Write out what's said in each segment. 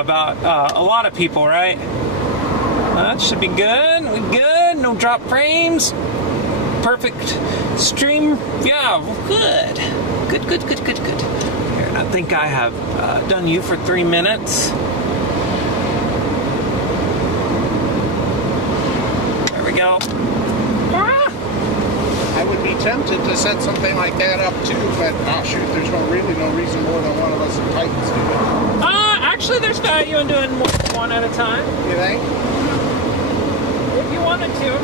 about a lot of people, right? That should be good. We good. No drop frames. Perfect stream. Yeah, good. Good. Here, I think I have done you for 3 minutes. There we go. I would be tempted to set something like that up too, but shoot, there's really no reason more than one of us in Titans do it. Actually, there's value in doing more than one at a time. You think? If you wanted to.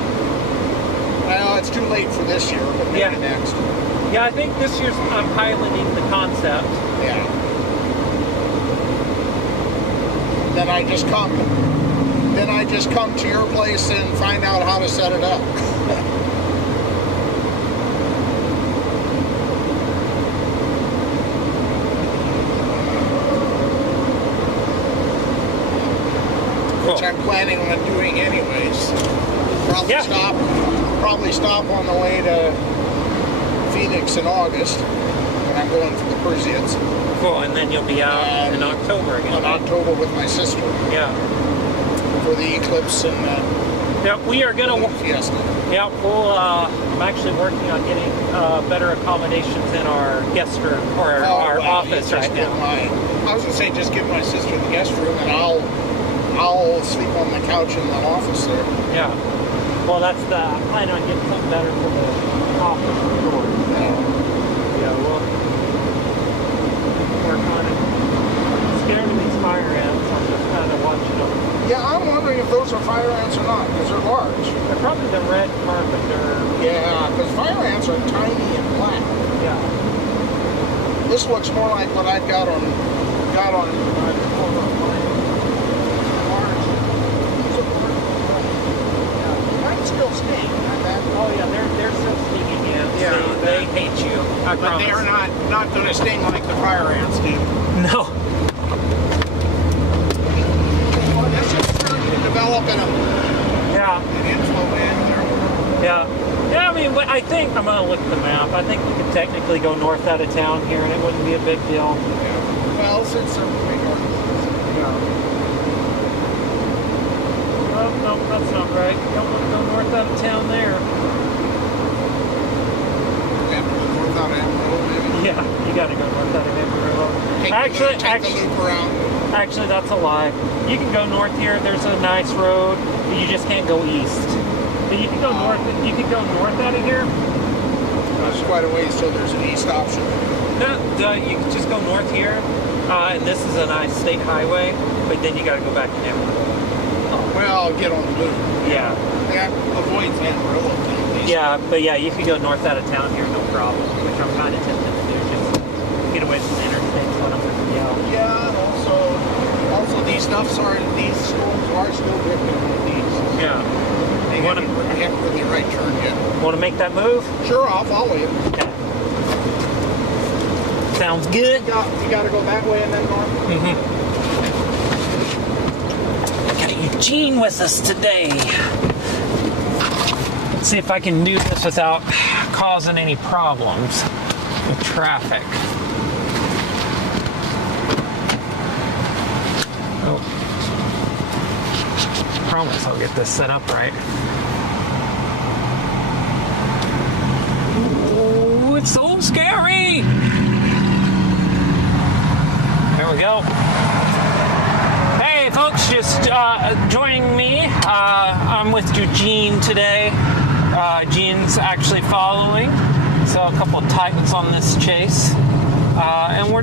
Well, it's too late for this year, but maybe next. Yeah, I think this year's I'm piloting the concept. Yeah. Then I just come to your place and find out how to set it up. Which I'm planning on doing anyways. Probably stop on the way to Phoenix in August when I'm going for the Perseids. Cool, and then you'll be out in October again. In October with my sister. Yeah. For the eclipse and we are gonna. Fiesta. Yeah, I'm actually working on getting better accommodations in our guest room or our office right now. I was gonna say just give my sister the guest room and I'll sleep on the couch in the office there. Yeah. Well, I plan on getting something better for the office door. Yeah, we'll work on it. I'm scared of these fire ants. I'm just kind of watching them. Yeah, I'm wondering if those are fire ants or not, because they're large. They're probably the red carpenter. Yeah, because fire ants are tiny and black. Yeah. This looks more like what I've got on still sting. Oh yeah, they're still stinging you. Yeah, they hate you. I but promise. they are not going to sting like the fire ants do. No. Well, this is starting to develop an inflow in there. Yeah. Yeah, I mean, I think I'm going to look at the map. I think we could technically go north out of town here, and it wouldn't be a big deal. Yeah. Well, since they're moving north. Yeah. No, that's not right. You don't want to go north out of town there. North out of Amarillo, maybe? Yeah, you got to go north out of Amarillo. Take the loop around. Actually, that's a lie. You can go north here. There's a nice road, but you just can't go east. But you can go north. You can go north out of here. There's quite a ways till there's an east option. No, you can just go north here, and this is a nice state highway. But then you got to go back to Amarillo. Well, get on the loop. Yeah. That avoids Amarillo. Yeah, but yeah, you can go north out of town here, no problem. Which I'm kind of tempted to do, just get away from the interstate. When I'm with Yeah, and also these storms are still drifting with these. Yeah. They haven't really right turned yet. Want to make that move? Sure, I'll follow you. Okay. Sounds good. You got to go that way and then north. Mm-hmm. Got Eugene with us today. Let's see if I can do this without causing any problems with traffic. Oh. Promise I'll get this set up right. Oh, it's so scary! There we go. Hey folks, just joining me. I'm with Eugene today. Gene's actually following, so a couple of Titans on this chase, and we're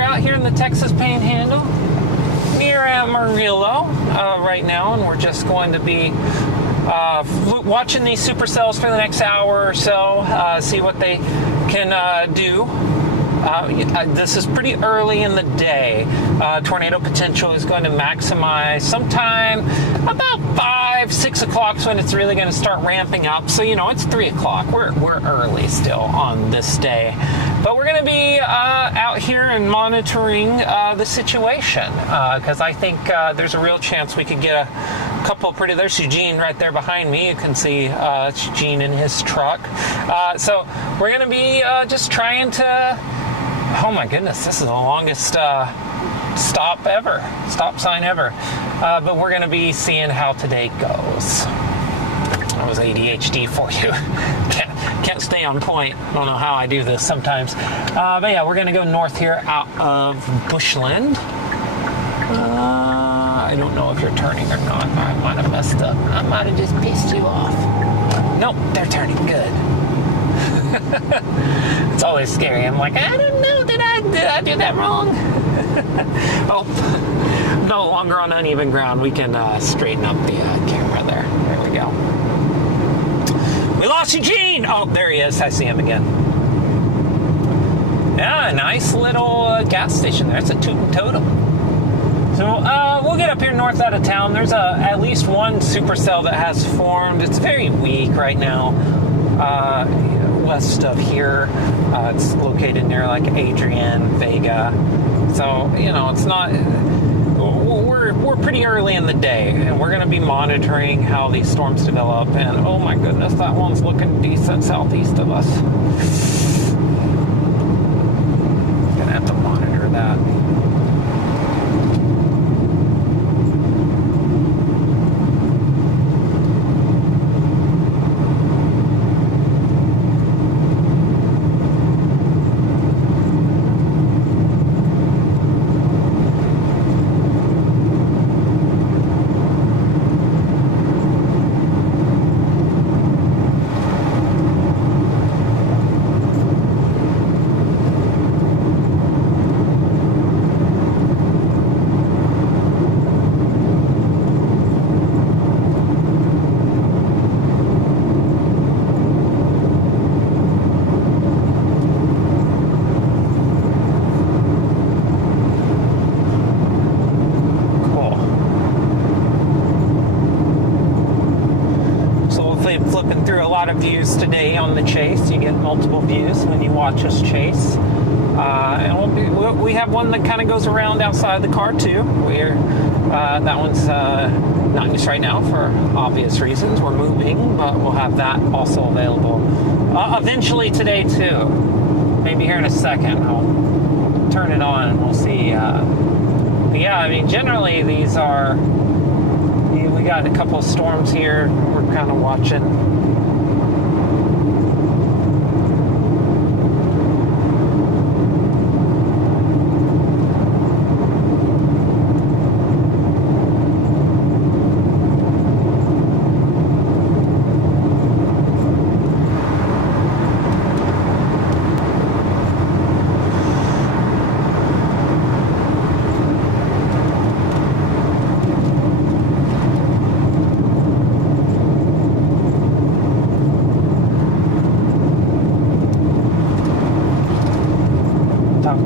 out here in the Texas Panhandle near Amarillo right now, and we're just going to be watching these supercells for the next hour or so, see what they can do. This is pretty early in the day. Tornado potential is going to maximize sometime about 5-6 o'clock is when it's really going to start ramping up. So, it's 3 o'clock. We're early still on this day. But we're going to be out here and monitoring the situation because I think there's a real chance we could get a couple there's Eugene right there behind me. You can see it's Eugene in his truck. So we're going to be just trying to... Oh my goodness, this is the longest stop sign ever. But we're going to be seeing how today goes. That was ADHD for you. Can't stay on point. I don't know how I do this sometimes. But yeah, we're going to go north here out of Bushland. I don't know if you're turning or not. I might have messed up. I might have just pissed you off. Nope, they're turning good. It's always scary. I'm like, I don't know. Did I do that wrong? Oh, no longer on uneven ground. We can straighten up the camera there. There we go. We lost Eugene! Oh, there he is. I see him again. Yeah, a nice little gas station there. It's a toot and totem. So we'll get up here north out of town. There's at least one supercell that has formed. It's very weak right now. West of here. It's located near like Adrian, Vega. So, it's not... We're pretty early in the day, and we're going to be monitoring how these storms develop. And oh my goodness, that one's looking decent southeast of us. Gonna have to monitor that. Flipping through a lot of views today on the chase. You get multiple views when you watch us chase. And we have one that kind of goes around outside the car too. That one's not used right now for obvious reasons. We're moving, but we'll have that also available eventually today too. Maybe here in a second. I'll turn it on and we'll see. But yeah, I mean, generally these are... We got a couple of storms here. We're kind of watching.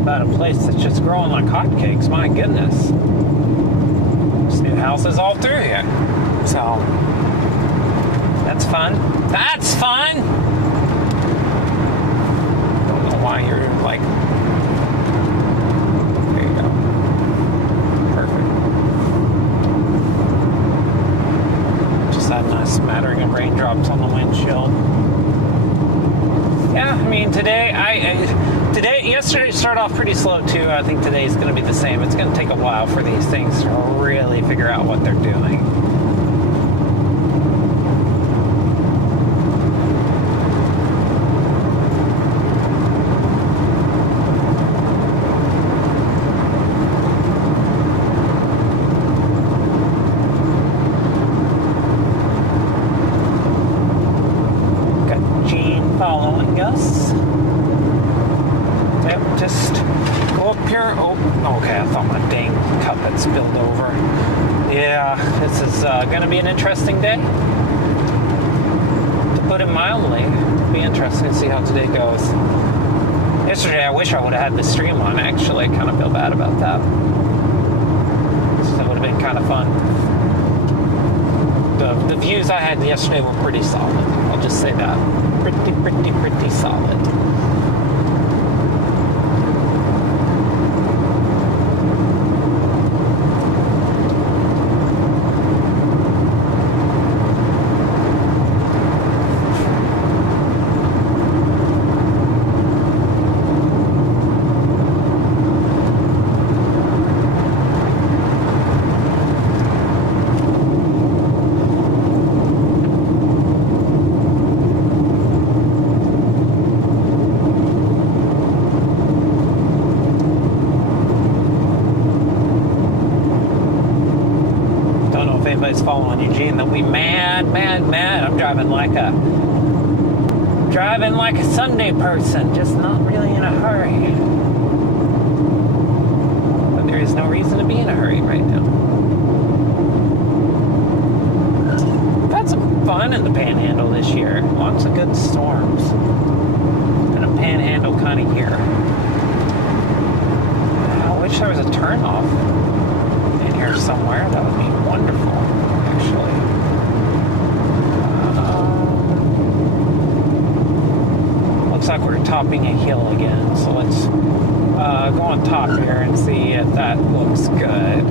About a place that's just growing like hotcakes. My goodness. There's new houses all through here. So, that's fun. That's fun! Don't know why you're like... There you go. Perfect. Just had a nice smattering of raindrops on the windshield. Yeah, I mean, yesterday started off pretty slow too. I think today's going to be the same. It's going to take a while for these things to really figure out what they're doing. Got Gene following us. Yep, just go up here. Oh, okay, I thought my dang cup had spilled over. Yeah, this is going to be an interesting day. To put it mildly, it'll be interesting to see how today goes. Yesterday, I wish I would have had the stream on. Actually, I kind of feel bad about that. That would have been kind of fun. The views I had yesterday were pretty solid. I'll just say that. Pretty solid. anybody's following Eugene, they'll be mad. I'm driving like a Sunday person, just not really in a hurry. But there is no reason to be in a hurry right now. We've had some fun in the Panhandle this year. Lots of good storms. And a Panhandle kind of year. I wish there was a turnoff in here somewhere. That would be wonderful, actually. Looks like we're topping a hill again, so let's go on top here and see if that looks good.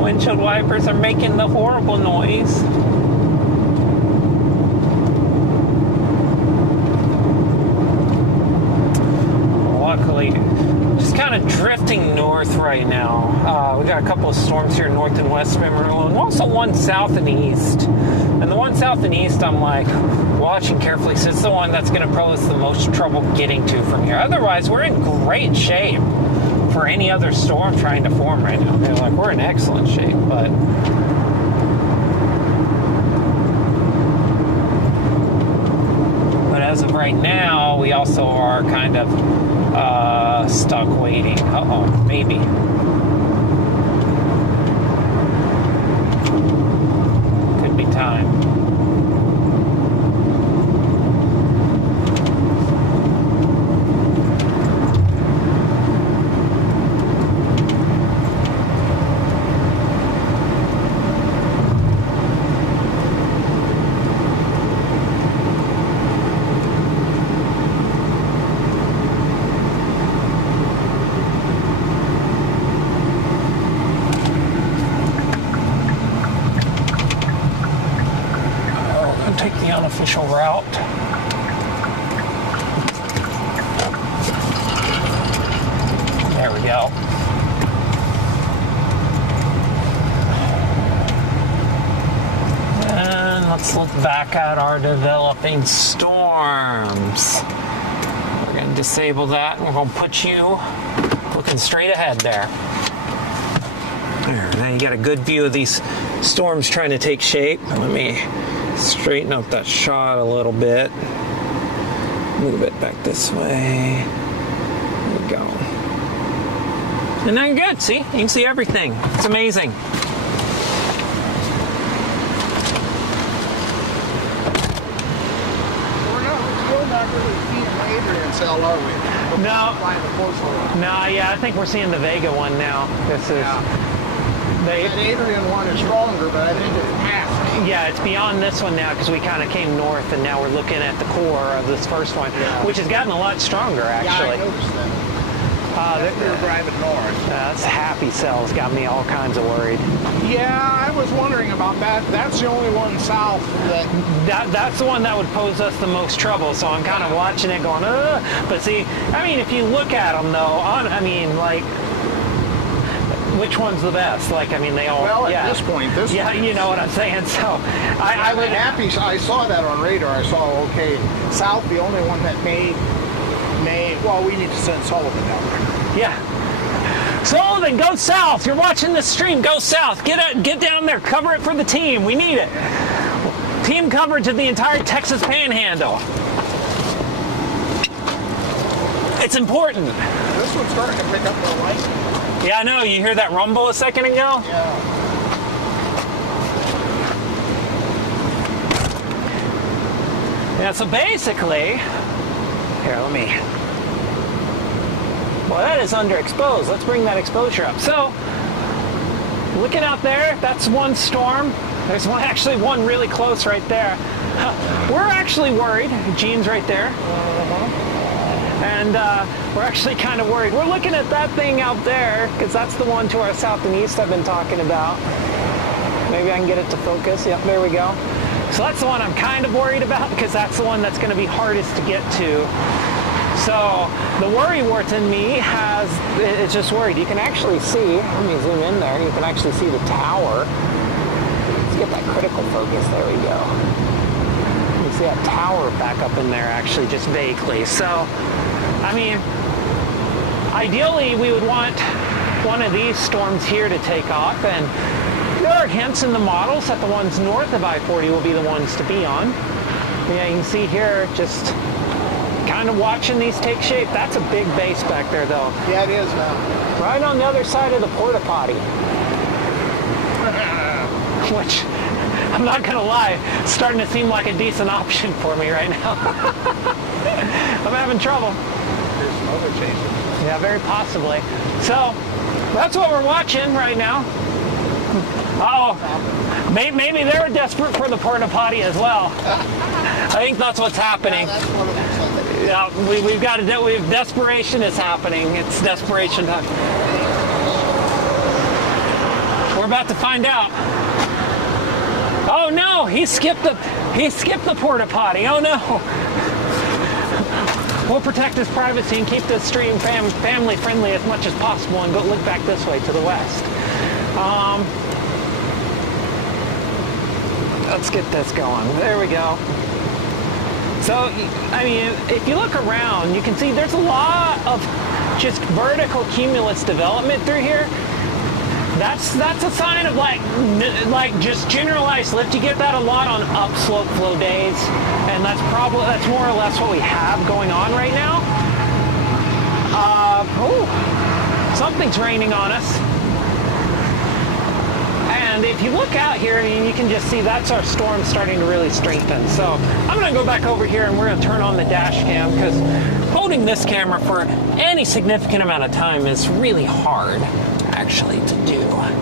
Windshield wipers are making the horrible noise. Luckily, just kind of drifting north right now. We got a couple of storms here north and west of Amarillo, and also one south and east. And the one south and east, I'm like watching carefully, so it's the one that's going to pose the most trouble getting to from here. Otherwise, we're in great shape for any other storm trying to form right now. They're like, we're in excellent shape, but as of right now, we also are kind of stuck waiting. Maybe. Could be time. Take the unofficial route. There we go. And let's look back at our developing storms. We're going to disable that, and we're going to put you looking straight ahead there. There, now you got a good view of these storms trying to take shape. Let me straighten up that shot a little bit. Move it back this way. There we go. And now you're good. See? You can see everything. It's amazing. We're not really seeing the Adrian cell, are we? No. Yeah, I think we're seeing the Vega one now. This is... Yeah. That Adrian one is stronger, but I think it's past. Yeah, it's beyond this one now because we kind of came north, and now we're looking at the core of this first one, which has gotten a lot stronger, actually. Yeah, I noticed that. We were driving north. That's happy cells got me all kinds of worried. Yeah, I was wondering about that. That's the only one south that's the one that would pose us the most trouble. So I'm kind of watching it, going, ugh. But see, I mean, if you look at them though, which one's the best? Like, I mean, they all. Well, at this point, this. Yeah, you know what I'm saying. So I would. Happy. I saw that on radar. I saw south, the only one that may. Well, we need to send Sullivan down there. Yeah. Sullivan, go south. You're watching this stream. Go south. Get down there. Cover it for the team. We need it. Team coverage of the entire Texas Panhandle. It's important. This one's starting to pick up the light. Yeah, I know. You hear that rumble a second ago? Yeah. Yeah, so basically, here, let me. Well, that is underexposed. Let's bring that exposure up. So, looking out there, that's one storm. There's one really close right there. We're actually worried. Gene's right there. And we're actually kind of worried. We're looking at that thing out there because that's the one to our south and east I've been talking about. Maybe I can get it to focus. Yep, there we go. So that's the one I'm kind of worried about because that's the one that's going to be hardest to get to. So the worrywart in me it's just worried. You can actually see, let me zoom in there, you can actually see the tower. Let's get that critical focus, there we go. You see that tower back up in there actually just vaguely. So, I mean, ideally we would want one of these storms here to take off, and there are hints in the models that the ones north of I-40 will be the ones to be on. Yeah, you can see here just kind of watching these take shape. That's a big base back there though. Yeah, it is now. Right on the other side of the porta potty. Which, I'm not gonna lie, it's starting to seem like a decent option for me right now. I'm having trouble. There's some other changes. Yeah, very possibly. So, that's what we're watching right now. Oh, maybe they're desperate for the porta potty as well. I think that's what's happening. Yeah, that's what it looks like. Yeah, we've got desperation is happening. It's desperation time. We're about to find out. Oh no, he skipped the porta potty. Oh no. We'll protect his privacy and keep this stream family friendly as much as possible and go look back this way to the west. Let's get this going. There we go. So, I mean, if you look around, you can see there's a lot of just vertical cumulus development through here. That's a sign of like just generalized lift. You get that a lot on upslope flow days, and that's more or less what we have going on right now. Something's raining on us. And if you look out here, you can just see that's our storm starting to really strengthen. So I'm going to go back over here and we're going to turn on the dash cam because holding this camera for any significant amount of time is really hard actually to do. And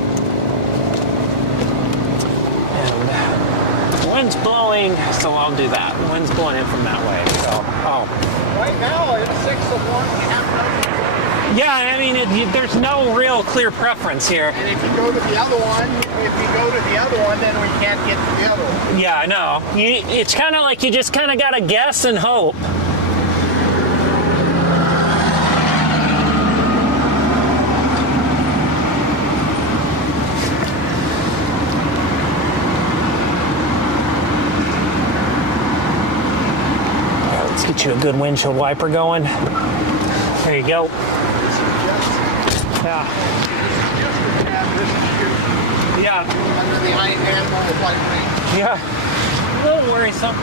the wind's blowing, so I'll do that. The wind's blowing in from that way. So, Right now, it's 6 of one and a half. Yeah, I mean, there's no real clear preference here. And if you go to the other one, then we can't get to the other one. Yeah, I know. It's kind of like you just kind of got to guess and hope. Let's get you a good windshield wiper going. There you go. Yeah. Yeah. Under the handle of light rain. Yeah. A little worrisome.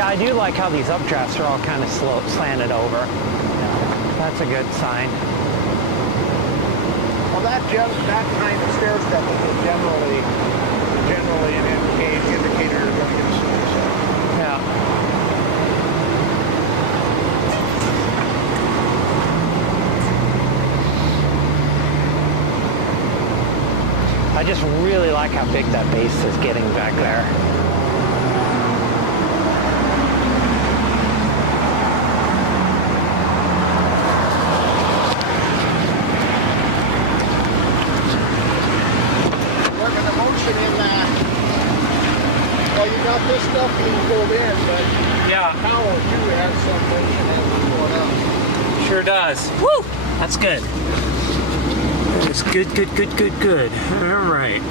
Yeah, I do like how these updrafts are all kind of slanted over. Yeah, that's a good sign. Well, that kind of stair stepping is generally an indicator you're going to get a stair step. Yeah. I just really like how big that base is getting back there. Working the motion in that. Well, you got this stuff being pulled in, but Yeah, power too has some motion as it's going up. sure does. Woo! That's good. It's good, good, good, good, good. All right.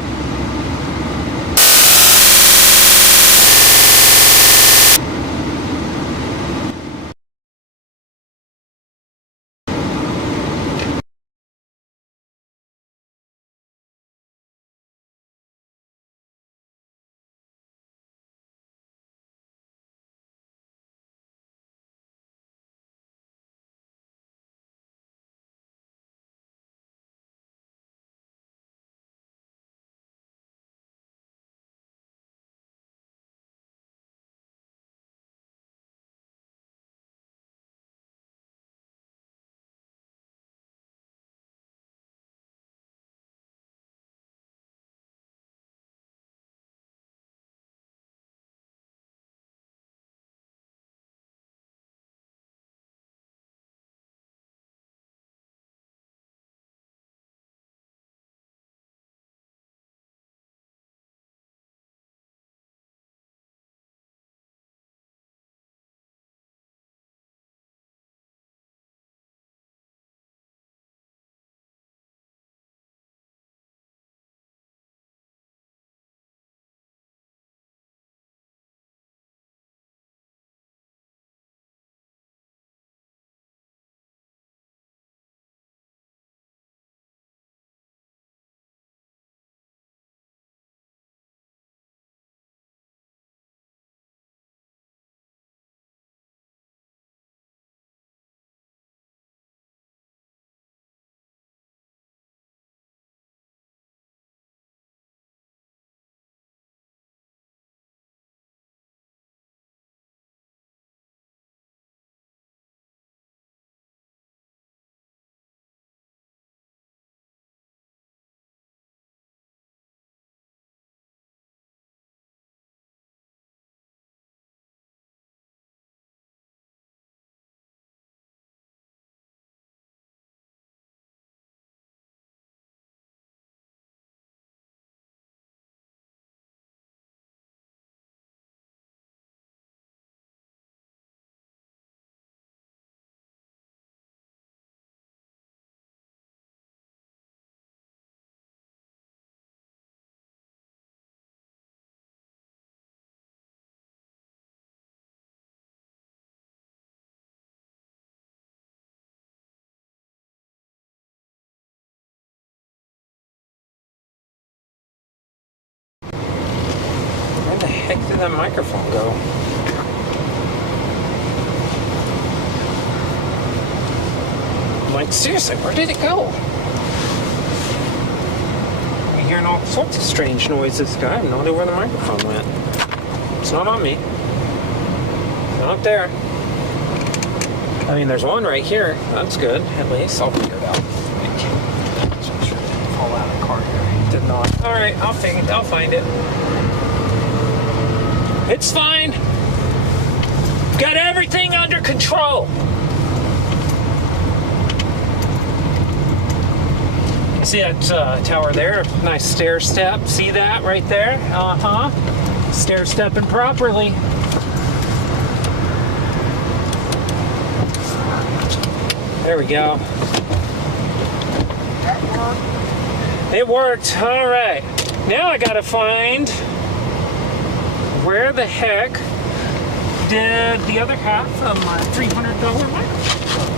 Where the heck did that microphone go? Like, seriously, where did it go? I'm hearing all sorts of strange noises. I have no idea where the microphone went. It's not on me. It's not there. I mean, there's one right here. That's good, at least. I'll figure it out. So I'm sure it didn't fall out of the car here. It did not. All right, I'll find it. It's fine. Got everything under control. See that tower there? Nice stair step. See that right there? Uh-huh. Stair stepping properly. There we go. That worked. It worked. All right. Now I gotta find where the heck did the other half of my $300 microphone?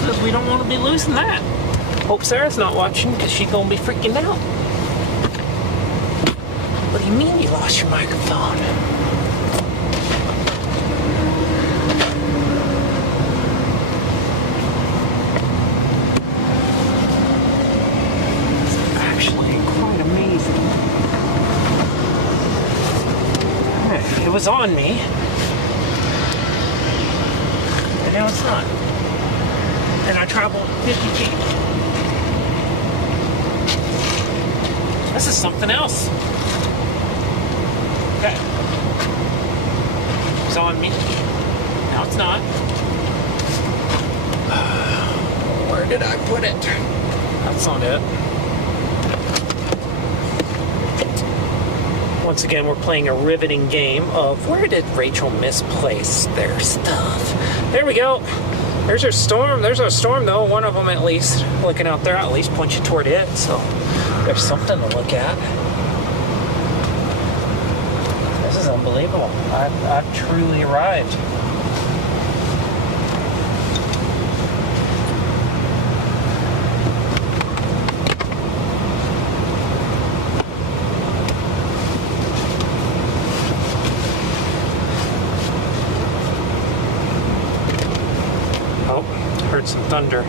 Because we don't want to be losing that. Hope Sarah's not watching because she's gonna be freaking out. What do you mean you lost your microphone? It was on me. And now it's not. And I traveled 50 feet. This is something else. Okay. It's on me. Now it's not. Where did I put it? That's not it. Once again, we're playing a riveting game of where did Rachel misplace their stuff? There we go. There's our storm. There's our storm, though. One of them, at least, looking out there, at least point you toward it. So there's something to look at. This is unbelievable. I've truly arrived. Heard some thunder.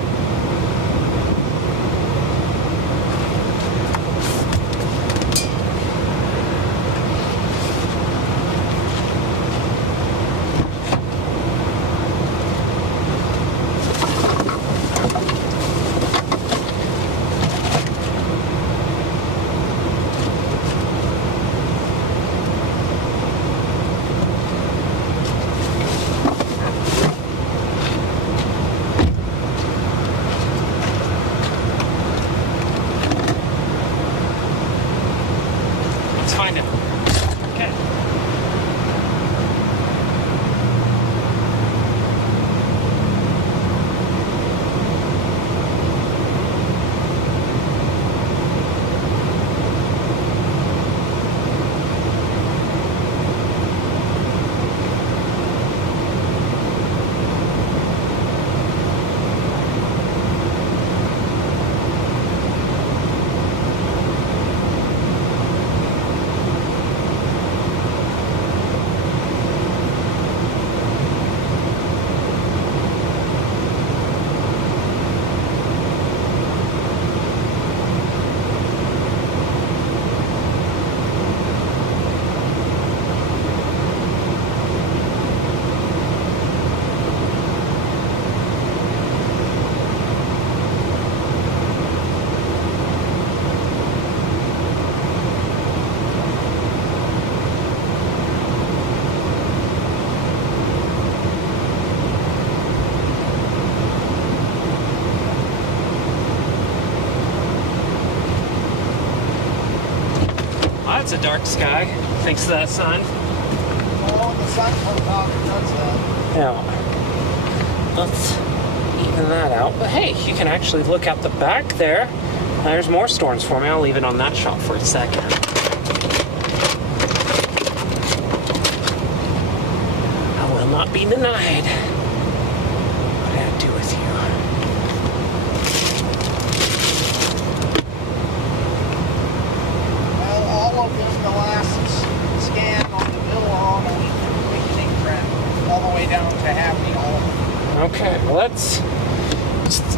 It's a dark sky, thanks to that sun. Oh, the sun comes out and does that. Yeah. Let's even that out. But hey, you can actually look out the back there. There's more storms for me. I'll leave it on that shot for a second. I will not be denied. What did I do with you? The last scan on the middle on a weakening trend all the way down to happening all. Okay, well it's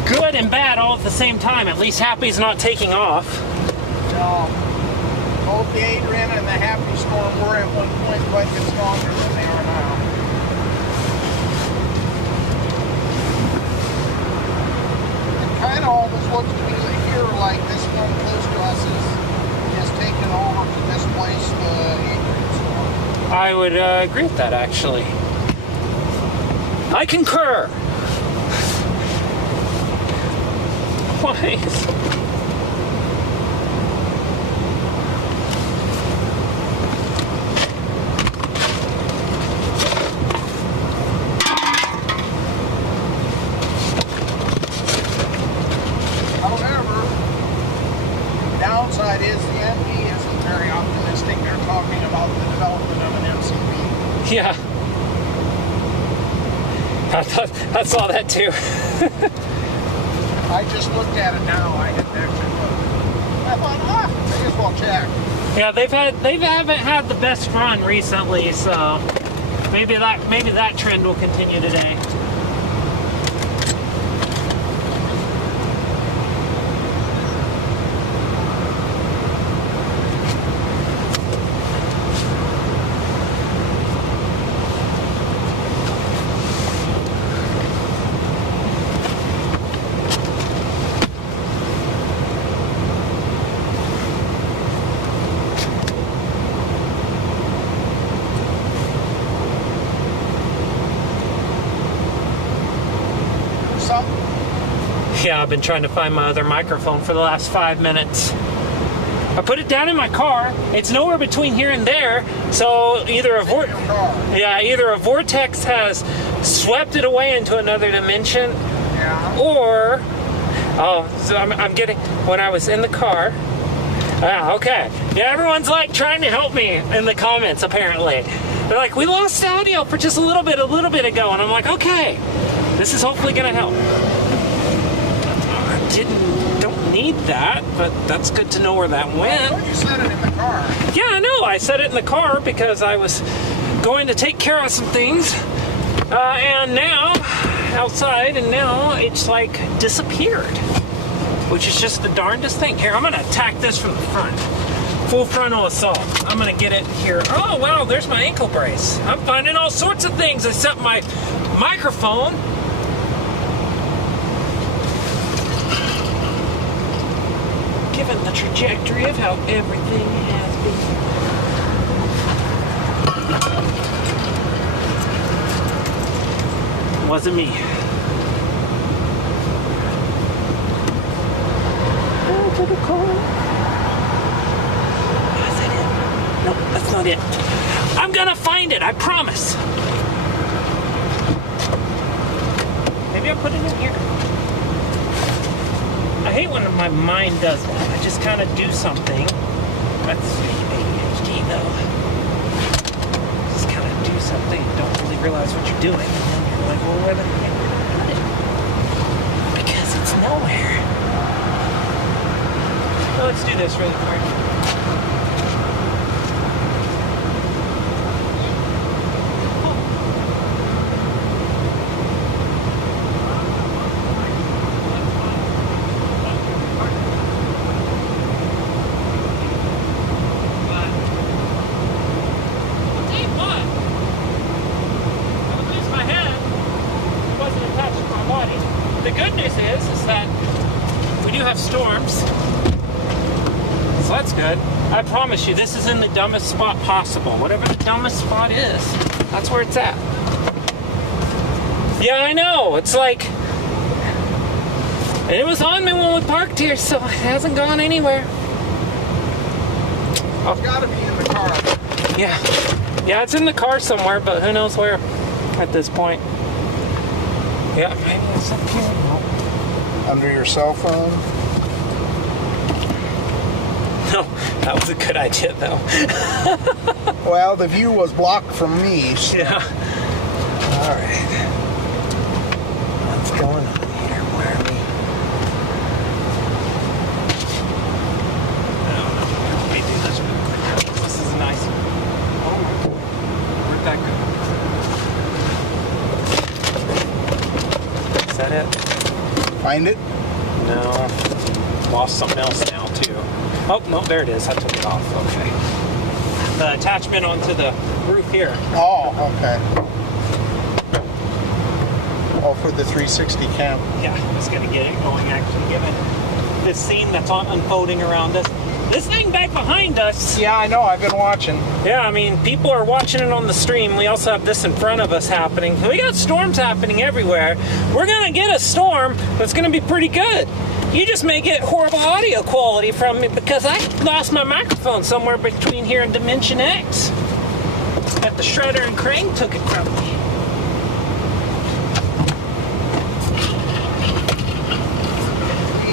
good and bad all at the same time. At least Happy's not taking off. No. Both the Adrian and the Happy storm were at one point quite a bit stronger than they are now. It kind of almost looks to me here like this one close to us is taking over to displace the Adrian storm. I would agree with that, actually. I concur. Why? However, the downside is the MD isn't very optimistic. They're talking about the development of an MCB. Yeah. I saw that too. I just looked at it now. I didn't actually look. I thought, may as well check. Yeah, they haven't had the best run recently, so maybe that trend will continue today. Yeah, I've been trying to find my other microphone for the last 5 minutes. I put it down in my car. It's nowhere between here and there. So either a vortex has swept it away into another dimension, or so I'm getting, when I was in the car. Okay. Yeah, everyone's like trying to help me in the comments. Apparently, they're like, we lost audio for just a little bit ago, and I'm like, okay, this is hopefully gonna help. Don't need that, but that's good to know where that went. You set it in the car. Yeah, I know. I set it in the car because I was going to take care of some things, and now outside, and now it's like disappeared, which is just the darndest thing. Here, I'm gonna attack this from the front. Full frontal assault. I'm gonna get it here. Oh wow, there's my ankle brace. I'm finding all sorts of things except my microphone. Given the trajectory of how everything has been. Wasn't me. Go to the car. Is that it? Nope, that's not it. I'm gonna find it, I promise. Maybe I'll put it in here. I hate when my mind does that. I just kind of do something. That's ADHD though. Just kind of do something and don't really realize what you're doing. And then you're like, well, where the heck did I put it? Because it's nowhere. So let's do this really quick. The good news is that we do have storms, so that's good. I promise you, this is in the dumbest spot possible. Whatever the dumbest spot is, that's where it's at. Yeah, I know. It's like, and it was on me when we parked here, so it hasn't gone anywhere. Oh. It's got to be in the car. Yeah, it's in the car somewhere, but who knows where at this point. Yeah, maybe it's up here. Under your cell phone? No, that was a good idea, though. Well, the view was blocked from me. So. Yeah. All right. What's going on here? Where are we? I don't know. Let me do this real quick. This is nice. Oh, where'd that go? Is that it? Find it? No. Lost something else now, too. Oh, no, there it is. I took it off. Okay. The attachment onto the roof here. Oh, okay. Oh, for the 360 cam. Yeah, it's going to get it going, actually, given this scene that's unfolding around us. This thing back behind us. Yeah, I know. I've been watching. Yeah, I mean, people are watching it on the stream. We also have this in front of us happening. We got storms happening everywhere. We're going to get a storm that's going to be pretty good. You just may get horrible audio quality from me because I lost my microphone somewhere between here and Dimension X. That the shredder and crane took it from me.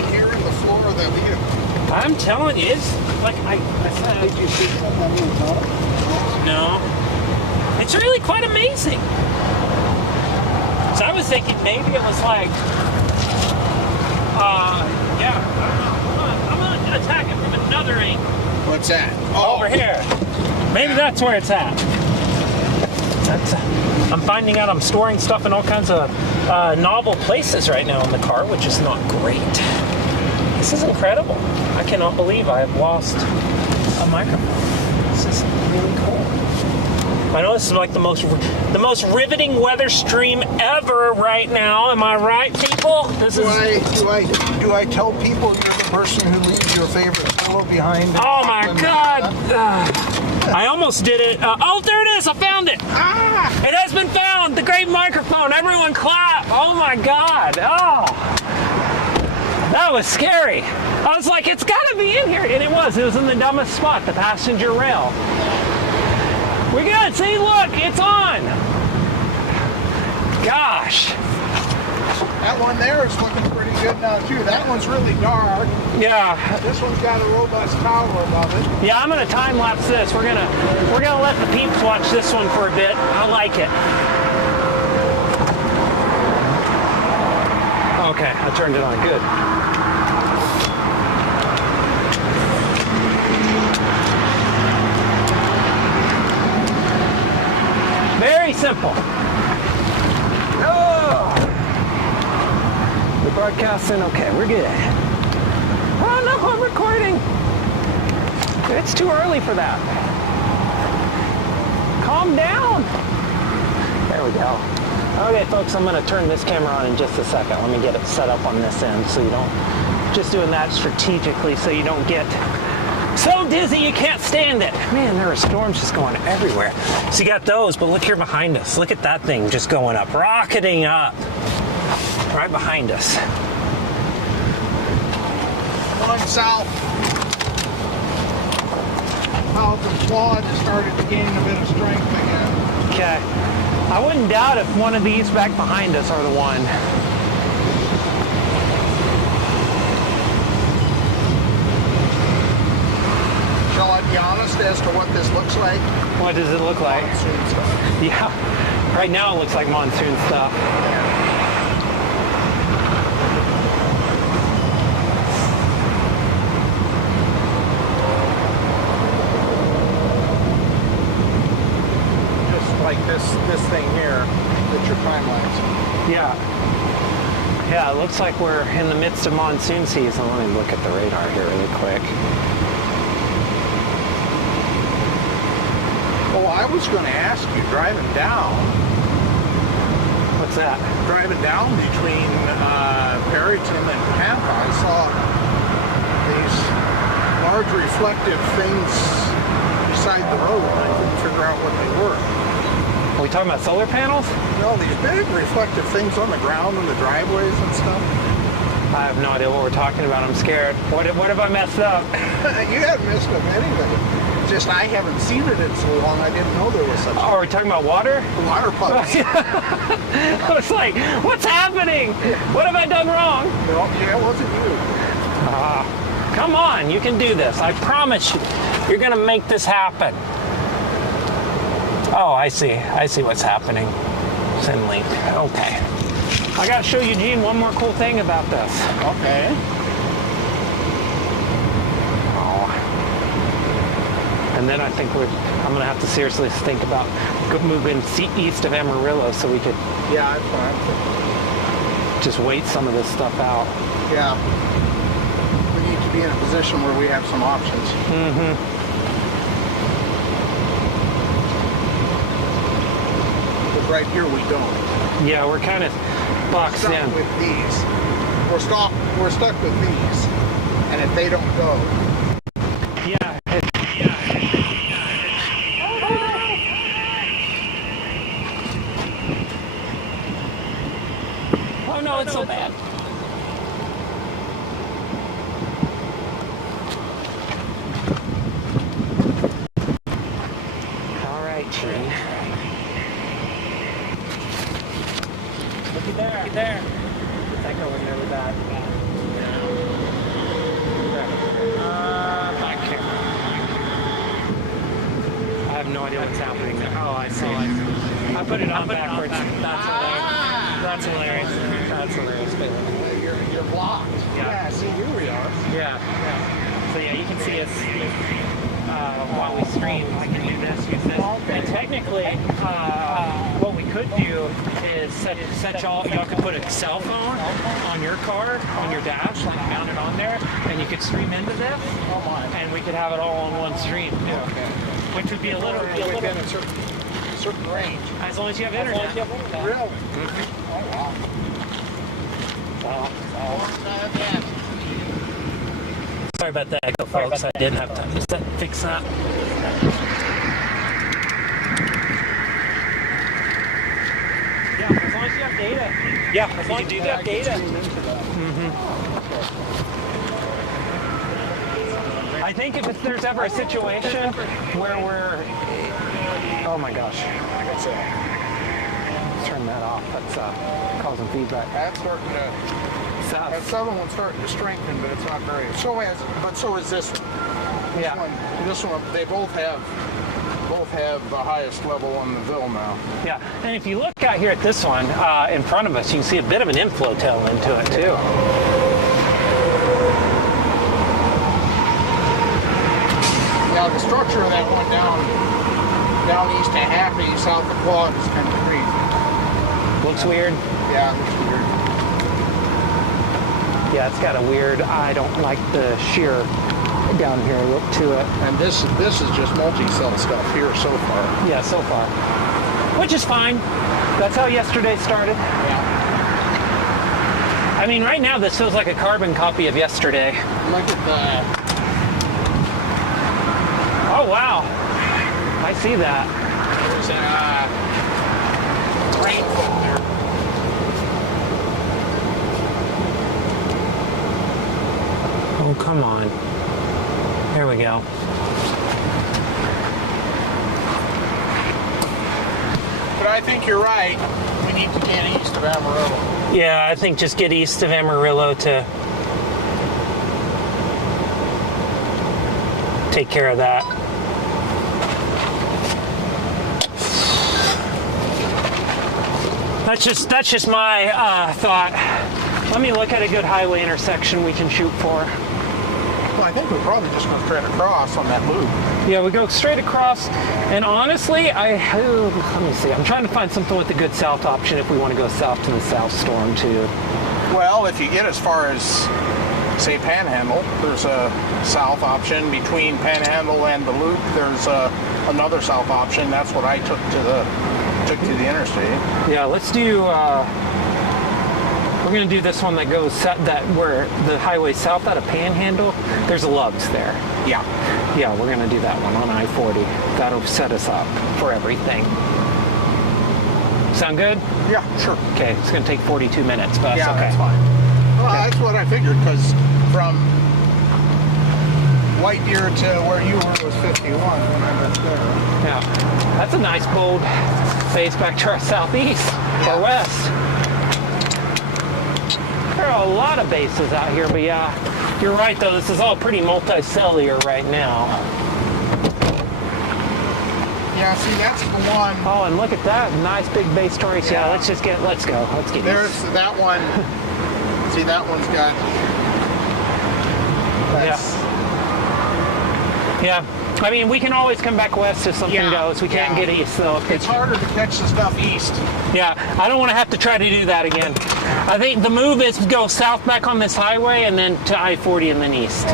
Here in the floor of that vehicle. I'm telling you, it's like I said. Did you see something on the top? No. It's really quite amazing. So I was thinking maybe it was like, yeah, I'm gonna attack it from another angle. What's that? Oh. Over here. Maybe that's where it's at. I'm finding out I'm storing stuff in all kinds of novel places right now in the car, which is not great. This is incredible. I cannot believe I have lost a microphone. This is really cool. I know this is like the most riveting weather stream ever right now. Am I right, people? Do I tell people you're the person who leaves your favorite pillow behind? Oh my God! I almost did it. Oh, there it is! I found it. Ah! It has been found. The great microphone. Everyone clap! Oh my God! Oh. That was scary. I was like, it's got to be in here. And it was. It was in the dumbest spot, the passenger rail. We're good. See, look, it's on. Gosh. That one there is looking pretty good now too. That one's really dark. Yeah. This one's got a robust tower above it. Yeah, I'm gonna time lapse this. We're gonna let the peeps watch this one for a bit. I like it. Okay, I turned it on. Good. Very simple. Oh. We're broadcasting. Okay, we're good. Oh no, I'm recording. It's too early for that. Calm down. There we go. Okay, folks, I'm going to turn this camera on in just a second. Let me get it set up on this end so you don't, just doing that strategically so you don't get so dizzy you can't stand it. Man, there are storms just going everywhere. So you got those, but look here behind us. Look at that thing just going up, rocketing up. Right behind us. Going south. Falcon Quad has started to gain a bit of strength again. Okay. I wouldn't doubt if one of these back behind us are the one. Shall I be honest as to what this looks like? What does it look like? Monsoon stuff. Yeah. Right now it looks like monsoon stuff. Like this thing here that your time lapse. Yeah. Yeah, it looks like we're in the midst of monsoon season. Let me look at the radar here really quick. Oh, I was going to ask you, driving down. What's that? Driving down between Perryton and Tampa, I saw these large reflective things beside the road, and I couldn't figure out what they were. Are we talking about solar panels? No, these big reflective things on the ground and the driveways and stuff. I have no idea what we're talking about. I'm scared. What have I messed up? You haven't missed of anything. Just I haven't seen it in so long, I didn't know there was such Oh, are we talking about water? water puddles. I was like, what's happening? What have I done wrong? No, yeah, it wasn't you. Come on, you can do this. I promise you, you're gonna make this happen. Oh, I see. I see what's happening. Send link. Okay. I gotta show Eugene one more cool thing about this. Okay. Oh. And then I think I'm gonna have to seriously think about moving east of Amarillo so we could Yeah, that's fine. just wait some of this stuff out. Yeah. We need to be in a position where we have some options. Mm-hmm. Right here we don't. Yeah, we're kind of boxed Stuck in. with these. We're stuck with these. And if they don't go. Yeah. Oh no, it's so bad. All right, Gene. Looky there. Looky there. That girl was nearly bad. Back here. I have no idea what's happening there. Oh, I see. I put it on backwards. That's hilarious. That's hilarious. You're blocked. Yeah. See, here we are. Yeah. So yeah, you can see us while we stream. I can do this, use this. And technically, what we could do is set y'all could put a cell phone on your car, on your dash, like mount it on there, and you could stream into this, and we could have it all on one stream too. Okay. Which would be a little within a certain range. as long as you have internet. Really? Mm-hmm. Oh, wow. Sorry about that echo, folks. I didn't have time to fix that. Yeah, as long as you have data. Yeah, as long as you have data. Mm-hmm. I think if there's ever a situation where we're, oh my gosh, turn that off. That's causing feedback. That's starting to. That southern one's starting to strengthen, but it's not very. So is this one. This one. They both have the highest level on the Ville now. Yeah, and if you look out here at this one in front of us, you can see a bit of an inflow tail into it too. Now the structure of that one down east to Happy, south of Quad is kind of crazy. Looks weird. Yeah, it looks weird. Yeah, it's got a weird, I don't like the sheer down here look to it. And this is just multi-cell stuff here so far. Yeah, so far. Which is fine. That's how yesterday started. Yeah. I mean, right now this feels like a carbon copy of yesterday. Look at that. Oh, wow. I see that. There's a rain foot there. Oh, come on. There we go. But I think you're right. We need to get east of Amarillo. Yeah, I think just get east of Amarillo to take care of that. That's just my thought. Let me look at a good highway intersection we can shoot for. Well, I think we probably just go straight across on that loop. Yeah, we go straight across. And honestly, let me see. I'm trying to find something with a good south option if we want to go south to the south storm too. Well, if you get as far as, say, Panhandle, there's a south option. Between Panhandle and the loop, there's another south option. That's what I took to the interstate. Yeah, let's do. We're gonna do this one that goes where the highway south out of Panhandle. There's a Love's there. Yeah. Yeah, we're gonna do that one on I-40. That'll set us up for everything. Sound good? Yeah, sure. Okay, it's gonna take 42 minutes, but yeah, that's okay. That's fine. Well, Okay. That's what I figured, because from White Deer to where you were was 51 when I was there. Yeah, that's a nice bold face back to our southeast or west. There are a lot of bases out here, but yeah, you're right though. This is all pretty multicellular right now. Yeah, see, that's the one. Oh, and look at that nice big base trace. Yeah, let's go. Let's get There's these. that one. See, that one's got. Yeah. I mean, we can always come back west if something goes. We can't get east though. It's harder to catch the stuff east. Yeah, I don't want to have to try to do that again. I think the move is to go south back on this highway and then to I-40 and then east.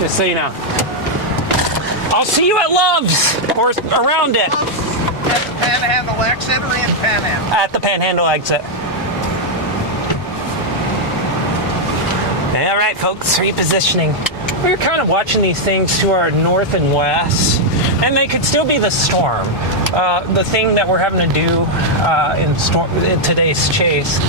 Just so you know. I'll see you at Love's or around it. At the Panhandle exit or in Panhandle? At the Panhandle exit. All right, folks, repositioning. We're kind of watching these things to our north and west, and they could still be the storm. The thing that we're having to do in today's chase,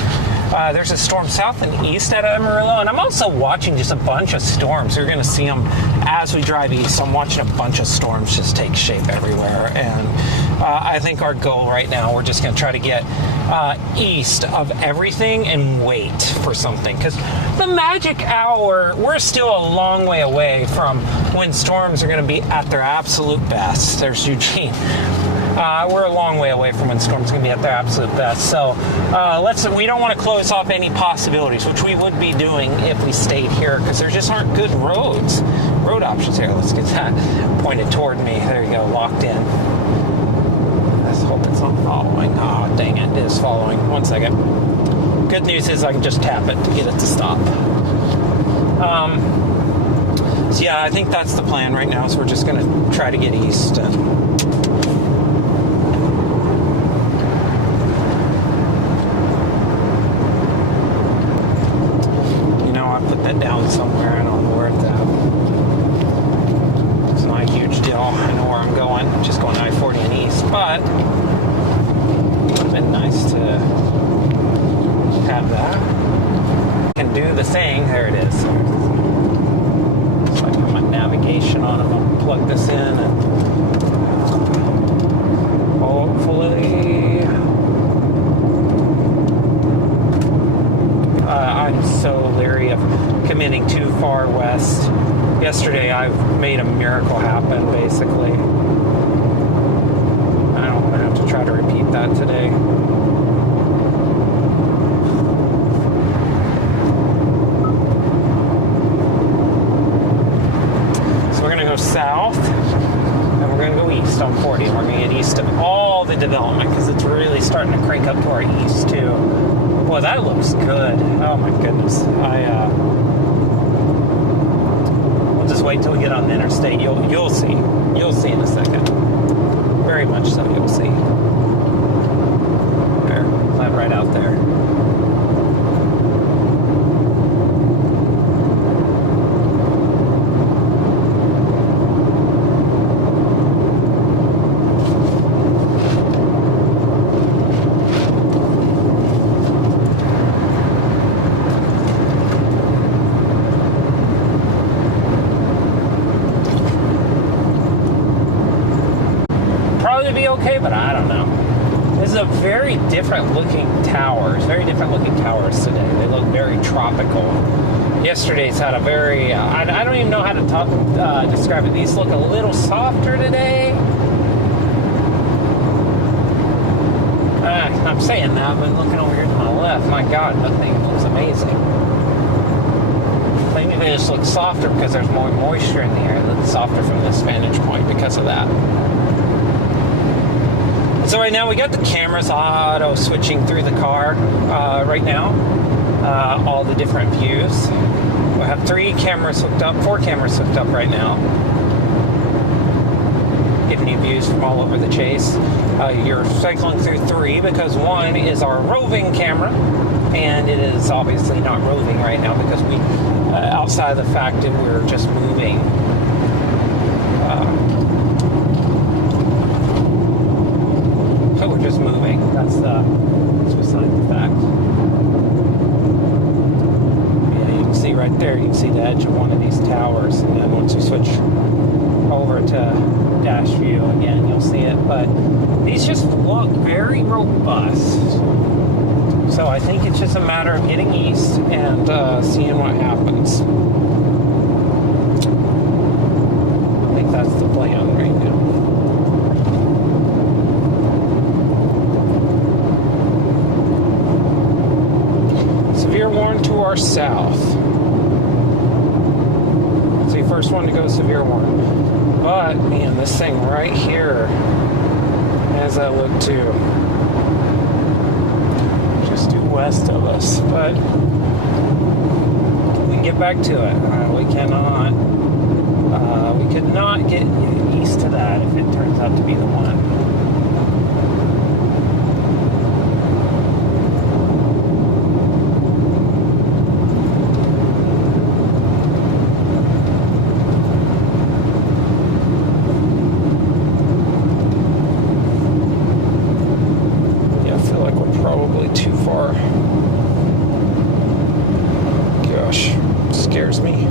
there's a storm south and east at Amarillo, and I'm also watching just a bunch of storms. You're going to see them as we drive east. I'm watching a bunch of storms just take shape everywhere, and I think our goal right now, we're just going to try to get east of everything and wait for something, because the magic hour, we're still a long way away from when storms are going to be at their absolute best. There's Eugene. We're a long way away from when storms are going to be at their absolute best. So we don't want to close off any possibilities, which we would be doing if we stayed here, because there just aren't good road options here. Let's get that pointed toward me. There you go, locked in. Let's hope it's not following. Oh, dang it is following. 1 second. Good news is I can just tap it to get it to stop. So yeah, I think that's the plan right now. So we're just going to try to get east. I put that down somewhere. I don't know where it's at. It's not a huge deal. I know where I'm going. I'm just going I-40 and east, but it would have been nice to have that. And do the thing. There it is. miracle happen, basically. I don't want to have to try to repeat that today. So we're going to go south, and we're going to go east on 40. And we're going to get east of all the development because it's really starting to crank up to our east, too. Boy, that looks good. Oh, my goodness. We'll just wait till we get on the interstate. You'll see. You'll see in a second. Very much so, you'll see. There, that right out there. Be okay, but I don't know. This is a very different looking towers. Very different looking towers today. They look very tropical. Yesterday's had a very I don't even know how to describe it. These look a little softer today. I'm saying that, but looking over here to my left, my God, that thing looks amazing. Maybe they just look softer because there's more moisture in the air. It looks softer from this vantage point because of that. So right now we got the cameras auto switching through the car right now, all the different views. We have 4 cameras hooked up right now, giving you views from all over the chase. You're cycling through 3 because 1 is our roving camera, and it is obviously not roving right now because we, outside of the fact that we're just moving. So we're just moving. That's beside the fact. Yeah, you can see right there, you can see the edge of one of these towers. And then once you switch over to dash view again, you'll see it. But these just look very robust. So I think it's just a matter of getting east and seeing what happens. I think that's the plan right now. Severe warn to our south. It's the first one to go severe warn. But, man, this thing right here has that look too. Just due west of us. But we can get back to it. We cannot. We could not get east to that if it turns out to be the one. Too far. Gosh, scares me.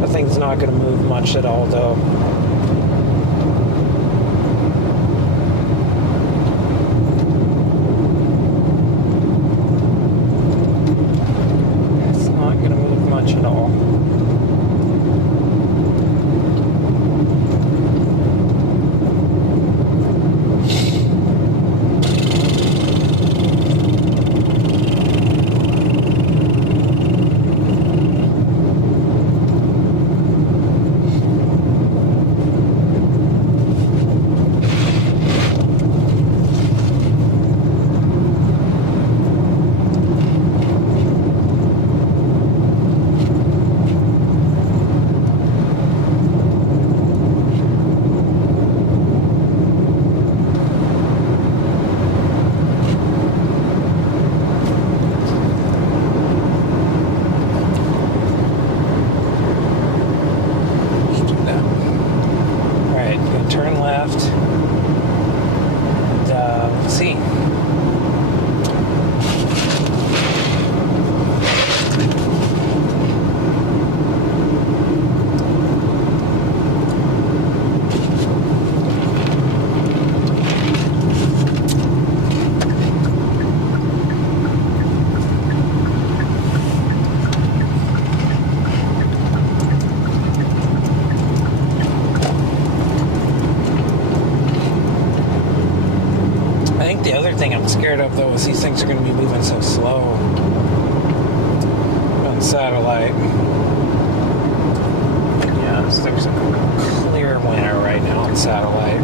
That thing's not going to move much at all, though. It's not going to move much at all. The other thing I'm scared of, though, is these things are going to be moving so slow on satellite. Yes, there's a clear winner right now on satellite.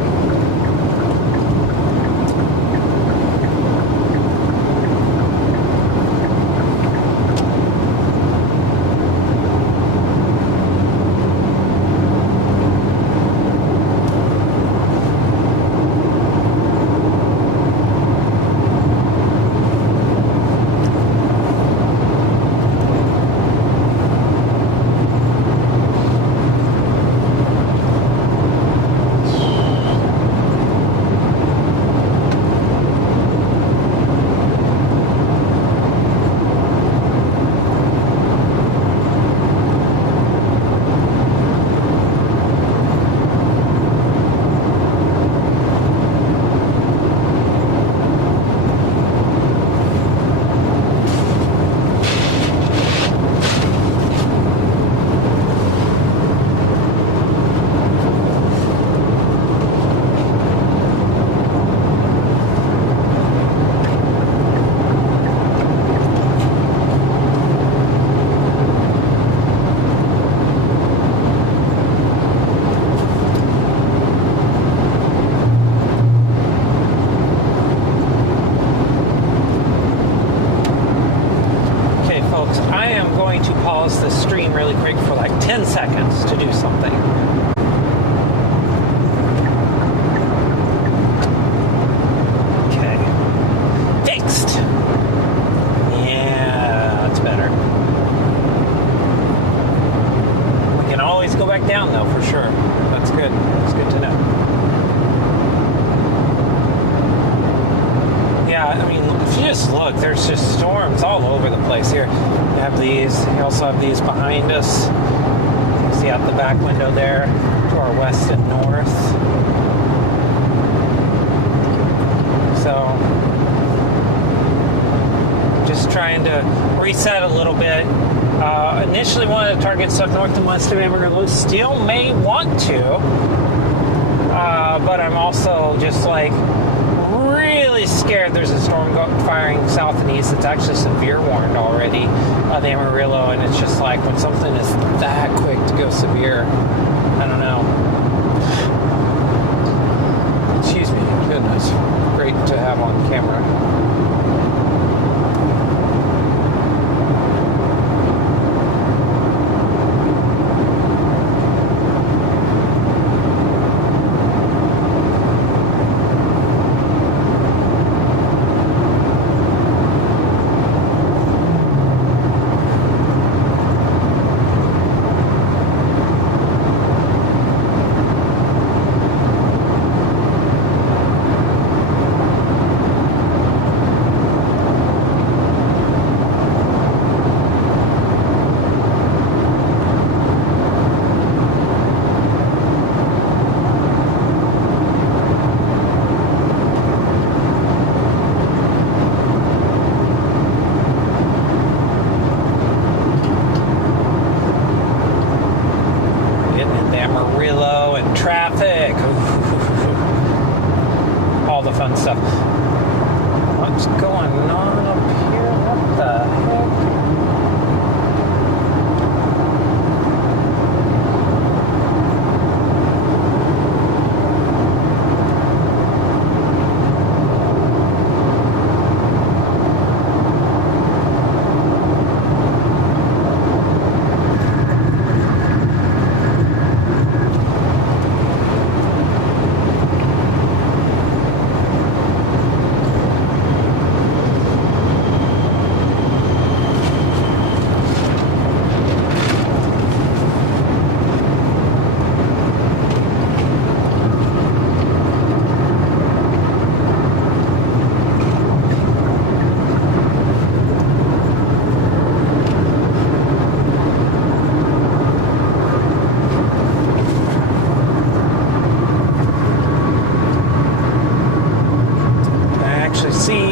The stream really quick for like 10 seconds to do something. Okay. Fixed! Yeah, that's better. We can always go back down though, for sure. That's good. That's good to know. Yeah, I mean, if you just look, there's just storms all over the place here. You have these, you also have these behind us. You see out the back window there to our west and north. So, just trying to reset a little bit. Initially wanted to target stuff north and west of Amarillo. Still may want to, but I'm also just like really scared there's a storm firing south and east. It's actually severe warned already of Amarillo, and it's just like when something is that quick to go severe, I don't know. Excuse me, goodness, great to have on camera. Traffic, all the fun stuff. What's going on up here? What the heck?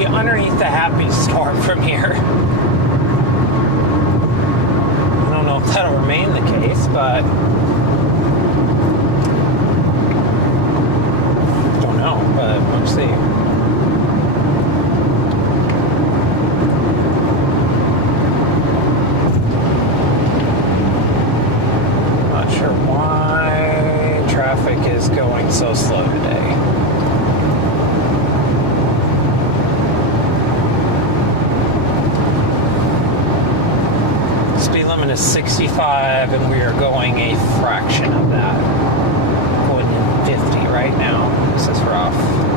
Underneath the happy storm from here. I don't know if that'll remain the case, but don't know, but we'll see. 45, and we are going a fraction of that. Going in 50 right now. This is rough.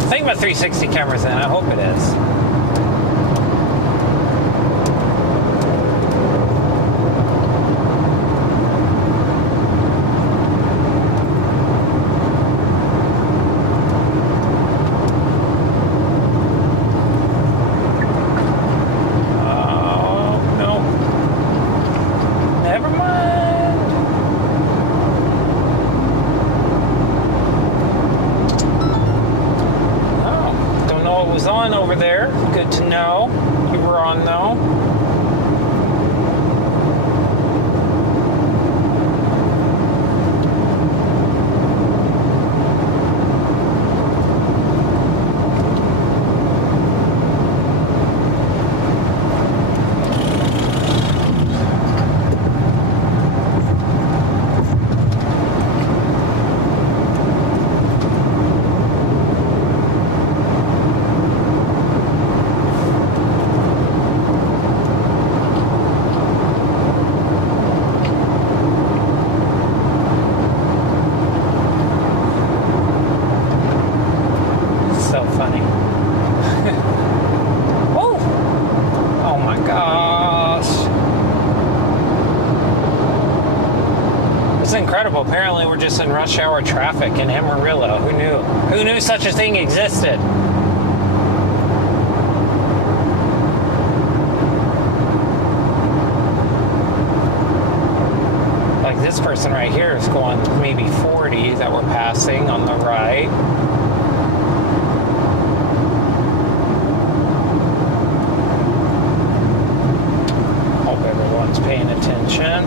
I think my 360 camera's in. I hope it is. On over there. Good to know. You were on though. Incredible. Apparently we're just in rush hour traffic in Amarillo. Who knew? Who knew such a thing existed? Like this person right here is going maybe 40 that we're passing on the right. Hope everyone's paying attention.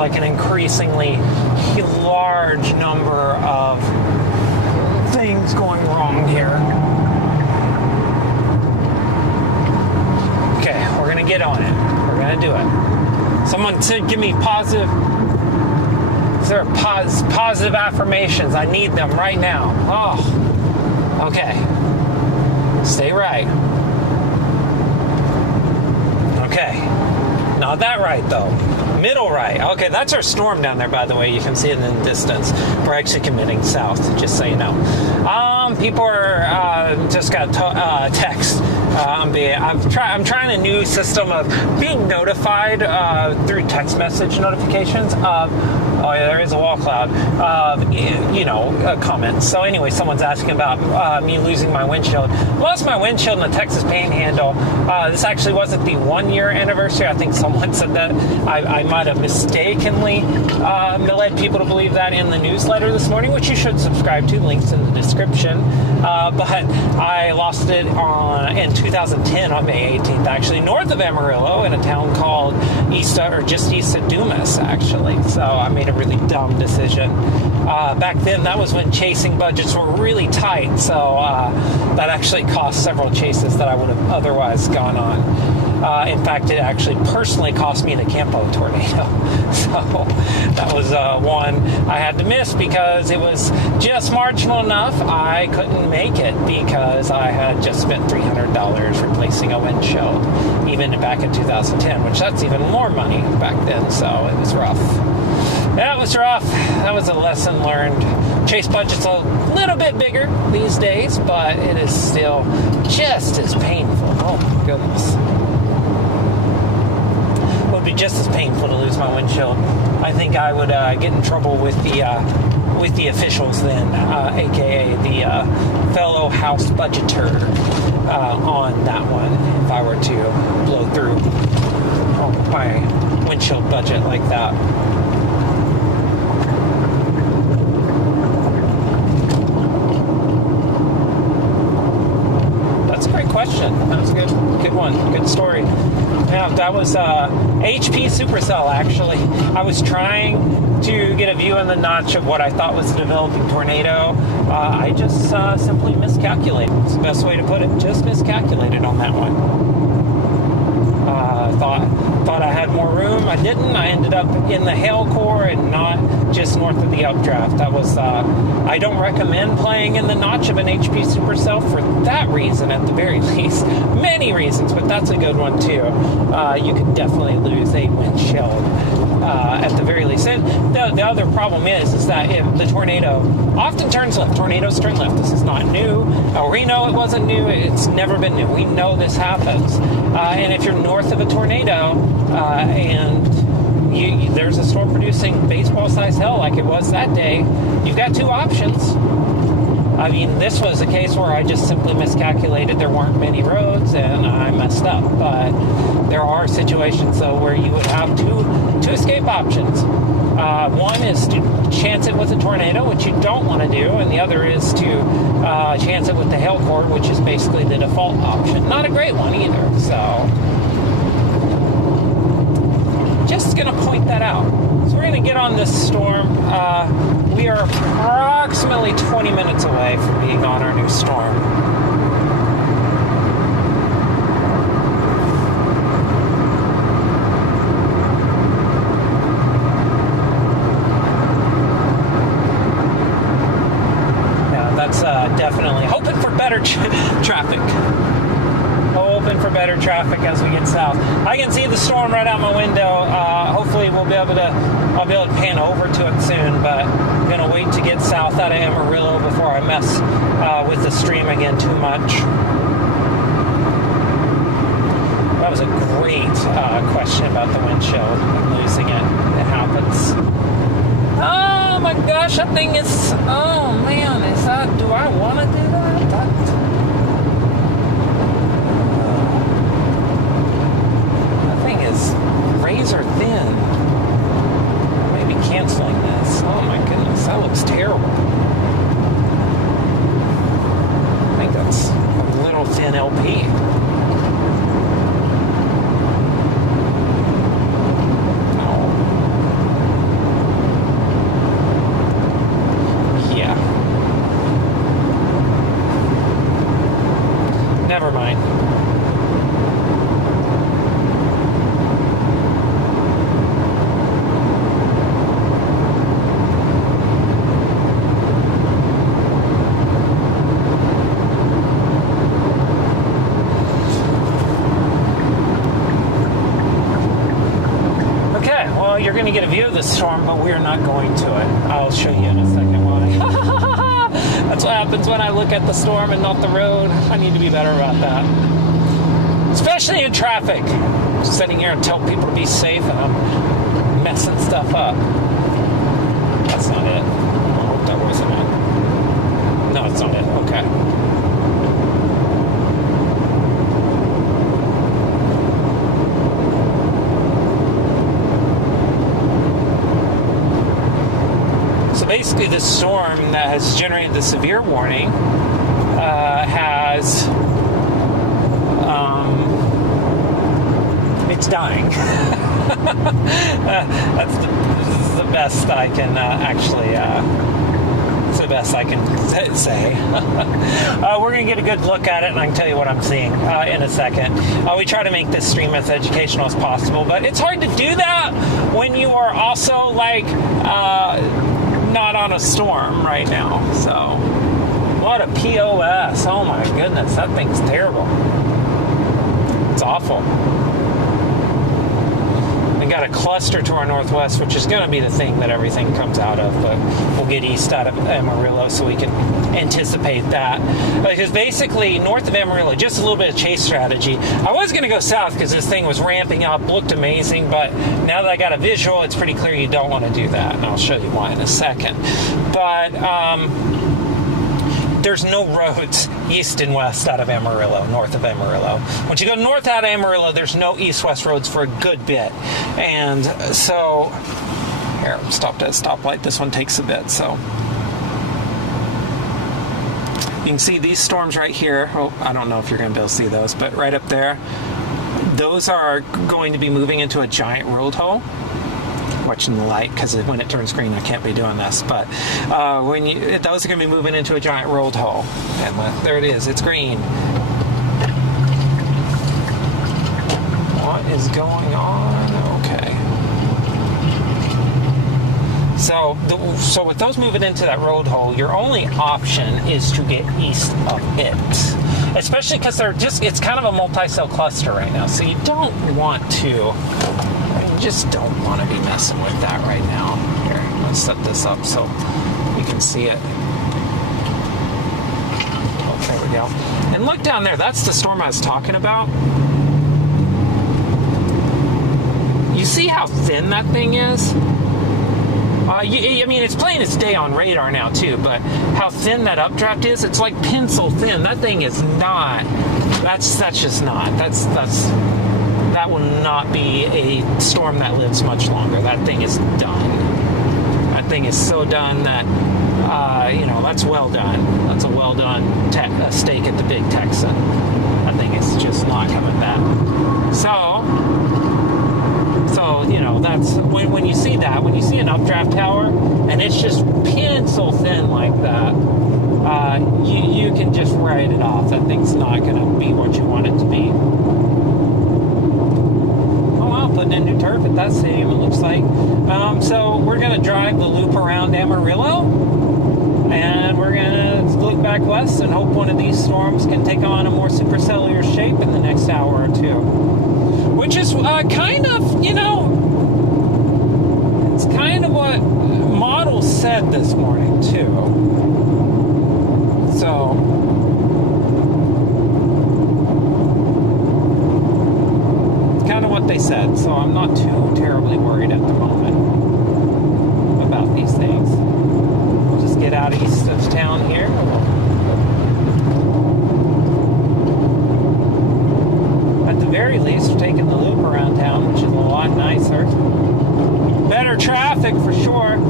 like an increasingly large number of things going wrong here. Okay, we're gonna get on it. We're gonna do it. Someone said, give me positive. Is there positive affirmations? I need them right now. Oh, okay. Stay right. Okay. Not that right, though. Middle right. Okay, that's our storm down there, by the way. You can see it in the distance. We're actually committing south, just so you know. People are just got text. I'm trying a new system of being notified through text message notifications of, oh yeah, there is a wall cloud, comments. So anyway, someone's asking about me losing my windshield. Lost my windshield in the Texas Panhandle. This actually wasn't the 1 year anniversary. I think someone said that. I might have mistakenly led people to believe that in the newsletter this morning, which you should subscribe to. Links in the description. But I lost it in 2010 on May 18th, actually, north of Amarillo in a town called just east of Dumas, actually. So I made a really dumb decision. Back then, that was when chasing budgets were really tight. So that actually cost several chases that I would have otherwise gone on. In fact, it actually personally cost me the Campo tornado. So that was one I had to miss because it was just marginal enough. I couldn't make it because I had just spent $300 replacing a windshield, even back in 2010, which that's even more money back then. So it was rough. That was rough. That was a lesson learned. Chase budget's a little bit bigger these days, but it is still just as painful. Oh my goodness. It would be just as painful to lose my windshield. I think I would get in trouble with the officials then, aka the fellow house budgeter on that one, if I were to blow through my windshield budget like that. Question. That was a good one. Good story. Yeah, that was HP Supercell, actually. I was trying to get a view in the notch of what I thought was a developing tornado. I just simply miscalculated. It's the best way to put it. Just miscalculated on that one. Thought I had more room. I didn't. I ended up in the hail core and not just north of the updraft. That was. I don't recommend playing in the notch of an HP Supercell for that reason, at the very least. Many reasons, but that's a good one too. You could definitely lose a windshield at the very least. And the other problem is that if the tornado often turns left. Tornadoes turn left. This is not new. We know it wasn't new. It's never been new. We know this happens. And if you're north of a tornado and there's a storm producing baseball-sized hail like it was that day, you've got two options. I mean, this was a case where I just simply miscalculated. There weren't many roads, and I messed up. But there are situations, though, where you would have two escape options. One is to chance it with a tornado, which you don't want to do, and the other is to chance it with the hail core, which is basically the default option. Not a great one either, so just going to point that out. So we're going to get on this storm. We are approximately 20 minutes away from being on our new storm. Yeah, that's definitely hoping for better traffic. Hoping for better traffic as we get south. I can see the storm right out my window. Hopefully I'll be able to pan over to it soon, but I'm going to wait to get south out of Amarillo before I mess with the stream again too much. That was a great question about the windshield and losing it. It happens. Oh my gosh, that thing is, oh man, do I want to do that? Is razor thin. Maybe canceling this. Oh my goodness, that looks terrible. I think that's a little thin LP. No. Okay, well, you're going to get a view of the storm, but we're not going to it. I'll show you in a second why. That's what happens when I look at the storm and not the road. I need to be better about that. Especially in traffic. Just sitting here and tell people to be safe, and I'm messing stuff up. That's not it. I hope that wasn't it. No, it's not it. Okay. So basically, the storm that has generated the severe warning it's dying. This is the best I can it's the best I can say. We're going to get a good look at it, and I can tell you what I'm seeing in a second. We try to make this stream as educational as possible, but it's hard to do that when you are also like not on a storm right now. So what a POS. Oh my goodness, that thing's terrible. It's awful. We got a cluster to our northwest, which is going to be the thing that everything comes out of, but we'll get east out of Amarillo so we can anticipate that. Because basically, north of Amarillo, just a little bit of chase strategy. I was going to go south because this thing was ramping up, looked amazing, but now that I got a visual, it's pretty clear you don't want to do that, and I'll show you why in a second. But there's no roads east and west out of Amarillo, north of Amarillo. Once you go north out of Amarillo, there's no east-west roads for a good bit. And so, here, I'm stopped at a stoplight. This one takes a bit, so. You can see these storms right here. Oh, I don't know if you're going to be able to see those, but right up there, those are going to be moving into a giant road hole. Watching the light, because when it turns green I can't be doing this, but those are going to be moving into a giant rolled hole, and there it is, it's green. What is going on? Okay, so with those moving into that road hole, your only option is to get east of it, especially because it's kind of a multi-cell cluster right now, so you don't want to just don't want to be messing with that right now. Here, let's set this up so you can see it. Oh, there we go. And look down there, that's the storm I was talking about. You see how thin that thing is? I mean, it's plain as day on radar now too, but how thin that updraft is, it's like pencil thin. That thing is not, that's just not, that will not be a storm that lives much longer. That thing is done. That thing is so done that, that's well done. That's a well done steak at the Big Texan. That thing is just not coming back. So that's when you see that, when you see an updraft tower and it's just pencil thin like that, you can just write it off. That thing's not going to be what you want it to be. Putting in new turf at that stadium, it looks like. So we're going to drive the loop around Amarillo, and we're going to look back west and hope one of these storms can take on a more supercellular shape in the next hour or two. Which is kind of, it's kind of what models said this morning, too. So what they said, so I'm not too terribly worried at the moment about these things. We'll just get out east of town here. At the very least, we're taking the loop around town, which is a lot nicer. Better traffic for sure.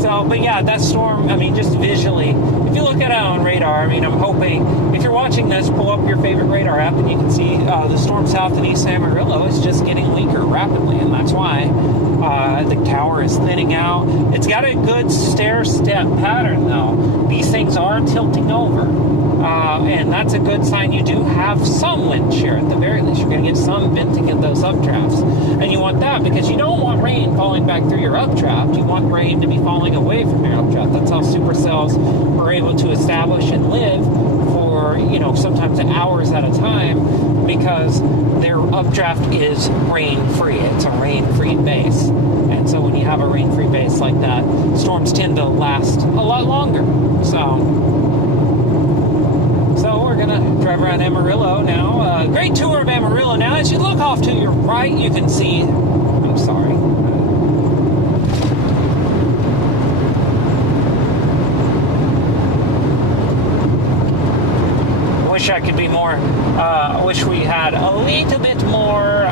So, but yeah, that storm, I mean, just visually, if you look at it on radar, I mean, I'm hoping, if you're watching this, pull up your favorite radar app and you can see the storm south and east Amarillo is just getting weaker rapidly, and that's why the tower is thinning out. It's got a good stair-step pattern, though. These things are tilting over, and that's a good sign you do have some wind shear at the very least. You're going to get some venting of those updrafts, and you want that because you don't want rain falling back through your updraft. You want rain to be falling away from your updraft. That's how supercells are able to establish and live for, sometimes hours at a time, because their updraft is rain-free. It's a rain-free base. have a rain-free base like that, storms tend to last a lot longer. So we're gonna drive around Amarillo now. Great tour of Amarillo. Now, as you look off to your right, you can see. I'm sorry. Wish I could be more. I wish we had a little bit more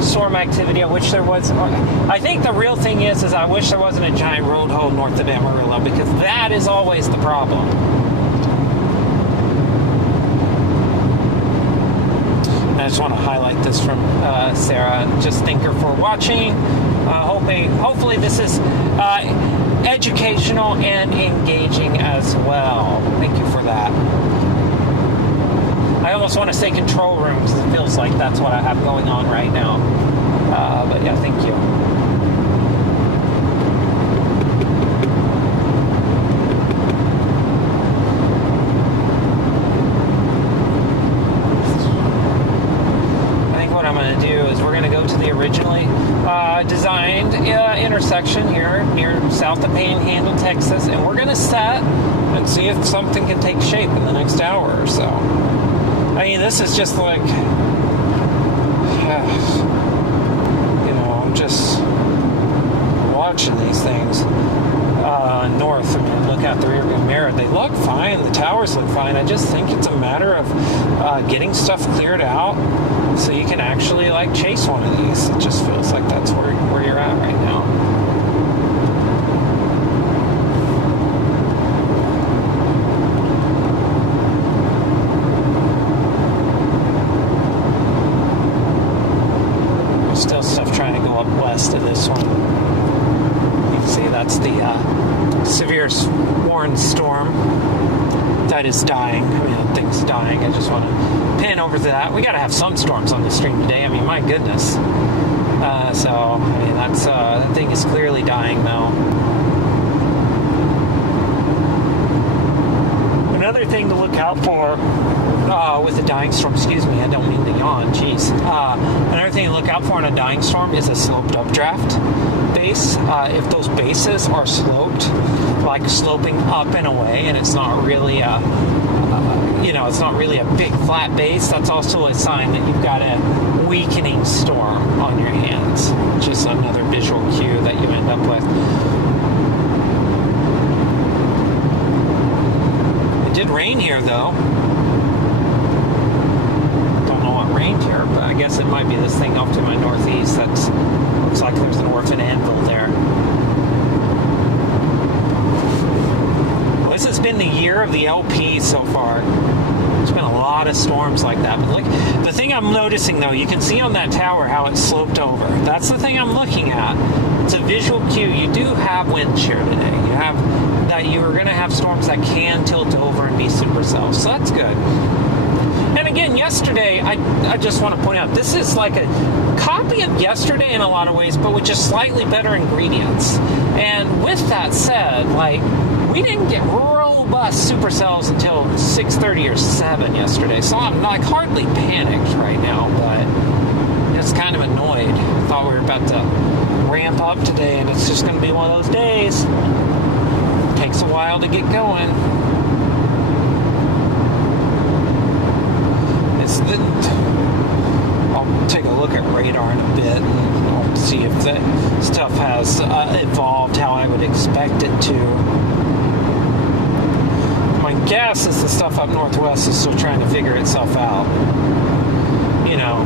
storm activity. I wish there was. I think the real thing is I wish there wasn't a giant road hole north of Amarillo, because that is always the problem. I just want to highlight this from Sarah. Just thank her for watching. Hopefully this is educational and engaging as well. Thank you for that. I almost want to say control room, because it feels like that's what I have going on right now. But yeah, thank you. I think what I'm going to do is we're going to go to the originally designed intersection here near south of Panhandle, Texas, and we're going to set and see if something can take shape in the next hour or so. I mean, this is just like, I'm just watching these things north. I mean, look out the rearview mirror. They look fine. The towers look fine. I just think it's a matter of getting stuff cleared out so you can actually, like, chase one of these. It just feels like that's where you're at right now. Still stuff trying to go up west of this one. You can see that's the severe warned storm that is dying. I mean, the thing's dying. I just want to pin over to that. We got to have some storms on the stream today. I mean, my goodness. So, I mean, that's that thing is clearly dying now. Another thing to look out for with a dying storm, excuse me, I don't mean to yawn, jeez. Another thing to look out for in a dying storm is a sloped updraft base. If those bases are sloped, like sloping up and away, and it's not really it's not really a big flat base, that's also a sign that you've got a weakening storm on your hands. Just another visual cue that you end up with. It did rain here, though. Don't know what rained here, but I guess it might be this thing off to my northeast. That looks like there's an orphan anvil there. Well, this has been the year of the LP so far. There's been a lot of storms like that. But look, the thing I'm noticing, though, you can see on that tower how it's sloped over. That's the thing I'm looking at. It's a visual cue. You do have wind shear today. You have that you are going to have storms that can tilt over and be supercells. So that's good. And again, yesterday, I just want to point out, this is like a copy of yesterday in a lot of ways, but with just slightly better ingredients. And with that said, like, we didn't get robust supercells until 6:30 or 7 yesterday. So I'm like hardly panicked right now, but just kind of annoyed. I thought we were about to ramp up today, and it's just going to be one of those days. Takes a while to get going. I'll take a look at radar in a bit and I'll see if that stuff has evolved how I would expect it to. My guess is the stuff up northwest is still trying to figure itself out. You know.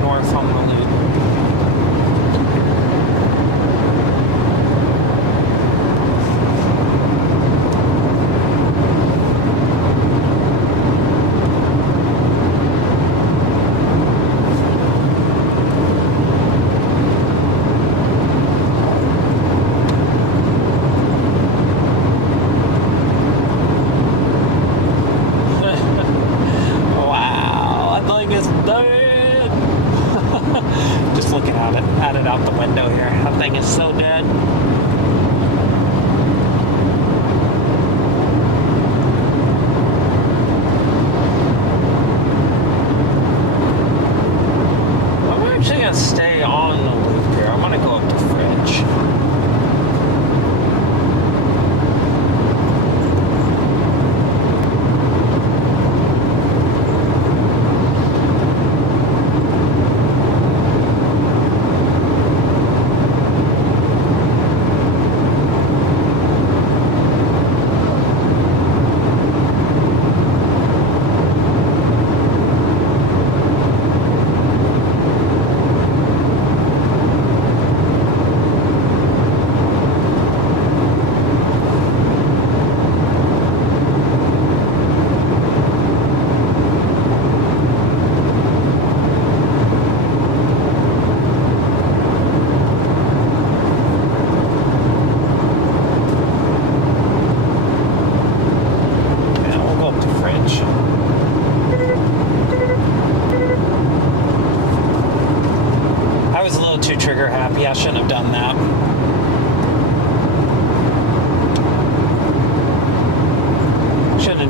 North on the loop.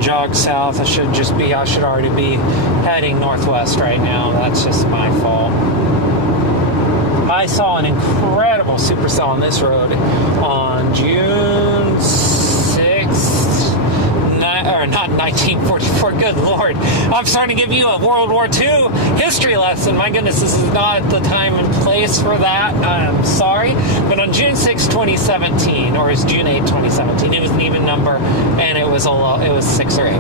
jog south. I should already be heading northwest right now. That's just my fault. I saw an incredible supercell on this road on June 6th, or not 1944, good Lord. I'm starting to give you a World War II history lesson. My goodness, this is not the time and place for that. I'm sorry. But on June 6, 2017, or it's June 8, 2017, it was an even number, and it was 6 or 8.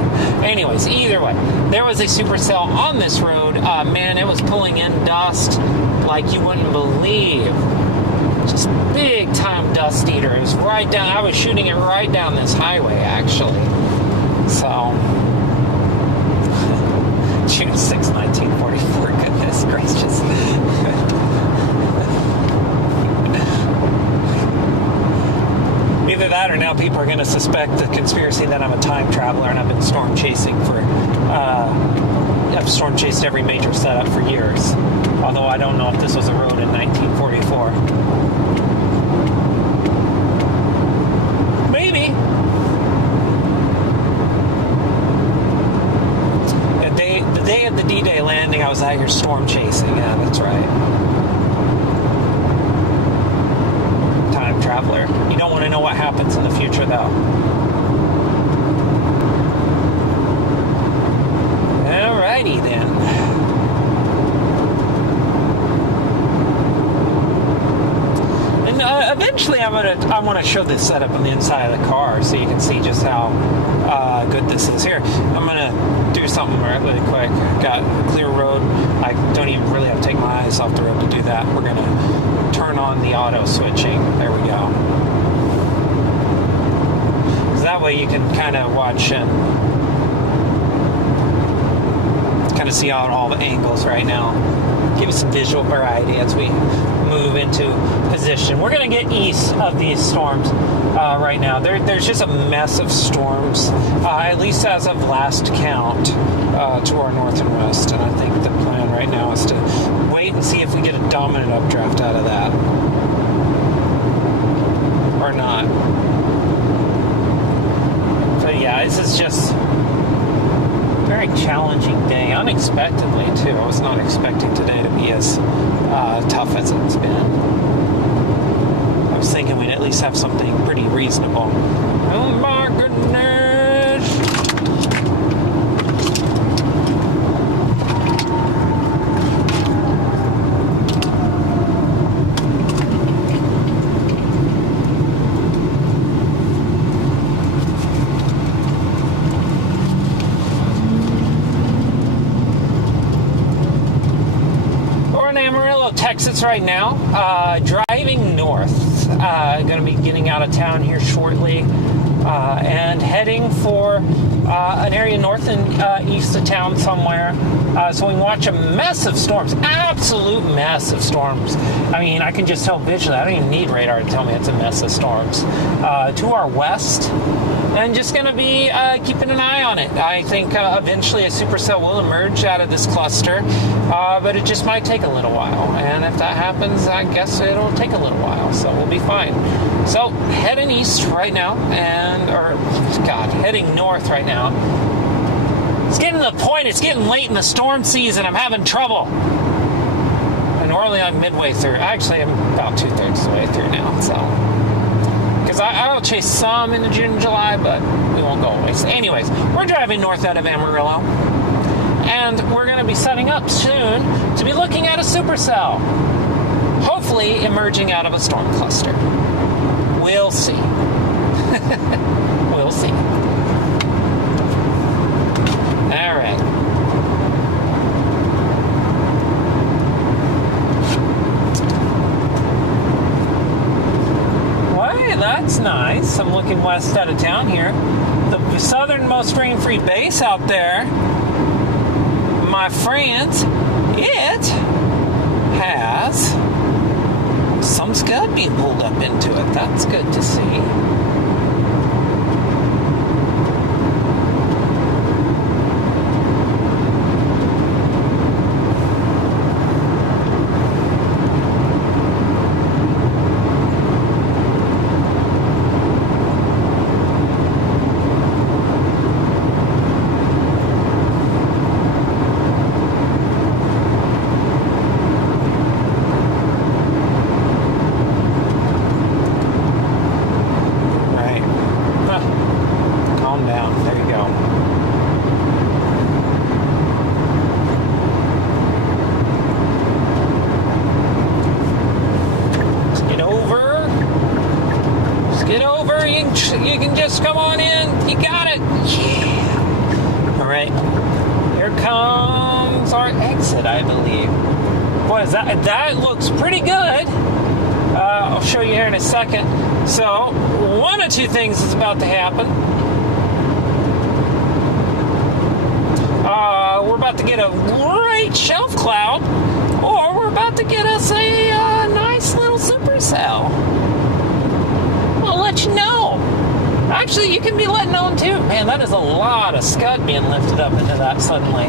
Anyways, either way, there was a supercell on this road. Man, it was pulling in dust like you wouldn't believe. Just big time dust eater. It was right down, I was shooting it right down this highway, actually. So, June 6, 1944, goodness gracious. Either that or now people are going to suspect the conspiracy that I'm a time traveler and I've been storm chasing I've storm chased every major setup for years. Although I don't know if this was a road in 1944. Maybe. The day of the D-Day landing, I was out here storm chasing. Yeah, that's right. Time traveler. You don't want to know what happens in the future, though. Alrighty then. And eventually, I want to show this setup on the inside of the car so you can see just how good this is. Here, I'm gonna do something really quick. Got a clear road. I don't even really have to take my eyes off the road to do that. We're gonna turn on the auto switching. There we go. So that way you can kind of watch and kind of see out all the angles right now. Give us some visual variety as we move into position. We're going to get east of these storms right now. There's just a mess of storms, at least as of last count, to our north and west. And I think the plan right now is to wait and see if we get a dominant updraft out of that. Or not. So yeah, this is just very challenging day, unexpectedly too. I was not expecting today to be as tough as it's been. I was thinking we'd at least have something pretty reasonable. Oh my goodness! Texas right now, driving north, going to be getting out of town here shortly, and heading for an area north and east of town somewhere, so we can watch a mess of storms, absolute mess of storms. I mean, I can just tell visually, I don't even need radar to tell me it's a mess of storms. To our west, and just going to be keeping an eye on it. I think eventually a supercell will emerge out of this cluster, but it just might take a little while. And if that happens, I guess it'll take a little while, so we'll be fine. So heading east right now, heading north right now. It's getting to the point, it's getting late in the storm season. I'm having trouble. And normally I'm midway through. Actually, I'm about 2/3 of the way through now, so. Because I'll chase some in June and July, but we won't go always. Anyways, we're driving north out of Amarillo, and we're going to be setting up soon to be looking at a supercell, hopefully emerging out of a storm cluster. We'll see. We'll see. All right. That's nice. I'm looking west out of town here. The southernmost rain-free base out there, my friends, it has some scud being pulled up into it. That's good to see. You can just come on in. You got it. Yeah. All right. Here comes our exit, I believe. Boy, that looks pretty good. I'll show you here in a second. So, one of two things is about to happen. We're about to get a great shelf cloud, or we're about to get us a nice little supercell. I'll let you know. Actually, you can be let known too. Man, that is a lot of scud being lifted up into that suddenly.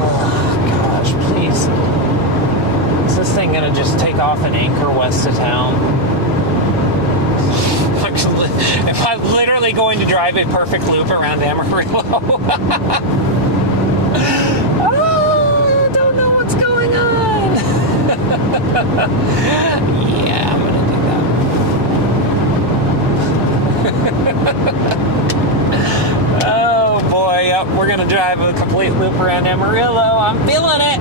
Oh, gosh, please. Is this thing going to just take off and anchor west of town? Am I literally going to drive a perfect loop around Amarillo? Oh, I don't know what's going on. Yeah, I'm going to do that. Oh, boy. Yep, we're going to drive a complete loop around Amarillo. I'm feeling it.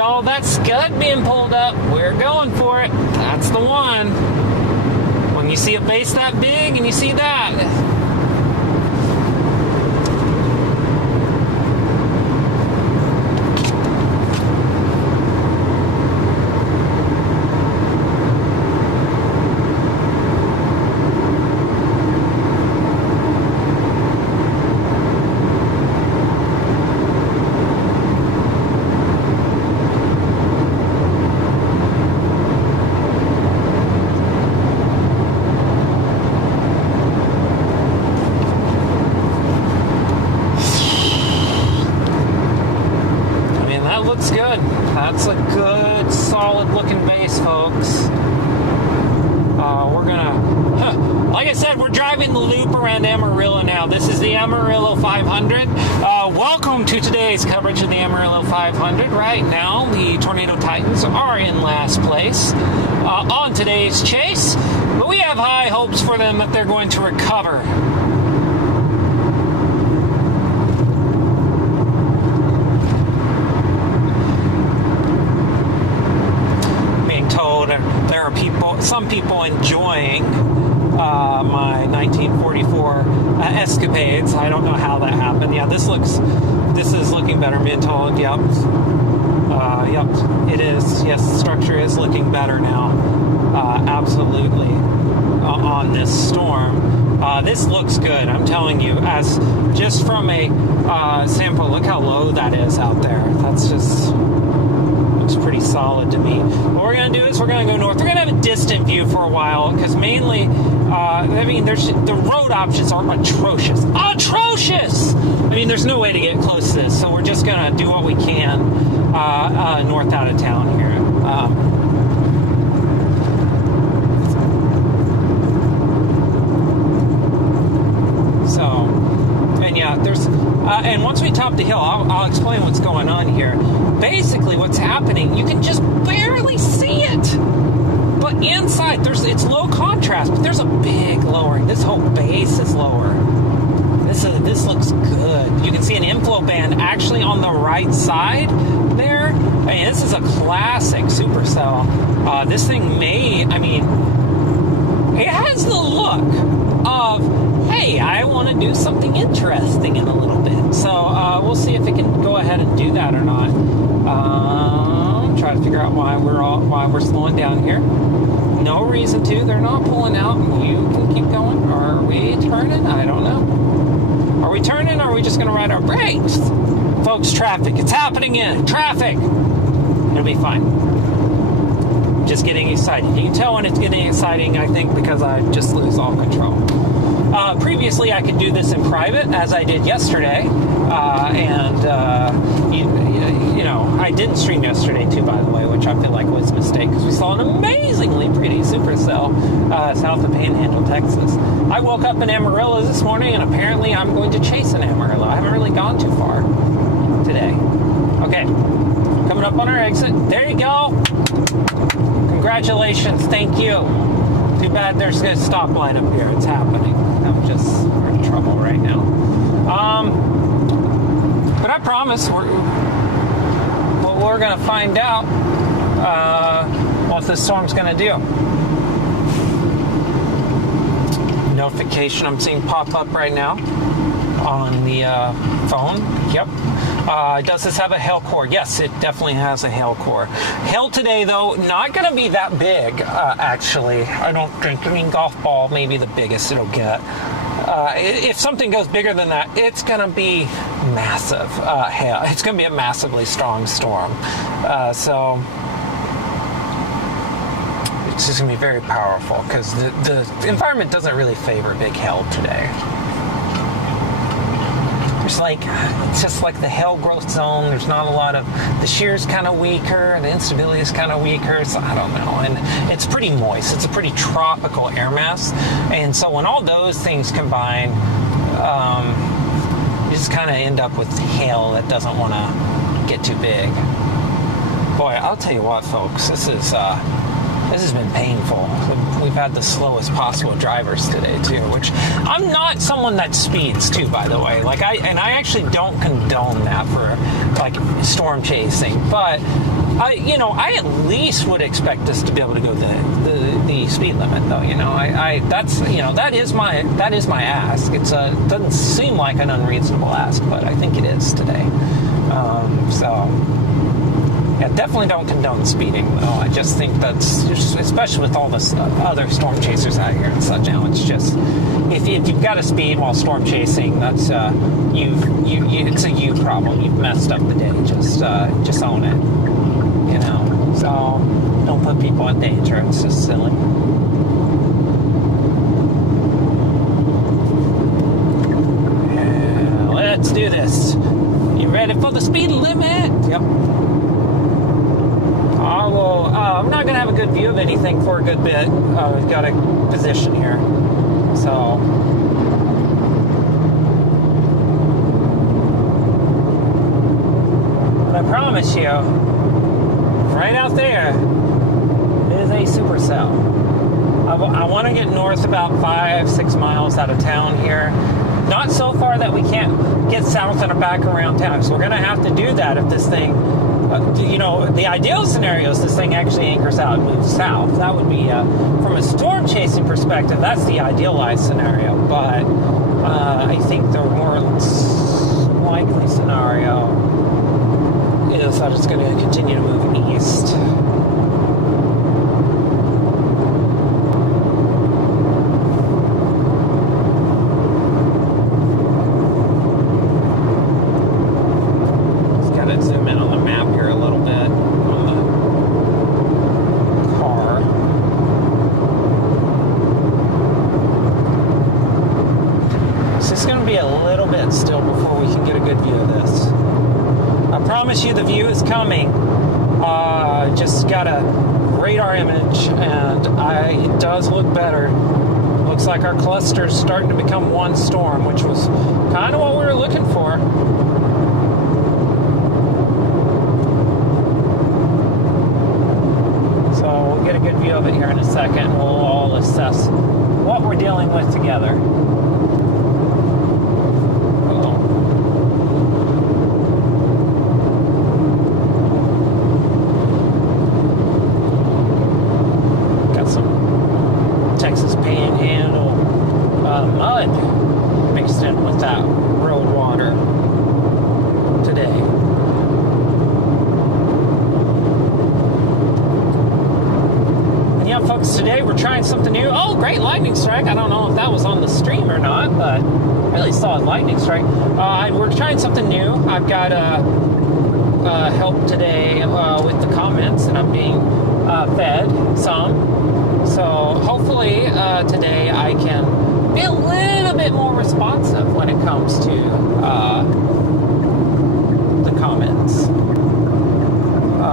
All that scud being pulled up, we're going for it. That's the one. When you see a base that big and you see that, that's a good, solid-looking base, folks. We're gonna, like I said, we're driving the loop around Amarillo now. This is the Amarillo 500. Welcome to today's coverage of the Amarillo 500. Right now, the Tornado Titans are in last place on today's chase, but we have high hopes for them that they're going to recover. There are some people enjoying my 1944 escapades. I don't know how that happened. Yeah, this is looking better. Being told, yep, it is. Yes, the structure is looking better now. Absolutely, on this storm. This looks good. I'm telling you, as just from a sample. Look how low that is out there. That's just. Pretty solid to me. What we're going to do is we're going to go north. We're going to have a distant view for a while because mainly, the road options are atrocious. Atrocious! I mean, there's no way to get close to this, so we're just going to do what we can north out of town here. And once we top the hill, I'll explain what's going on here. Basically, what's happening, you can just barely see it. But inside, it's low contrast, but there's a big lowering. This whole base is lower. This looks good. You can see an inflow band actually on the right side there. I mean, this is a classic supercell. This thing may, I mean, it has the look of, hey, I want to do something interesting in a little bit. So we'll see if it can go ahead and do that or not. Try to figure out why we're slowing down here. No reason to. They're not pulling out. You can keep going. Are we turning? I don't know. Are we turning, or are we just going to ride our brakes? Folks, traffic. It's happening in. Traffic. It'll be fine. Just getting excited. You can tell when it's getting exciting, I think, because I just lose all control. Previously, I could do this in private, as I did yesterday. You know, I didn't stream yesterday, too, by the way, which I feel like was a mistake, because we saw an amazingly pretty supercell south of Panhandle, Texas. I woke up in Amarillo this morning, and apparently I'm going to chase an Amarillo. I haven't really gone too far today. Okay, coming up on our exit. There you go. Congratulations. Thank you. Too bad there's a stoplight up here. It's happening. We're in trouble right now. But I promise we're going to find out what this storm's going to do. Notification I'm seeing pop up right now on the phone. Yep. Does this have a hail core? Yes, it definitely has a hail core. Hail today, though, not going to be that big, actually. I don't think. I mean, golf ball may be the biggest it'll get. If something goes bigger than that, it's going to be massive hail. It's going to be a massively strong storm. So it's just going to be very powerful, because the environment doesn't really favor big hail today. It's just like the hail growth zone. There's not a lot of, the shear's kind of weaker, the instability is kind of weaker, so I don't know. And it's pretty moist. It's a pretty tropical air mass. And so when all those things combine, you just kind of end up with hail that doesn't want to get too big. Boy, I'll tell you what, folks, this has been painful. We've had the slowest possible drivers today, too, which I'm not someone that speeds, too, by the way. I actually don't condone that for, storm chasing. But, I at least would expect us to be able to go the speed limit, though, that is my ask. It doesn't seem like an unreasonable ask, but I think it is today. Yeah, definitely don't condone speeding, though. I just think that's, especially with all the other storm chasers out here and such now, it's just, if you've got to speed while storm chasing, that's, it's a you problem. You've messed up the day. Just own it, So, don't put people in danger. It's just silly. Yeah, let's do this. You ready for the speed limit? Yep. I'm not going to have a good view of anything for a good bit. We've got a position here. So, but I promise you, right out there is a supercell. I want to get north about 5-6 miles out of town here. Not so far that we can't get south and back around town. So we're going to have to do that if this thing... the ideal scenario is this thing actually anchors out and moves south. That would be, from a storm chasing perspective, that's the idealized scenario. But I think the more likely scenario is that it's going to continue to move east. The view is coming. Just got a radar image, and it does look better. Looks like our cluster's starting to become one storm, which was kind of what we were looking for. So we'll get a good view of it here in a second. We'll all assess what we're dealing with together. today we're trying something new. Oh, great lightning strike. I don't know if that was on the stream or not, but really solid lightning strike. We're trying something new. I've got help today with the comments, and I'm being fed some. So hopefully today I can be a little bit more responsive when it comes to the comments.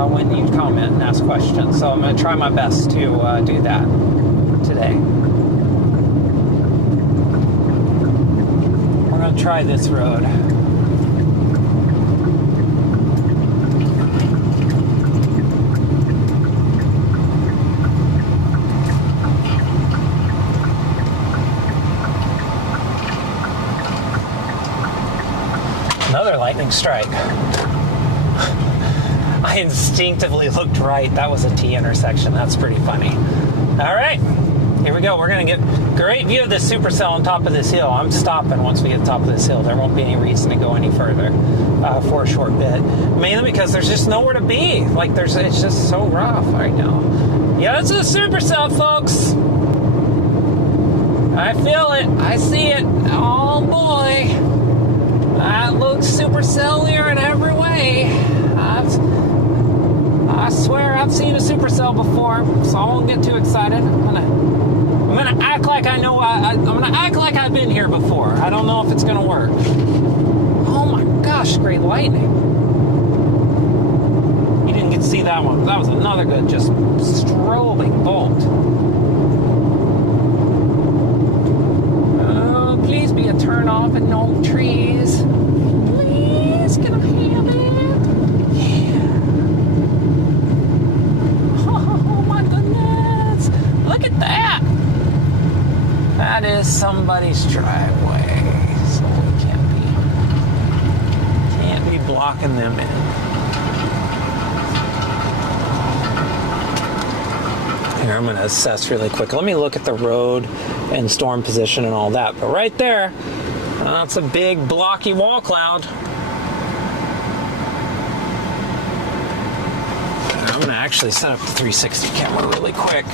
When you comment and ask questions. So I'm going to try my best to do that today. We're going to try this road. Another lightning strike. I instinctively looked right. That was a T intersection. That's pretty funny. All right, here we go. We're going to get great view of this supercell on top of this hill. I'm stopping once we get to the top of this hill. There won't be any reason to go any further for a short bit. Mainly because there's just nowhere to be. Like, it's just so rough right now. Yeah, it's a supercell, folks. I feel it. I see it. Oh, boy. That looks supercellular in every way. I swear I've seen a supercell before, so I won't get too excited. I'm gonna act like I know. I'm gonna act like I've been here before. I don't know if it's gonna work. Oh my gosh, great lightning! You didn't get to see that one. That was another good, just strobing bolt. Oh, please be a turn off and no trees. Please, can I have it? Look at that! That is somebody's driveway, so we can't be blocking them in. Here, I'm going to assess really quick. Let me look at the road and storm position and all that. But right there, that's a big blocky wall cloud. I'm going to actually set up the 360 camera really quick.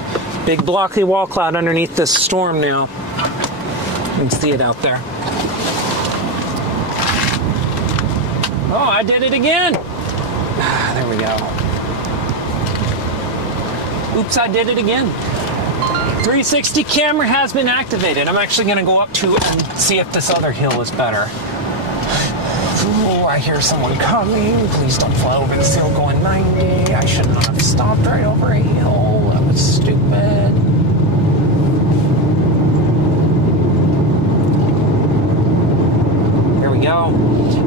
Big blocky wall cloud underneath this storm now. You can see it out there. Oh, I did it again. There we go. Oops, I did it again. 360 camera has been activated. I'm actually going to go up to it and see if this other hill is better. Oh, I hear someone coming. Please don't fly over this hill going 90. I should not have stopped right over a hill. That was stupid. Here we go.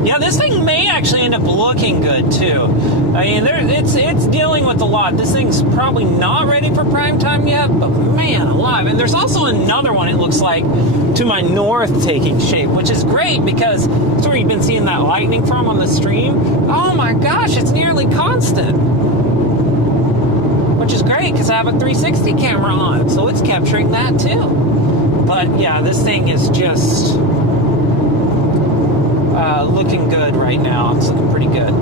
Yeah, this thing may actually end up looking good too. I mean, it's dealing with a lot. This thing's probably not ready for prime time yet, but man alive. And there's also another one, it looks like, to my north taking shape, which is great because that's where you've been seeing that lightning from on the stream. Oh my gosh, it's nearly constant. Which is great because I have a 360 camera on, so it's capturing that too. But yeah, this thing is just looking good right now. It's looking pretty good.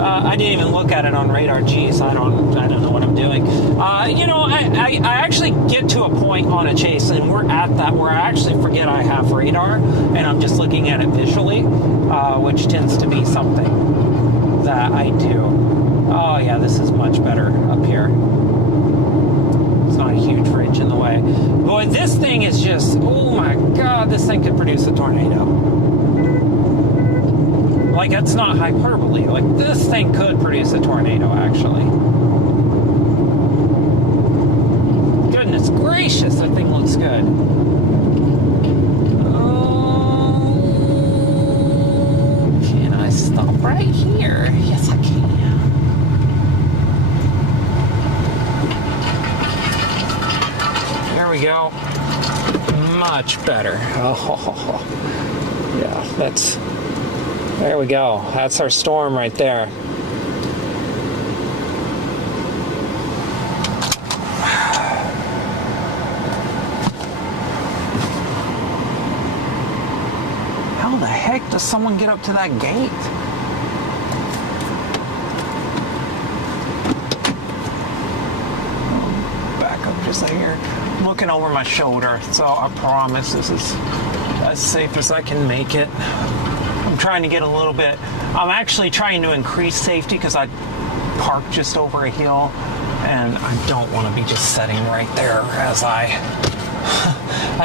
I didn't even look at it on radar. Geez, I don't know what I'm doing. You know, I actually get to a point on a chase, and we're at that where I actually forget I have radar, and I'm just looking at it visually, which tends to be something that I do. Oh yeah, this is much better up here. It's not a huge ridge in the way. Boy, this thing is just, oh my God, this thing could produce a tornado. Like, that's not hyperbole. Like, this thing could produce a tornado, actually. Goodness gracious, that thing looks good. Oh, can I stop right here? Yes, I can. There we go. Much better. Oh, yeah, that's... There we go. That's our storm right there. How the heck does someone get up to that gate? Just like here, I'm looking over my shoulder, so I promise this is as safe as I can make it. I'm trying to get a little bit, I'm actually trying to increase safety because I parked just over a hill and I don't want to be just sitting right there as I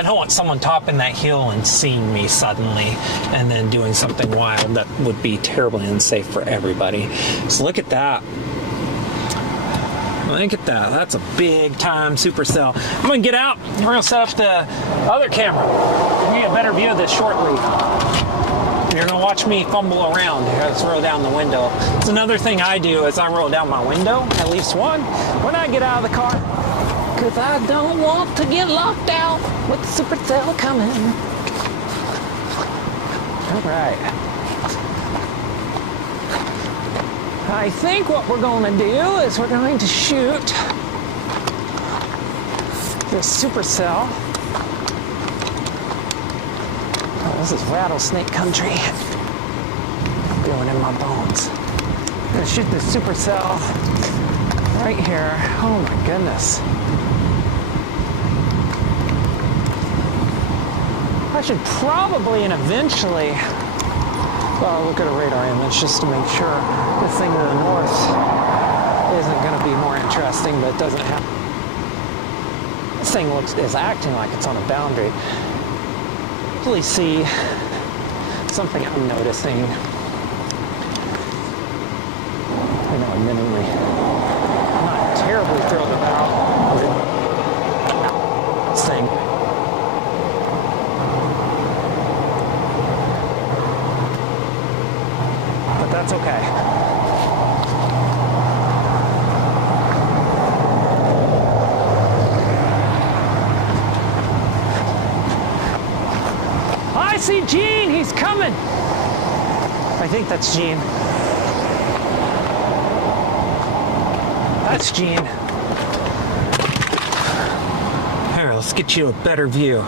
don't want someone topping that hill and seeing me suddenly and then doing something wild that would be terribly unsafe for everybody. So look at that. Look at that. That's a big time supercell. I'm going to get out. We're going to set up the other camera. We get a better view of this shortly. You're going to watch me fumble around. Let's roll down the window. It's another thing I do is I roll down my window, at least one, when I get out of the car. Because I don't want to get locked out with the supercell coming. All right. I think what we're going to do is we're going to shoot the supercell. Oh, this is rattlesnake country. Feeling in my bones. I'm going to shoot the supercell right here. Oh my goodness. I should probably and eventually, well, look at a radar image just to make sure this thing to the north isn't going to be more interesting, but it doesn't have. This thing is acting like it's on a boundary. Really see something I'm noticing. I know, admittedly, I'm not terribly thrilled about this thing. But that's okay. I see Gene, he's coming. I think that's Gene. That's Gene. Here, let's get you a better view.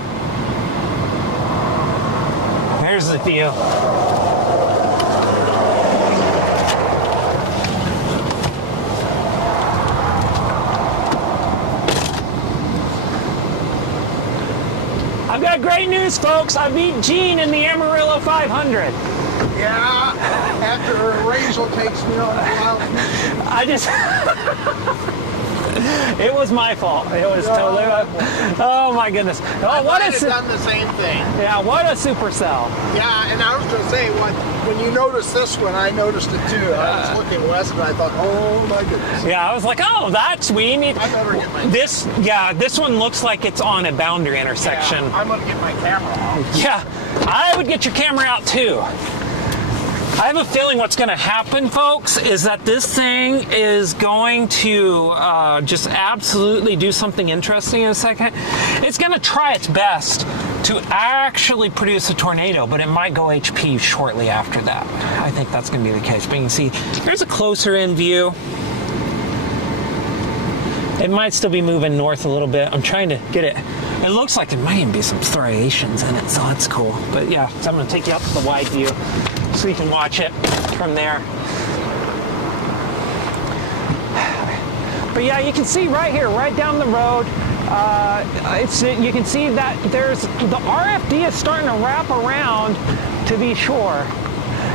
Here's the view. I've got great news, folks. I beat Gene in the Amarillo 500. Yeah, after Rachel takes me on a wild goose. I just... It was my fault. It was totally my fault. Oh my goodness. Oh, I what might a have done the same thing. Yeah, what a supercell. Yeah, and I was going to say, when you noticed this one, I noticed it too. I was looking west and I thought, oh my goodness. Yeah, I was like, oh, that's we need. I better get my this one looks like it's on a boundary intersection. Yeah, I'm going to get my camera out. Yeah, I would get your camera out too. I have a feeling what's going to happen, folks, is that this thing is going to just absolutely do something interesting in a second. It's going to try its best to actually produce a tornado, but it might go HP shortly after that. I think that's going to be the case. But you can see, there's a closer in view. It might still be moving north a little bit. I'm trying to get it. It looks like there might even be some striations in it, so that's cool. But yeah, so I'm going to take you up to the wide view so you can watch it from there. But yeah, you can see right here, right down the road, you can see that there's the RFD is starting to wrap around to the shore.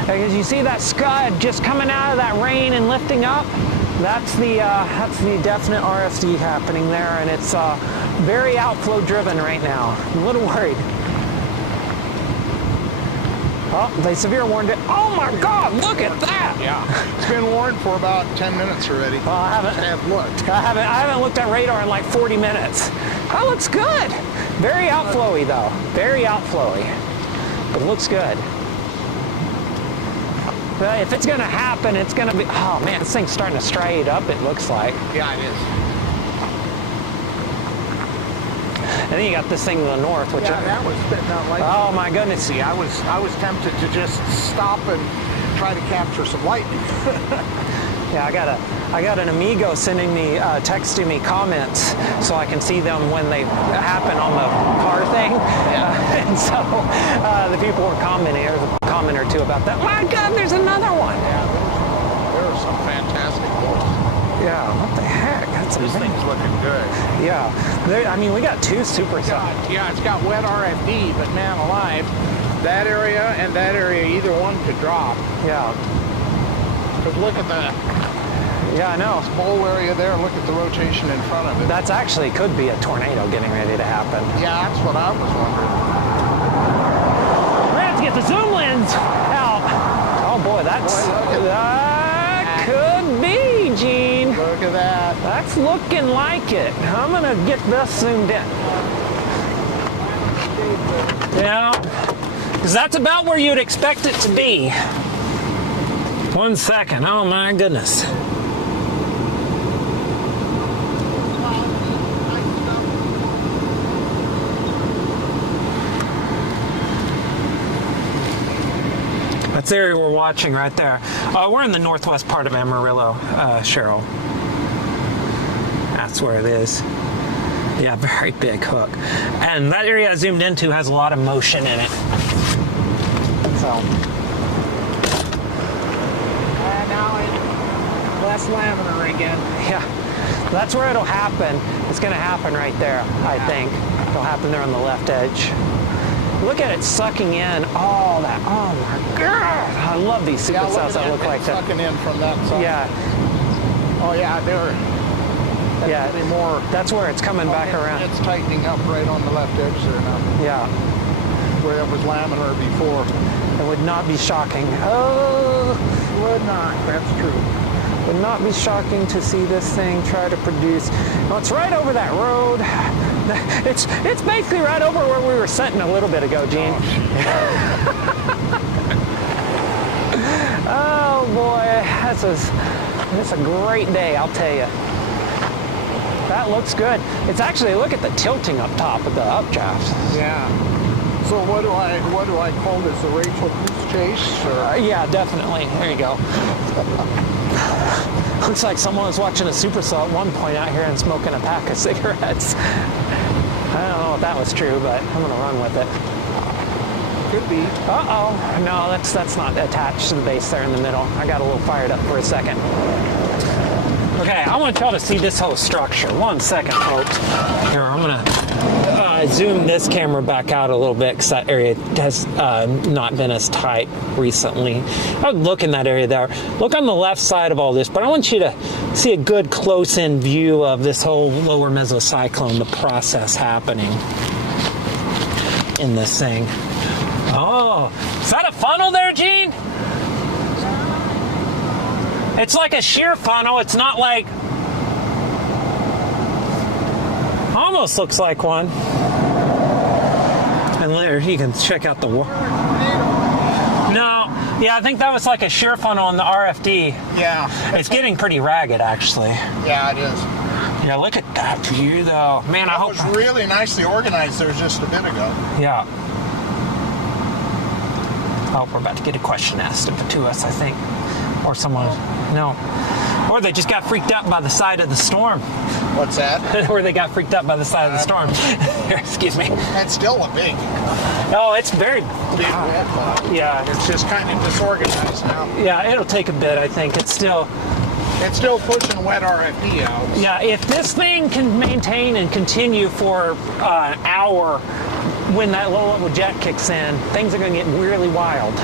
Because you see that scud just coming out of that rain and lifting up. That's the definite RFD happening there, and it's very outflow driven right now. I'm a little worried. Oh, they severe warned it. Oh my God, look at that! Yeah, it's been warned for about 10 minutes already. Well, I haven't looked. I haven't looked at radar in like 40 minutes. That looks good. Very outflowy though. Very outflowy. But it looks good. But if it's gonna happen, it's gonna be. Oh man, this thing's starting to striate up. It looks like. Yeah, it is. And then you got this thing to the north, which that was spitting out lightning. Oh my goodness! See, I was tempted to just stop and try to capture some lightning. Yeah, I got an amigo sending me, texting me comments so I can see them when they happen on the car thing. Yeah. And so the people were commenting. There's a comment or two about that. My God, there's another one. Yeah, there are some fantastic ones. Yeah, what the heck? That's This amazing. thing's looking good. Yeah, I mean, we got 2 supercells. Yeah, it's got wet RFD, but man alive, that area and that area, either one could drop. Yeah, Because look at the yeah, I know. bowl area there. Look at the rotation in front of it. That's actually could be a tornado getting ready to happen. Yeah, that's what I was wondering. We're gonna have to get the zoom lens out. Oh boy, that's that could be, Gene. Look at that. That's looking like it. I'm gonna get this zoomed in. Yeah, because that's about where you'd expect it to be. 1 second. Oh my goodness. That's the area we're watching right there. We're in the northwest part of Amarillo, Cheryl. That's where it is. Yeah, very big hook. And that area I zoomed into has a lot of motion in it. So. And now it's less laminar again. Yeah, that's where it'll happen. It's going to happen right there, I think. It'll happen there on the left edge. Look at it sucking in all that. Oh my God. I love these supercells that look like that. Sucking in from that side. Yeah. Oh yeah, they're more. That's where it's coming back around. It's tightening up right on the left edge there now. Yeah. Where it was laminar before. It would not be shocking. Oh, Would not. That's true. would not be shocking to see this thing try to produce. Well, it's right over that road. It's basically right over where we were sitting a little bit ago, Gene. Oh boy, that's a great day, I'll tell you. That looks good. It's actually, look at the tilting up top of the updraft. Yeah. So what do I call this? A Rachel Goose chase? Or? Yeah, definitely. There you go. Looks like someone was watching a Supercell at one point out here and smoking a pack of cigarettes. I don't know if that was true, but I'm gonna run with it. Could be. Uh-oh. No, that's not attached to the base there in the middle. I got a little fired up for a second. Okay, I want y'all to see this whole structure. 1 second, folks. Here, I'm gonna zoom this camera back out a little bit because that area has not been as tight recently. I would look in that area there. Look on the left side of all this, but I want you to see a good close-in view of this whole lower mesocyclone, the process happening in this thing. Oh, is that a funnel there, Gene? It's like a shear funnel. It's not like... Almost looks like one. And there, you can check out the... No, yeah, I think that was like a shear funnel on the RFD. Yeah. It's getting pretty ragged, actually. Yeah, it is. Yeah, look at that view, though. Man, I hope... It was really nicely organized there just a bit ago. Yeah. Oh, we're about to get a question asked to us, I think. Or someone... No. Or they just got freaked out by the side of the storm. What's that? Or they got freaked out by the side of the storm. Excuse me. It's still a big Oh, it's very... big red ball. Yeah. It's just kind of disorganized now. Yeah, it'll take a bit, I think. It's still pushing wet RFD out. Yeah, if this thing can maintain and continue for an hour when that low-level jet kicks in, things are going to get really wild.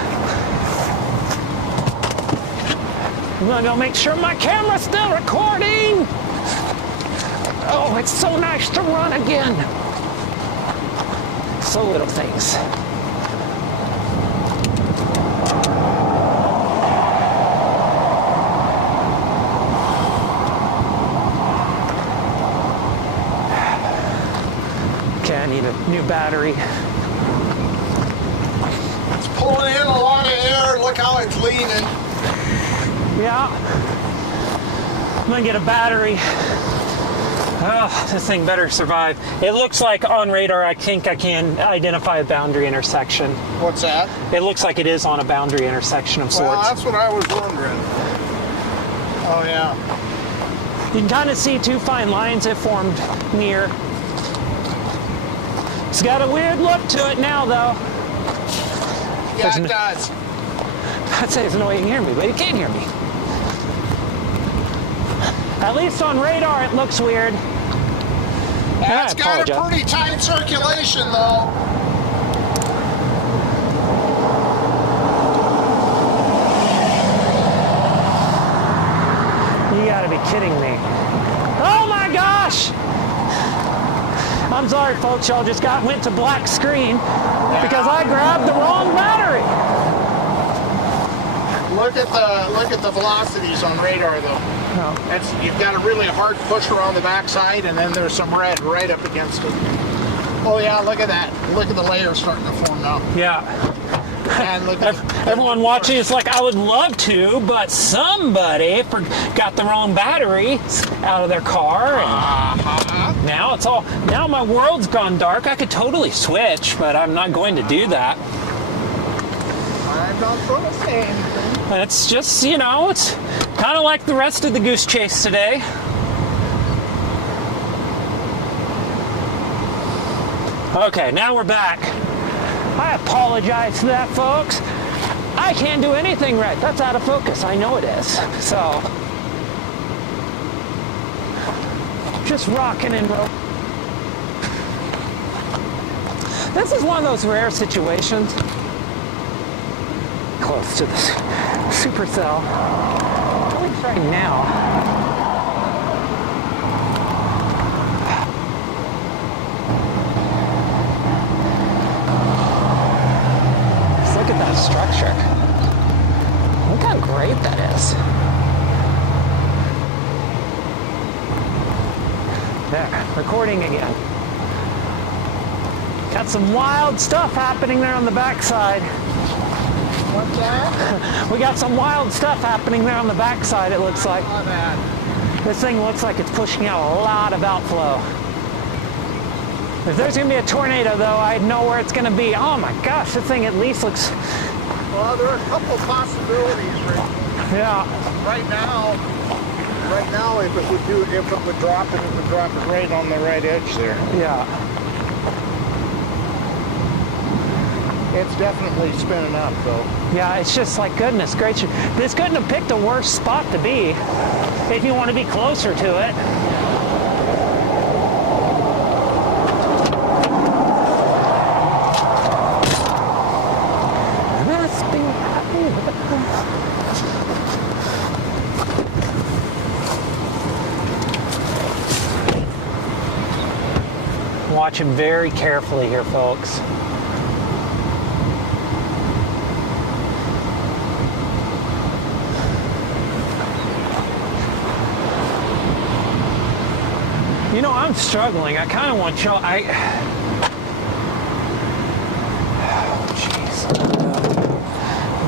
I'm going to make sure my camera's still recording. Oh, it's so nice to run again. So little things. Okay, I need a new battery. It's pulling in a lot of air. Look how it's leaning. Yeah. I'm gonna get a battery. Oh, this thing better survive. It looks like on radar, I think I can identify a boundary intersection. What's that? It looks like it is on a boundary intersection of sorts. Well, that's what I was wondering. Oh, yeah. You can kind of see two fine lines that formed near. It's got a weird look to it now, though. Yeah, it does. I'd say there's no way you can hear me, but you can't hear me. At least on radar, it looks weird. Yeah, I it's got a apologize. pretty tight circulation, though. You gotta be kidding me. Oh my gosh! I'm sorry, folks. Y'all just went to black screen because I grabbed the wrong battery. Look at the velocities on radar, though. Oh. You've got a really hard pusher on the backside, and then there's some red right up against it. Oh yeah, look at that. Look at the layers starting to form now. Yeah. And look at Everyone watching is like, I would love to, but somebody got the wrong battery out of their car, and now my world's gone dark. I could totally switch, but I'm not going to do that. I'm not going to say anything. It's just, it's kind of like the rest of the goose chase today. Okay, now we're back. I apologize for that, folks. I can't do anything right. That's out of focus. I know it is. So, just rocking and rolling. This is one of those rare situations. Close to the Supercell. At least right now. Look at that structure. Look how great that is. There, recording again. Got some wild stuff happening there on the backside. What's that? We got some wild stuff happening there on the backside, it looks like. Oh, man. This thing looks like it's pushing out a lot of outflow. If there's going to be a tornado, though, I know where it's going to be. Oh my gosh, this thing at least looks... Well, there are a couple possibilities, Rick. Yeah. Right now, if it would drop it right on the right edge there. Yeah. It's definitely spinning up, though. Yeah, it's just like, goodness gracious. This couldn't have picked a worse spot to be if you want to be closer to it. Must be happy with it. Watch him very carefully here, folks. I'm struggling. I kind of want y'all. Oh, jeez.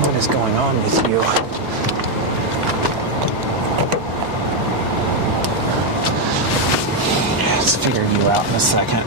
What is going on with you? Let's figure you out in a second.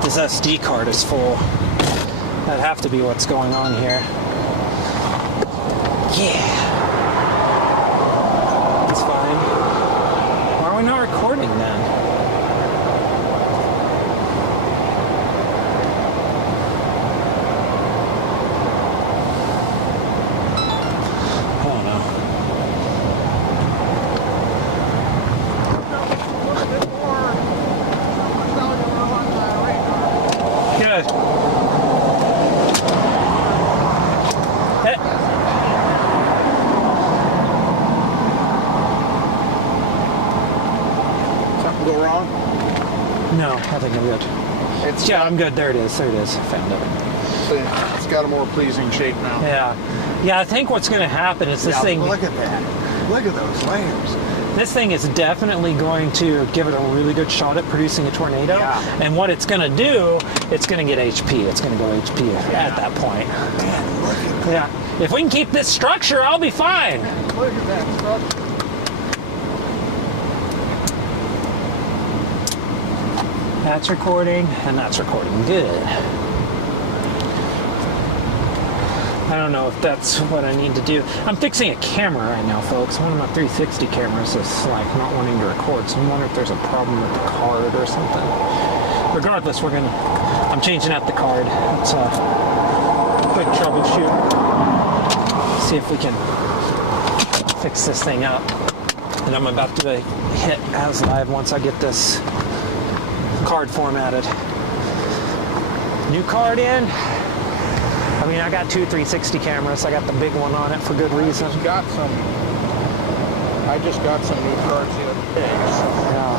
This SD card is full. That'd have to be what's going on here. Yeah. That's fine. Why are we not recording then? I don't know. Good. Something go wrong? No, I think I'm good. Yeah, I'm good. There it is. There it is. Found it. It's got a more pleasing shape now. Yeah. Yeah, I think what's going to happen is this thing... Look at that. Look at those layers. This thing is definitely going to give it a really good shot at producing a tornado. Yeah. And what it's going to do, it's going to get HP. It's going to go HP at that point. Man, look at that. Yeah. If we can keep this structure, I'll be fine. Look at that structure. That's recording, and that's recording. Good. I don't know if that's what I need to do. I'm fixing a camera right now, folks. One of my 360 cameras is like not wanting to record, so I'm wondering if there's a problem with the card or something. Regardless, I'm changing out the card. It's a quick troubleshoot. See if we can fix this thing up. And I'm about to hit as live once I get this card formatted. New card in. I mean, I got two 360 cameras. I got the big one on it for good reason. I just got some new cards the other day. Yeah.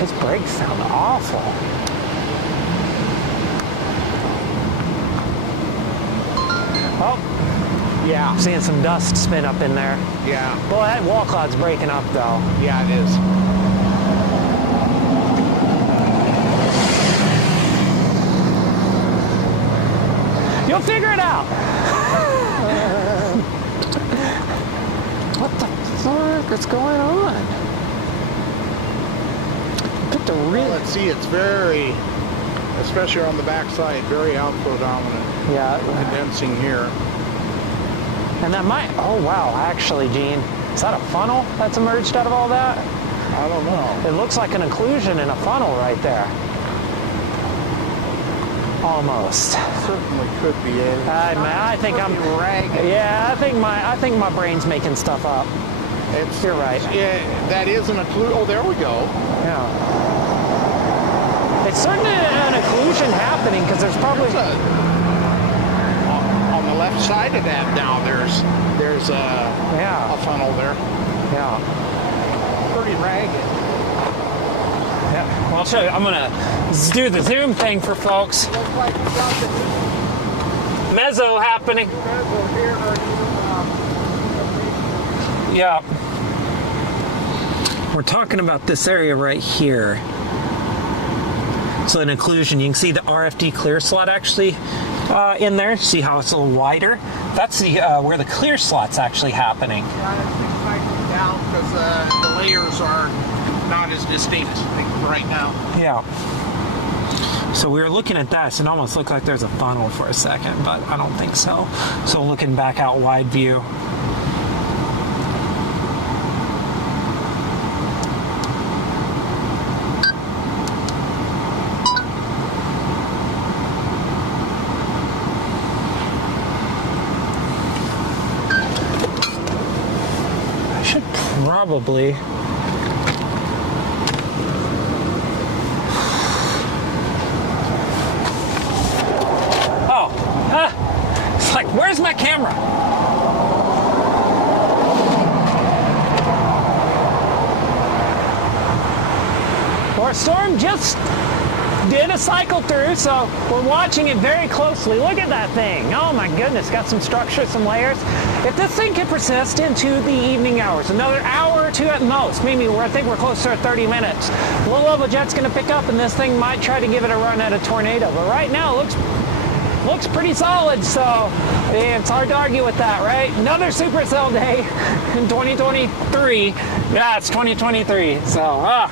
His brakes sound awful. Oh, yeah. I'm seeing some dust spin up in there. Yeah. Boy, that wall cloud's breaking up, though. Yeah, it is. You'll figure it out. What the fuck is going on? Put the real. Let's see, it's very, especially on the back side, very outflow dominant. Yeah. Condensing here. And that might. Oh wow! Actually, Gene, is that a funnel that's emerged out of all that? I don't know. It looks like an occlusion in a funnel right there. Almost. Certainly could be it. I think I'm ragged. Yeah, I think my brain's making stuff up. You're right. Yeah, that is an occlusion. Oh, there we go. Yeah. It's certainly an occlusion happening because there's probably on the left side of that now. There's a funnel there. Yeah. Pretty ragged. Yeah. Well, I'll show you. I'm gonna do the zoom thing for folks. Looks like you got the Mezzo happening. mezzo here. Yeah. We're talking about this area right here. So an occlusion, you can see the RFD clear slot actually in there. See how it's a little wider? That's the where the clear slot's actually happening. Yeah, it's cycling down because the layers are not as distinct right now. Yeah. So we were looking at that, so it almost looked like there's a funnel for a second, but I don't think so. So looking back out wide view. I should probably it's like, where's my camera? Our storm just did a cycle through, so we're watching it very closely. Look at that thing. Oh my goodness, got some structure, some layers. If this thing could persist into the evening hours, another hour or two at most, maybe I think we're closer to 30 minutes, low level jet's gonna pick up and this thing might try to give it a run at a tornado. But right now it looks pretty solid, so yeah, it's hard to argue with that, right? Another Supercell day in 2023. Yeah, it's 2023, so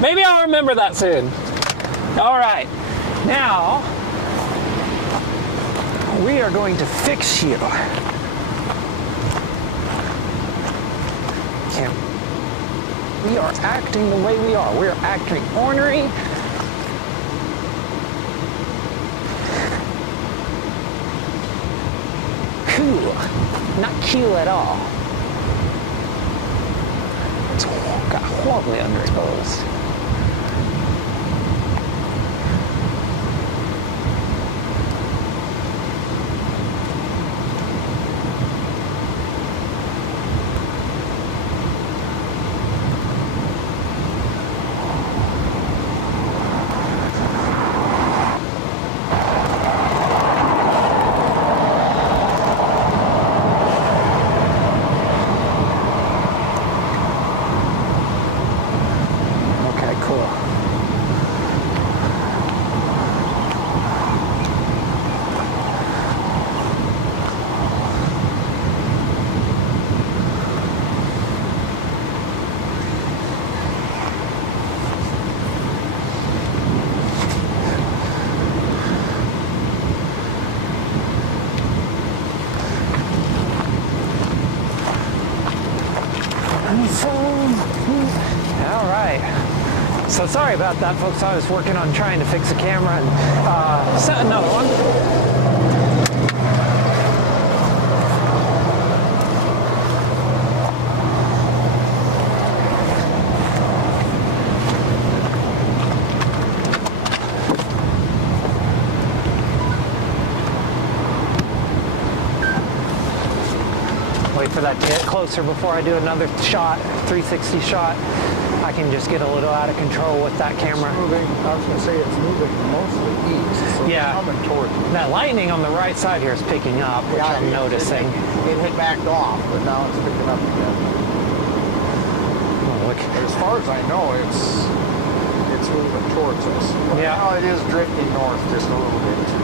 maybe I'll remember that soon. All right, now we are going to fix you. We are acting the way we are. We are acting ornery. Cool. Not cool at all. It's got horribly underexposed. So sorry about that, folks. I was working on trying to fix a camera and set another one. Wait for that to get closer before I do another shot, 360 shot. I can just get a little out of control with that camera. It's moving, I was going to say it's moving mostly east, so Yeah. it's coming towards you. That lightning on the right side here is picking up, which Yeah, I'm noticing. It had backed off, but now it's picking up again. Oh, look. As far as I know, it's moving towards us. Yeah. Now it is drifting north just a little bit too.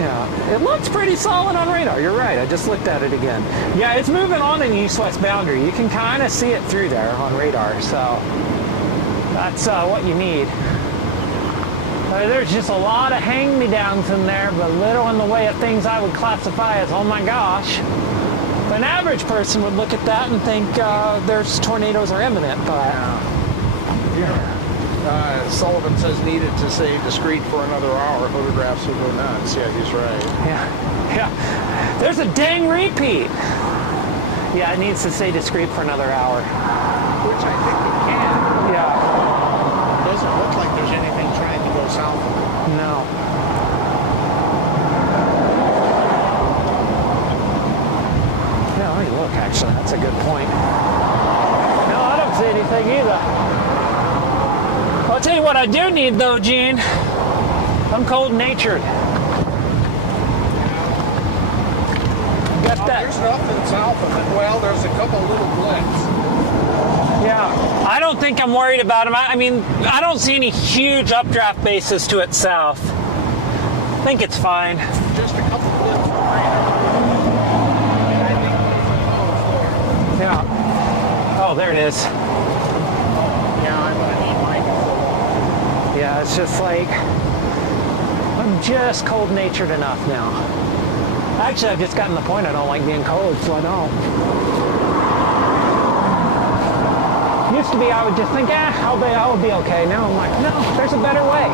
Yeah, it looks pretty solid on radar. You're right. I just looked at it again. Yeah, it's moving on an east-west boundary. You can kind of see it through there on radar. So that's what you need. There's just a lot of hang-me-downs in there, but little in the way of things I would classify as, oh my gosh. An average person would look at that and think there's tornadoes are imminent, but Sullivan says needed to stay discreet for another hour. Photographs will go nuts. Yeah, he's right. yeah. There's a dang repeat. Yeah, it needs to stay discreet for another hour. Which I think it can. Yeah. It doesn't look like there's anything trying to go south of it. No. Yeah, let me look, actually. That's a good point. No, I don't see anything either. I'll tell you what I do need, though, Gene. I'm cold-natured. Got that. There's nothing south of it. Well, there's a couple little blips. Yeah. I don't think I'm worried about them. I mean, I don't see any huge updraft bases to its south. I think it's fine. Just a couple blips of rain. And I think there's a little Yeah. Oh, there it is. Yeah, I'm going to need mine to fill up. Yeah, it's just like, I'm just cold-natured enough now. Actually, I've just gotten the point I don't like being cold, so I don't. Used to be, I would just think, I'll be okay. Now I'm like, no, there's a better way.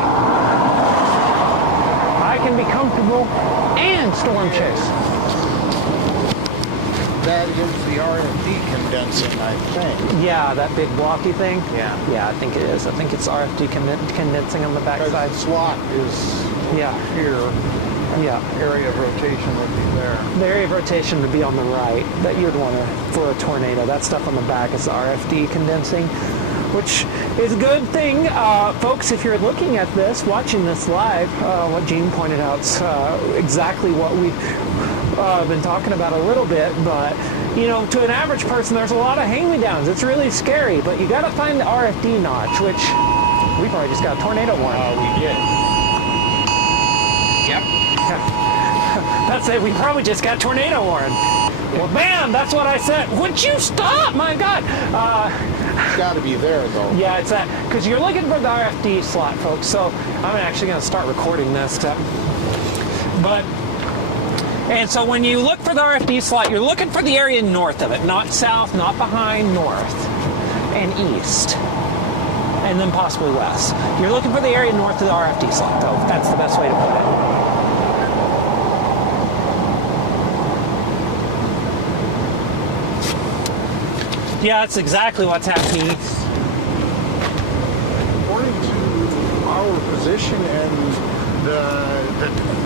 I can be comfortable and storm chase. That is the RFD condensing, I think. Yeah, that big blocky thing. Yeah. Yeah, I think it is. I think it's RFD condensing on the backside. The slot is Yeah. here. Yeah. Area of rotation would be there. The area of rotation would be on the right that you'd want to for a tornado. That stuff on the back is the RFD condensing, which is a good thing. Folks, if you're looking at this, watching this live, what Gene pointed out is exactly what we've been talking about a little bit, but you know, to an average person, there's a lot of hang-me-downs. It's really scary, but you got to find the RFD notch, which we probably just got a tornado warning. We did. Yep. That's it. We probably just got tornado warning. Well, bam! That's what I said. Would you stop? My God. It's got to be there, though. Yeah, it's that because you're looking for the RFD slot, folks. So I'm actually going to start recording this. And so when you look for the RFD slot, you're looking for the area north of it, not south, not behind, north and east, and then possibly west. You're looking for the area north of the RFD slot, though. That's the best way to put it. Yeah, that's exactly what's happening. According to our position and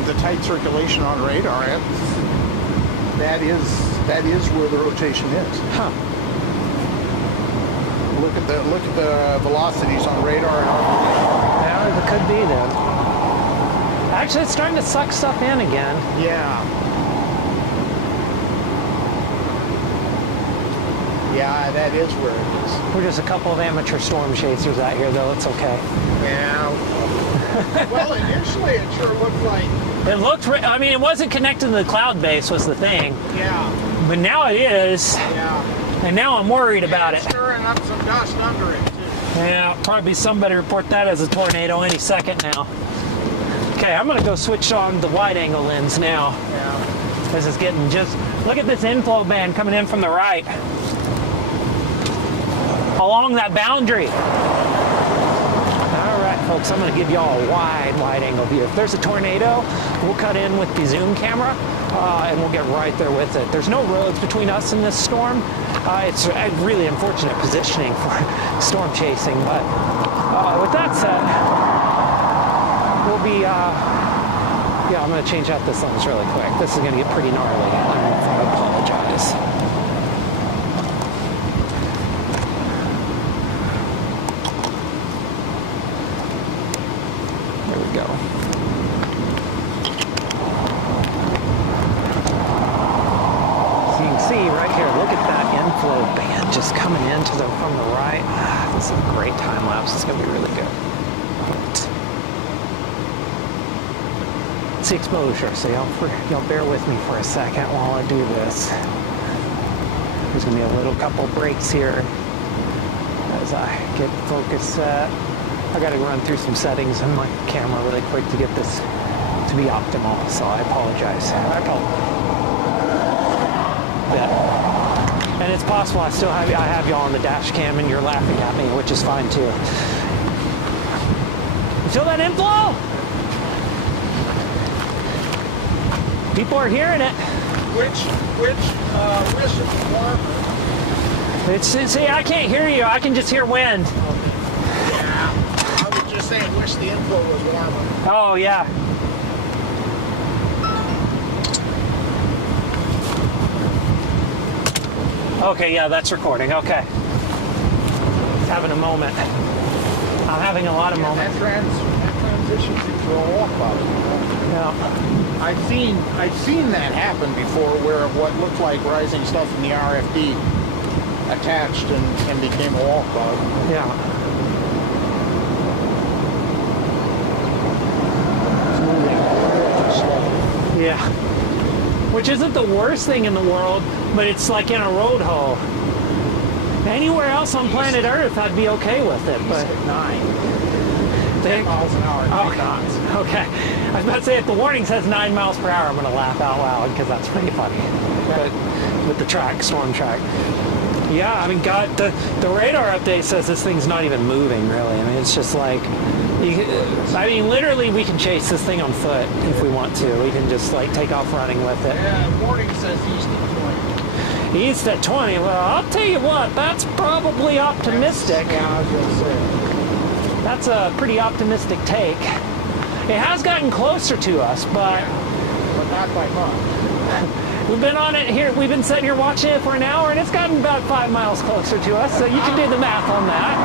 the tight circulation on radar, that is where the rotation is. Huh. Look at the velocities on radar and our Yeah, it could be then. Actually, it's starting to suck stuff in again. Yeah. Yeah, that is where it is. We're just a couple of amateur storm chasers out here, though. It's okay. Yeah. Well, initially it sure looked like. It looked, I mean, it wasn't connected to the cloud base was the thing, Yeah. but now it is, Yeah. and now I'm worried about It's it. stirring up some dust under it too. Yeah, probably somebody report that as a tornado any second now. Okay, I'm gonna go switch on the wide angle lens now. Yeah. This is getting just, look at this inflow band coming in from the right. Along that boundary. folks, I'm going to give y'all a wide angle view. If there's a tornado, we'll cut in with the zoom camera and we'll get right there with it. There's no roads between us and this storm. It's a really unfortunate positioning for storm chasing, but with that said, we'll be, yeah, I'm going to change out this lens really quick. This is going to get pretty gnarly. I apologize. There we go. So you can see right here, look at that inflow band just coming into them from the right. This is a great time lapse. It's going to be really good. It's the exposure, so y'all bear with me for a second while I do this. There's going to be a little couple breaks here as I get focus set. I got to run through some settings on my camera really quick to get this to be optimal, so I apologize. Yeah. And it's possible I have y'all on the dash cam and you're laughing at me, which is fine too. You feel that inflow? People are hearing it. Which is warmer? See, I can't hear you. I can just hear wind. Yeah. I was just saying, wish the inflow was warmer. Oh, yeah. Okay, yeah, that's recording. Okay. Having a moment. I'm having a lot of moments. That transitions into a walkabout. Yeah. I've seen that happen before, where what looked like rising stuff in the RFD attached and became a walkabout. Yeah. Yeah. Which isn't the worst thing in the world, but it's like in a road hole. Anywhere else on planet Earth, I'd be okay with it, but 10 miles an hour. Okay. I was about to say, if the warning says 9 miles per hour, I'm going to laugh out loud because that's pretty funny. But with the track, storm track. Yeah, I mean, God, the radar update says this thing's not even moving, really. I mean, it's just like, literally, we can chase this thing on foot if we want to. We can just, like, take off running with it. Yeah, warning says east at 20. East at 20? Well, I'll tell you what, that's probably optimistic. Yeah, I was going to say. That's a pretty optimistic take. It has gotten closer to us, but not by much. We've been on it here. We've been sitting here watching it for an hour, and it's gotten about 5 miles closer to us. So you can do the math on that.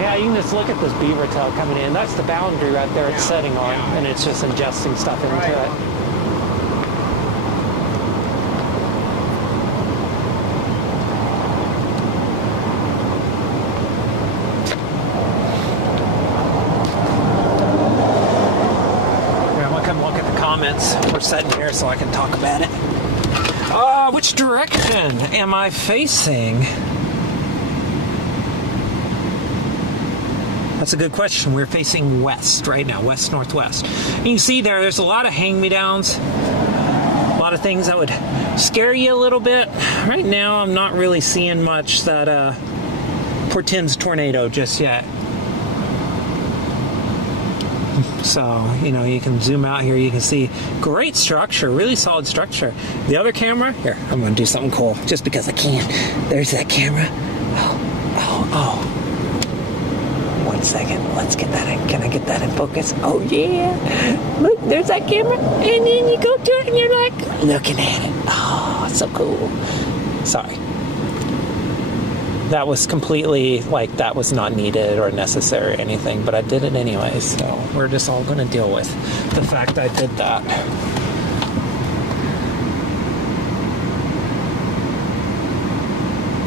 Yeah, you can just look at this beaver tail coming in. That's the boundary right there it's setting on, and it's just ingesting stuff into it. We're sitting here so I can talk about it. Which direction am I facing? That's a good question. We're facing west right now, west-northwest. You can see there's a lot of hand-me-downs, a lot of things that would scare you a little bit. Right now, I'm not really seeing much that portends tornado just yet. So, you can zoom out here. You can see great structure, really solid structure. The other camera, here, I'm going to do something cool just because I can. There's that camera. Oh. 1 second. Let's get that in. Can I get that in focus? Oh, yeah. Look, there's that camera. And then you go to it and you're like looking at it. Oh, it's so cool. Sorry. That was completely, that was not needed or necessary or anything, but I did it anyway, so we're just all going to deal with the fact I did that.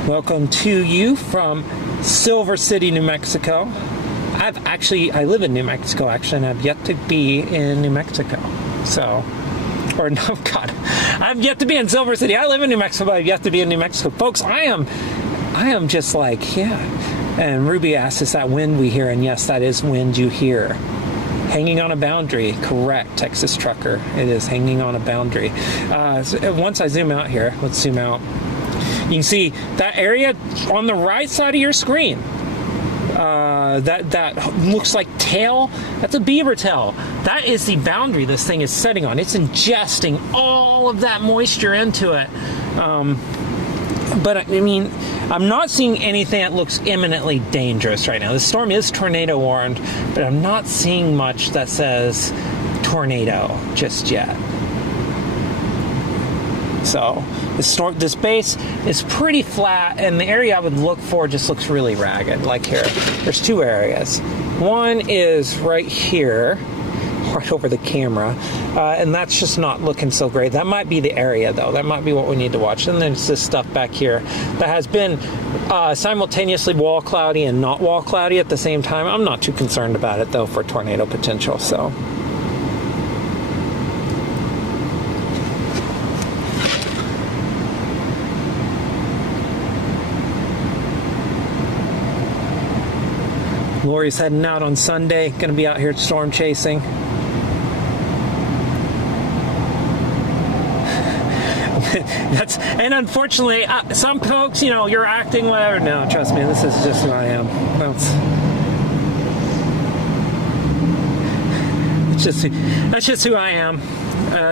Welcome to you from Silver City, New Mexico. I live in New Mexico, actually, and I've yet to be in New Mexico, I've yet to be in Silver City. I live in New Mexico, but I've yet to be in New Mexico. Folks, I am just like, yeah. And Ruby asked, is that wind we hear? And yes, that is wind you hear. Hanging on a boundary. Correct, Texas Trucker. It is hanging on a boundary. Once I zoom out here, let's zoom out. You can see that area on the right side of your screen. that looks like tail. That's a beaver tail. That is the boundary this thing is setting on. It's ingesting all of that moisture into it. But I mean, I'm not seeing anything that looks imminently dangerous right now. The storm is tornado warned, but I'm not seeing much that says tornado just yet. So this base is pretty flat, and the area I would look for just looks really ragged. Like here, there's two areas. One is right here, right over the camera, and that's just not looking so great. That might be the area, though. That might be what we need to watch. And there's this stuff back here that has been simultaneously wall cloudy and not wall cloudy at the same time. I'm not too concerned about it, though, for tornado potential. So. Lori's heading out on Sunday. Going to be out here storm chasing. And unfortunately, some folks, you know, you're acting whatever. No, trust me, this is just who I am. That's just who I am.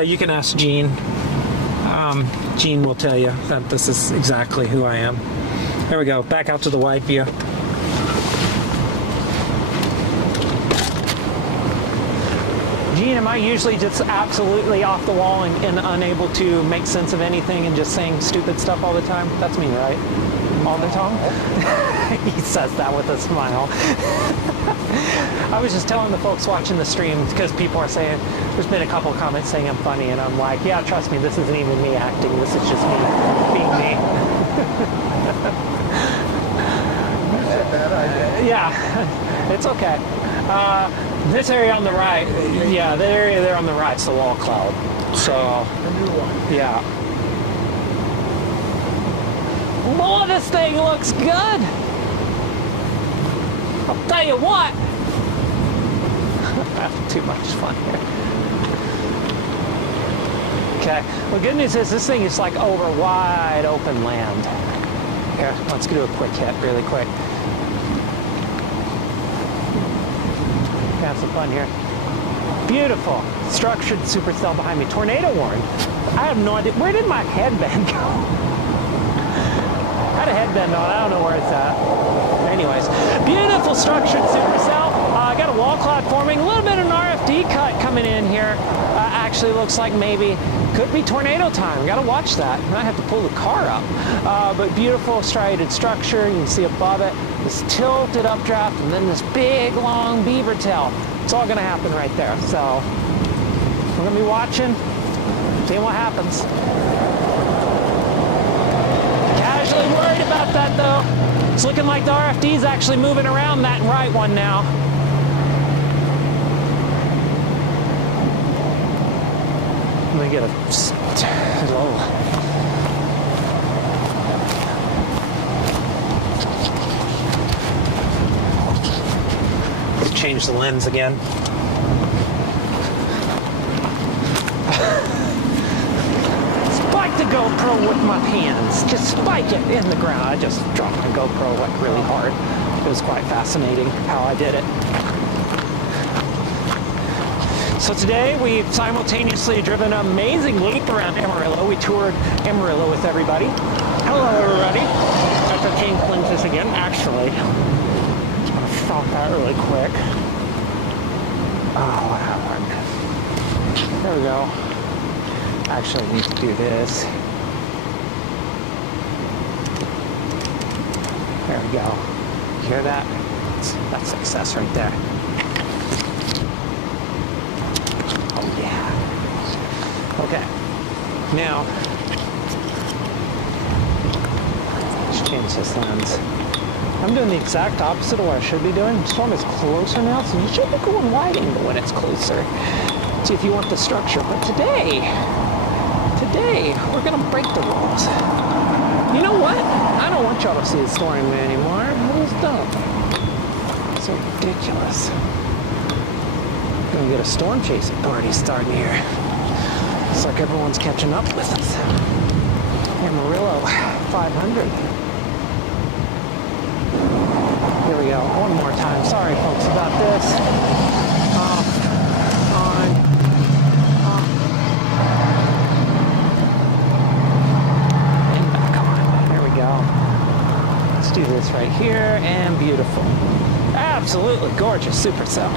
You can ask Gene. Gene will tell you that this is exactly who I am. There we go. Back out to the wide view. Gene, am I usually just absolutely off the wall and unable to make sense of anything and just saying stupid stuff all the time? That's me, right? All the time? He says that with a smile. I was just telling the folks watching the stream, because people are saying, there's been a couple of comments saying I'm funny, and I'm like, yeah, trust me, this isn't even me acting. This is just me being me. That's a bad idea. Yeah, it's okay. This area on the right, yeah, the area there on the right is the wall cloud. So, yeah. Boy, this thing looks good. I'll tell you what. I'm having too much fun here. Okay, well, good news is this thing is like over wide open land. Here, let's do a quick hit really quick. Have some fun here. Beautiful. Structured supercell behind me. Tornado warned. I have no idea. Where did my headband go? I had a headband on. I don't know where it's at. Anyways, beautiful structured supercell. I got a wall cloud forming. A little bit of an RFD cut coming in here. Actually looks like maybe could be tornado time. Got to watch that. I might have to pull the car up. But beautiful striated structure. You can see above it this tilted updraft, and then this big long beaver tail. It's all going to happen right there. So we're going to be watching, seeing what happens. Casually worried about that though. It's looking like the RFD is actually moving around that right one now. Let me get a little. Change the lens again. Spike the GoPro with my hands. Just spike it in the ground. I just dropped my GoPro like really hard. It was quite fascinating how I did it. So today we've simultaneously driven an amazing loop around Amarillo. We toured Amarillo with everybody. Hello everybody. That's a change lenses again. Actually, stop that really quick. Oh, what happened? There we go. Actually, I need to do this. There we go. You hear that? That's success right there. Oh, yeah. Okay. Now, let's change this lens. I'm doing the exact opposite of what I should be doing. The storm is closer now, so you should be going wide angle when it's closer. See if you want the structure. But today, we're gonna break the rules. You know what? I don't want y'all to see the storm anymore. It was dumb. It's so ridiculous. We're gonna get a storm chasing party starting here. Looks like everyone's catching up with us. Amarillo 500. Here we go. One more time. Sorry, folks, about this. Off, on, off, and back on. There we go. Let's do this right here, and beautiful. Absolutely gorgeous supercell.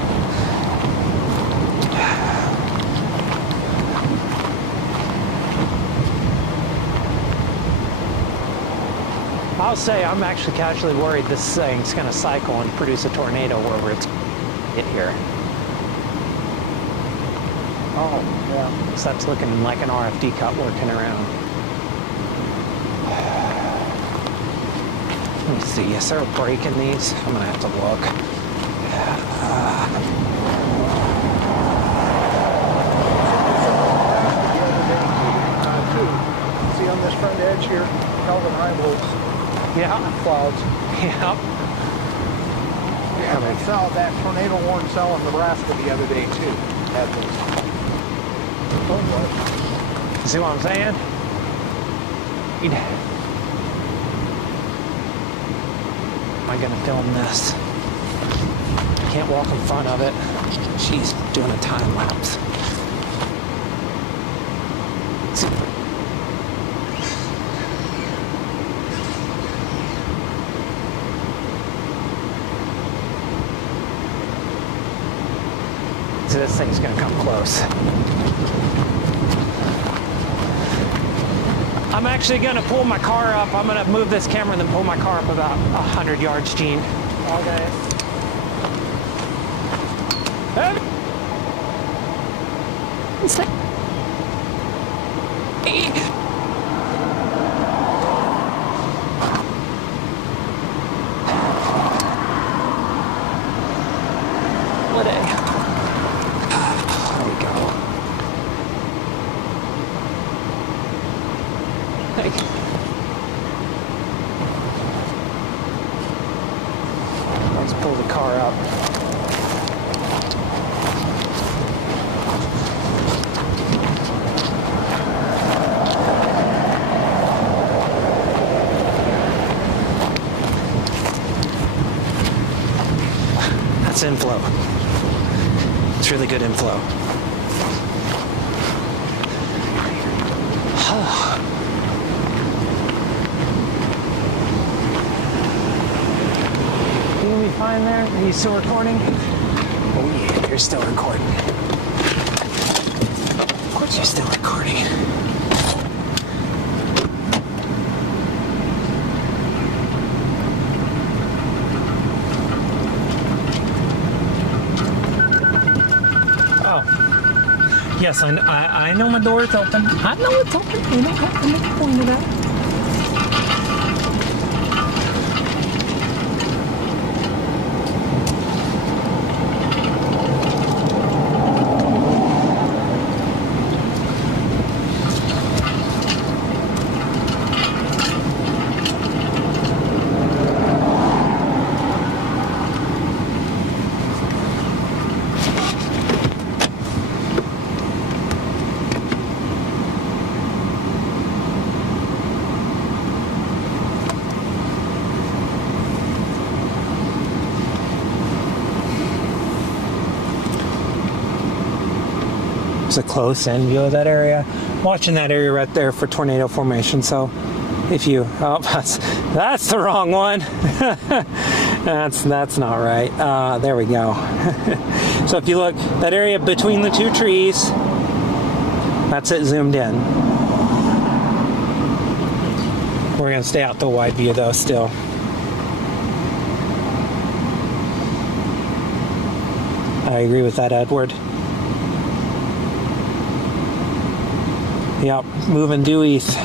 I'll say I'm actually casually worried this thing's going to cycle and produce a tornado wherever it's hit here. Oh, yeah. So that's looking like an RFD cut working around. Let me see. Is there a break in these? I'm going to have to look. See on this front edge here, Calvin Heimholtz. Yeah. Clouds. Yeah. Yeah, they saw that tornado warning cell in Nebraska the other day too. Had those. You see what I'm saying? Am I gonna film this? Can't walk in front of it. She's doing a time lapse. So this thing's gonna come close. I'm actually gonna pull my car up. I'm gonna move this camera and then pull my car up about 100 yards, Gene. Okay. Let's pull the car up. That's inflow. It's really good inflow. Fine there? Are you still recording? Oh yeah, you're still recording. Of course you're still recording. Oh. Yes, I know my door is open. I know it's open. You don't have to make a point of that. A close-in view of that area. I'm watching that area right there for tornado formation. So if you, oh, that's the wrong one. that's not right. There we go. So if you look, that area between the two trees, that's it zoomed in. We're gonna stay out the wide view though still. I agree with that, Edward. Yep, moving due east.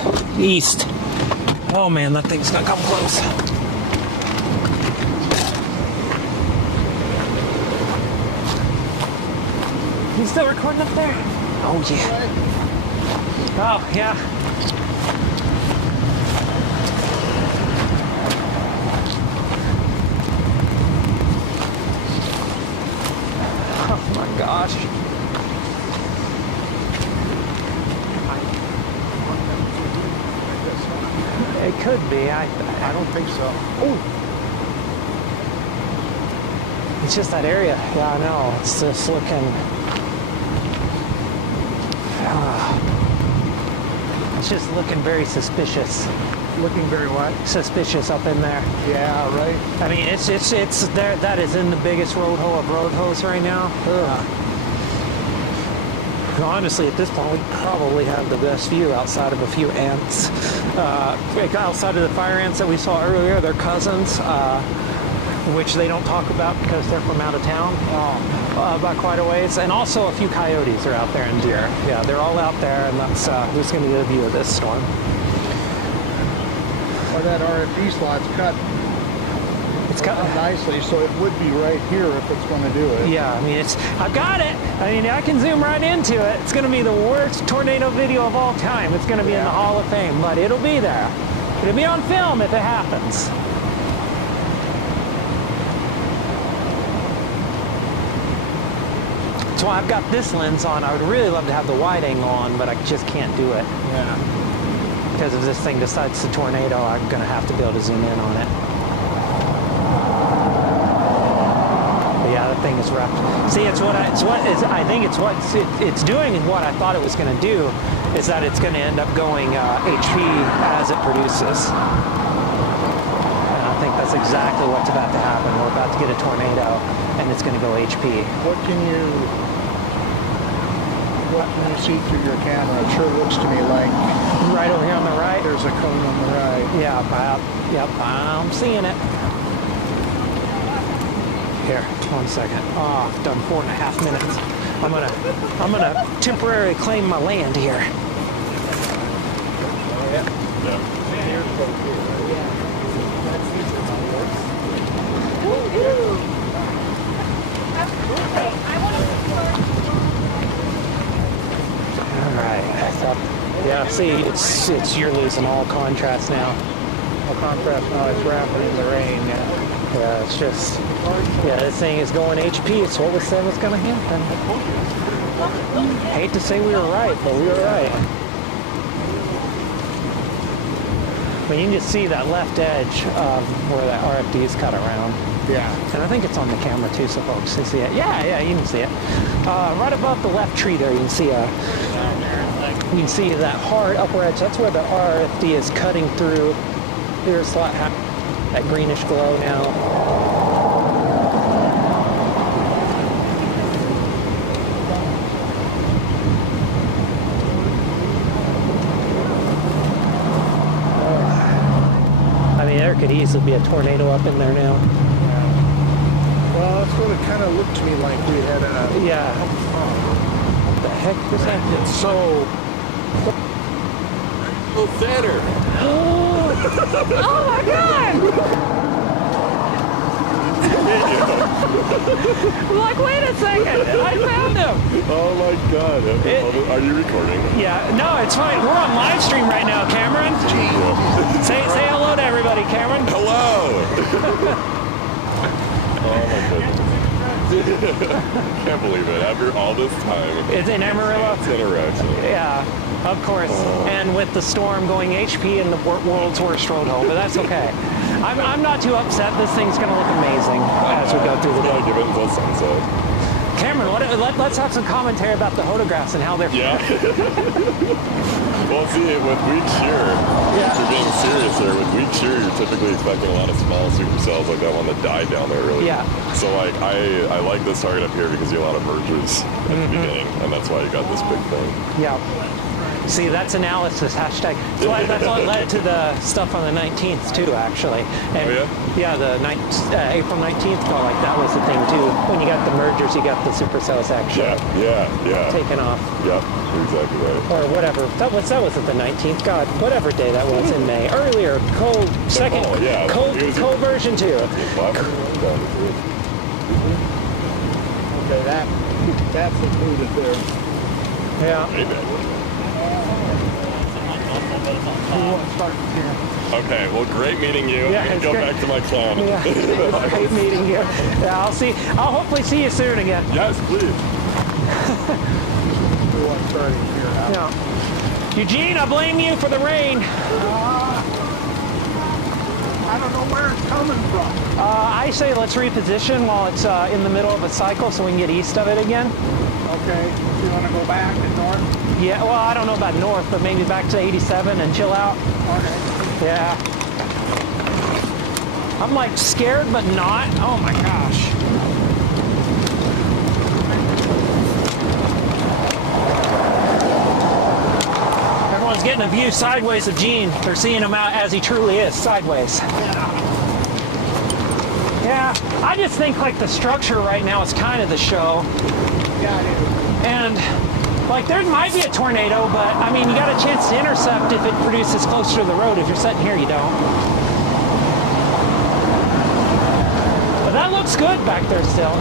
Oh man, that thing's gonna come close. You still recording up there? Oh yeah. Oh yeah. Oh my gosh. It could be. I don't think so. Oh. it's just that area. Yeah, I know. It's just looking. It's just looking very suspicious. Looking very what? Suspicious up in there. Yeah, right. I mean, it's there. That is in the biggest road hole of road holes right now. Honestly, at this point, we probably have the best view outside of a few ants. Outside of the fire ants that we saw earlier, they're cousins, which they don't talk about because they're from out of town by quite a ways. And also a few coyotes are out there and deer. Yeah, they're all out there, and that's who's going to get a view of this storm. Well, that RFD slot's cut. It's cut nicely, so it would be right here if it's going to do it. Yeah, I mean, I've got it. I mean, I can zoom right into it. It's going to be the worst tornado video of all time. It's going to be in the Hall of Fame, but it'll be there. It'll be on film if it happens. That's why I've got this lens on. I would really love to have the wide angle on, but I just can't do it. Yeah. Because if this thing decides to tornado, I'm going to have to be able to zoom in on it. Yeah, the thing is rough. See, I think it's doing what I thought it was going to do, is that it's going to end up going HP as it produces. And I think that's exactly what's about to happen. We're about to get a tornado, and it's going to go HP. What can you see through your camera? It sure looks to me like right over here on the right. There's a cone on the right. Yeah, yep, I'm seeing it. Here, 1 second. Oh, I've done 4.5 minutes. I'm gonna temporarily claim my land here. All right. Yeah. See, it's you're losing all contrast now. All contrast now. It's wrapping in the rain. Yeah, it's just, this thing is going HP. It's what we said was going to happen. Hate to say we were right, but we were right. I mean, you can just see that left edge of where that RFD is cut around. Yeah. And I think it's on the camera too, so folks can see it. Yeah, you can see it. Right above the left tree there, you can see that hard upper edge. That's where the RFD is cutting through. Here's that greenish glow now. I mean, there could easily be a tornado up in there now. Well, that's what it kind of looked to me like we had a... Yeah. What the heck is that? It's so... Oh, better. Oh my God! I'm like, wait a second, I found him. Oh my God. Are you recording? Yeah, no, it's fine. We're on live stream right now, Cameron. Say hello to everybody, Cameron. Hello. Oh my goodness. Can't believe it. After all this time. It's in Amarillo. It's interaction. Yeah, of course. And with the storm going HP in the world's worst road hole, but that's okay. I'm not too upset. This thing's going to look amazing as we go through the day. Give it until sunset. Cameron, let's have some commentary about the photographs and how they're... Yeah. Well, see, with weak shear, if you're being serious there, with weak shear, you're typically expecting a lot of small supercells like that one that died down there earlier. Yeah. So, like, I like this target up here because you have a lot of mergers at the beginning, and that's why you got this big thing. Yeah. See, that's analysis, hashtag. So that's what led to the stuff on the 19th, too, actually. And yeah, the April 19th call, like, that was the thing, too. When you got the mergers, you got the supercells actually taken off. Yep, you're exactly right. Or whatever. That was the 19th. God, whatever day that was in May. Earlier, cold version 2. Okay, that's included there. Yeah. Okay, well, great meeting you. Yeah, I can go back to my clan. Yeah, it's great meeting you. Yeah, I'll hopefully see you soon again. Yes, please. Yeah. Eugene, I blame you for the rain. I don't know where it's coming from. I say let's reposition while it's in the middle of a cycle so we can get east of it again. Okay, you want to go back and north? Yeah, well, I don't know about north, but maybe back to 87 and chill out. Okay. Yeah. I'm like scared, but not. Oh my gosh. Everyone's getting a view sideways of Gene. They're seeing him out as he truly is, sideways. Yeah, I just think like the structure right now is kind of the show. Yeah, it is. And like there might be a tornado, but I mean, you got a chance to intercept if it produces closer to the road. If you're sitting here, you don't. But that looks good back there still.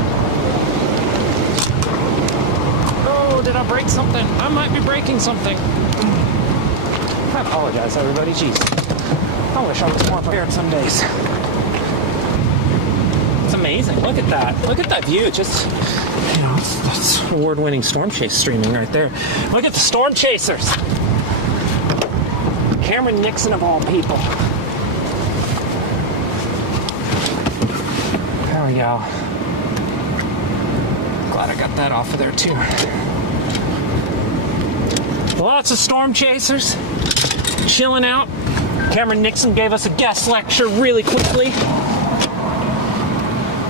Oh, did I break something? I might be breaking something. I apologize, everybody. Jeez. I wish I was more prepared some days. It's amazing. Look at that. Look at that view. Just, you know, that's award-winning storm chase streaming right there. Look at the storm chasers. Cameron Nixon of all people. There we go. Glad I got that off of there too. Lots of storm chasers chilling out. Cameron Nixon gave us a guest lecture really quickly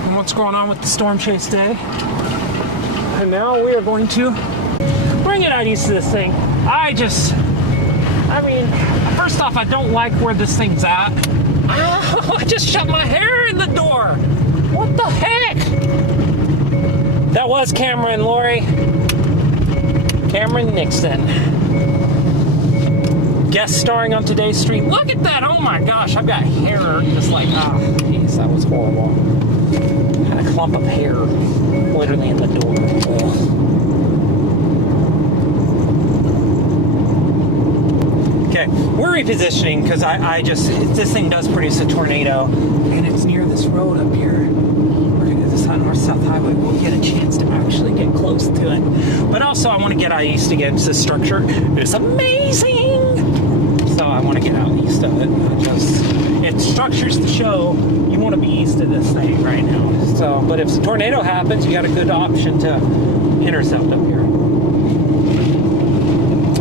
on what's going on with the storm chase day. And now we are going to bring it out east of this thing. I mean, first off, I don't like where this thing's at. Oh, I just shut my hair in the door. What the heck? That was Cameron, Lori. Cameron Nixon. Guest starring on today's stream. Look at that. Oh my gosh. I've got hair just like, jeez, that was horrible. I had a clump of hair literally in the door. Ugh. Okay, we're repositioning because this thing does produce a tornado and it's near this road up here. We're gonna do this on North-South Highway. We'll get a chance to actually get close to it. But also I want to get out east against this structure. It's amazing! So I want to get out east of it. It structures the show. You want to be east of this thing right now. So, but if a tornado happens, you got a good option to intercept up here.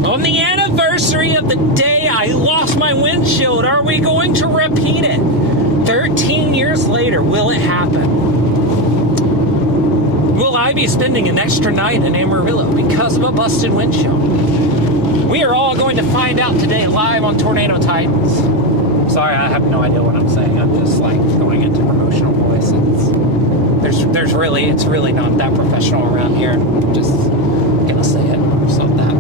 On the anniversary of the day I lost my windshield, are we going to repeat it? 13 years later, will it happen? Will I be spending an extra night in Amarillo because of a busted windshield? We are all going to find out today live on Tornado Titans. Sorry, I have no idea what I'm saying. I'm just like going into promotional voice. It's really not that professional around here. I'm just gonna say it. So that.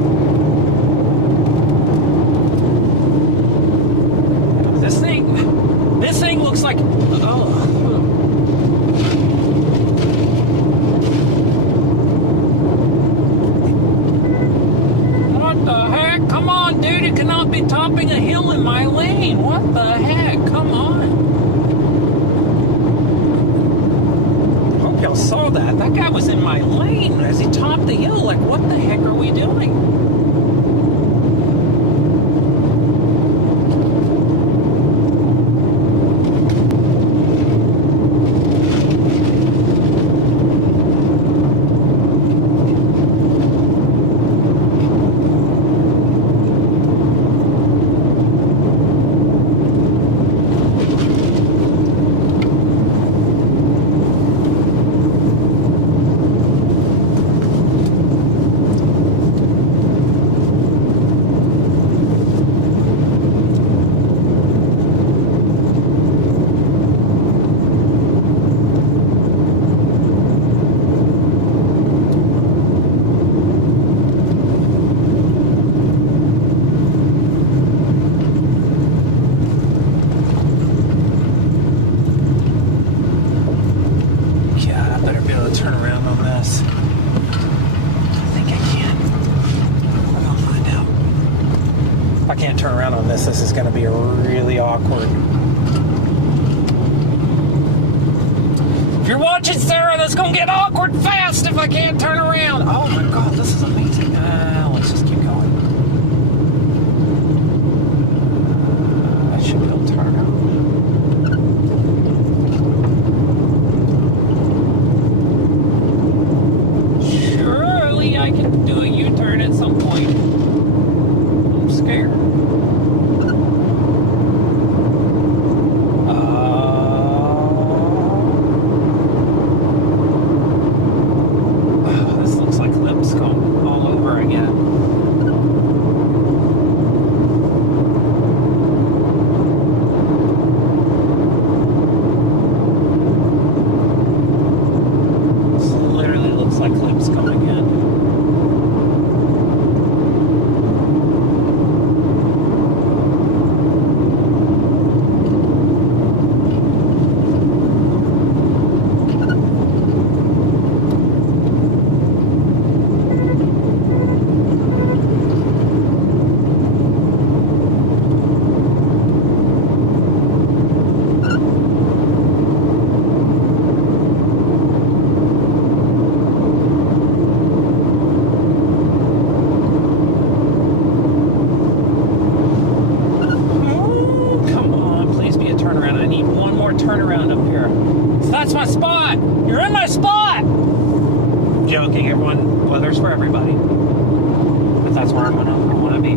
This thing looks like, What the heck? Come on, dude, it cannot be topping a hill in my lane. What the heck? Come on. Hope y'all saw that. That guy was in my lane as he topped the hill. Like, what the heck are we doing? Turn around on this. This is going to be really awkward. If you're watching, Sarah, that's going to get awkward fast if I can't turn around. Oh my God, this is amazing. Let's just keep going. I should be able to turn around. weather's for everybody. But that's where I want to be.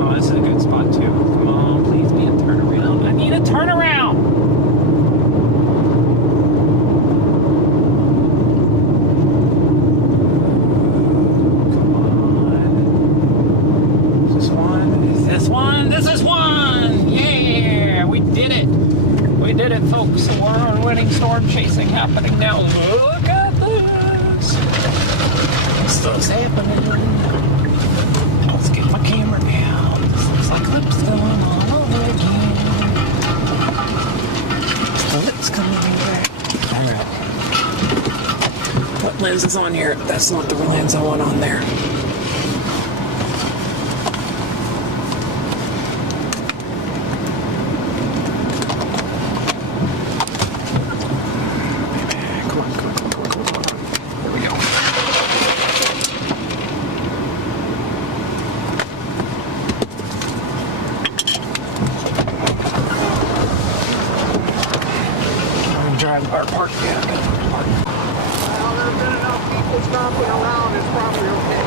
Oh, this is a good spot too. Come on, please be a turnaround. I need a turnaround. This is one! Yeah! We did it! We did it, folks. We're winning storm chasing happening now. Look at this! Stuff's happening. Let's get my camera down. This looks like lips going all over again. The lips coming back. Alright. What lens is on here? That's not the lens I want on there. Our park, yeah. Well, there's been enough people stomping around, it's probably okay.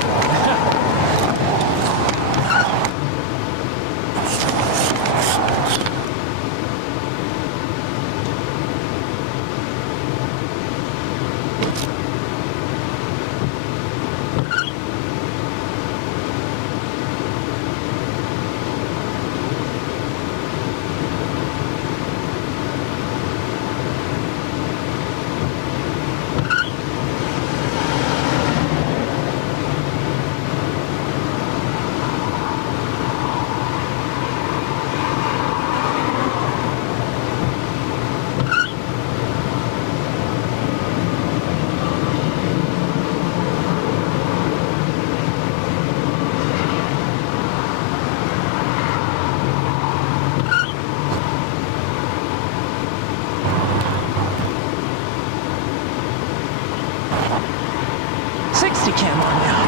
60 cam on now.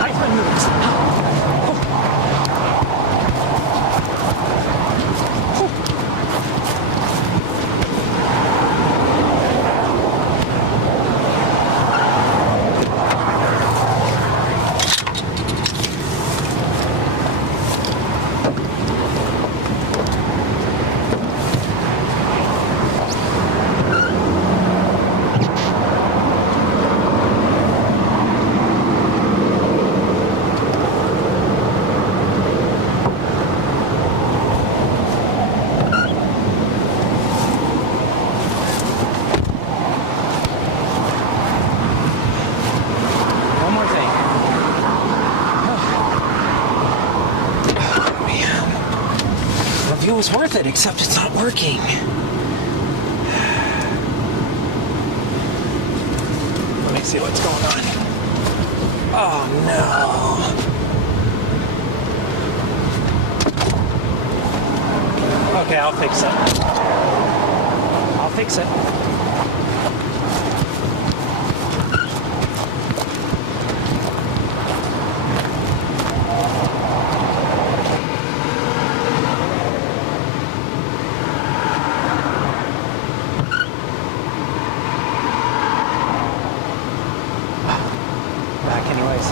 Heisman moves. It was worth it, except it's not working. Let me see what's going on. Oh no. Okay, I'll fix it. I'll fix it. Anyways.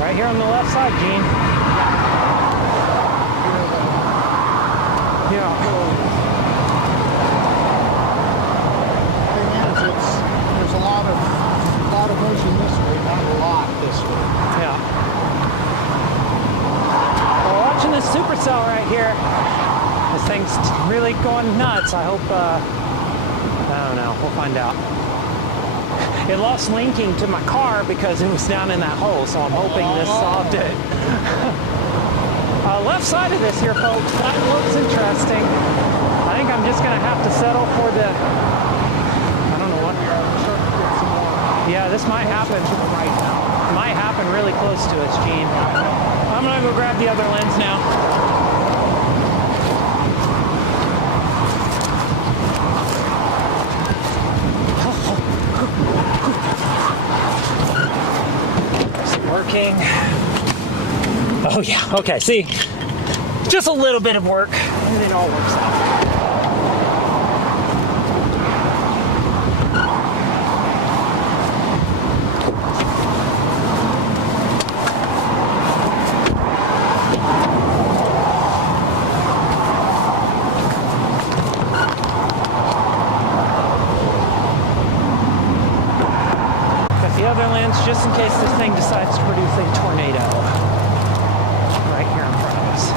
Right here on the left side, Gene. Yeah. There's a lot of motion this way, not a lot this way. Yeah. Well, watching this supercell right here, this thing's really going nuts. I hope, I don't know, we'll find out. It lost linking to my car because it was down in that hole, so I'm hoping this solved it. Left side of this here, folks, that looks interesting. I think I'm just gonna have to settle for the, I don't know what. Yeah, this might happen. To the right now. Might happen really close to us, Gene. I'm gonna go grab the other lens now. Is it working? Oh yeah, okay, see? Just a little bit of work, and it all works out. Just in case this thing decides to produce a tornado right here in front of us.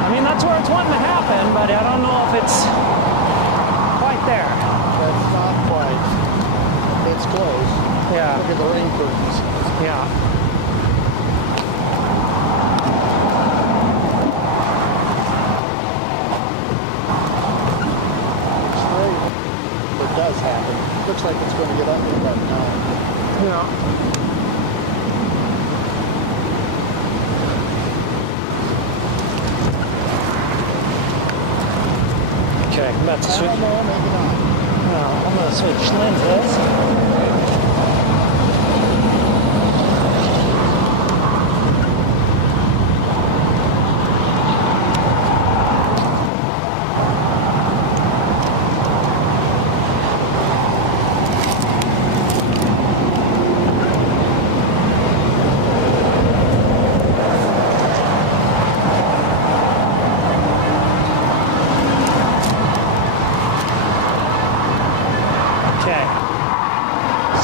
I mean, that's where it's wanting to happen, but I don't know if it's quite there. That's not quite. It's close. Yeah. Look at the rain curtains. Yeah. It does happen. Looks like it's going to get up in about 9. Yeah. Okay, I'm about to switch. I don't know, maybe not. No, I'm going to switch lenses.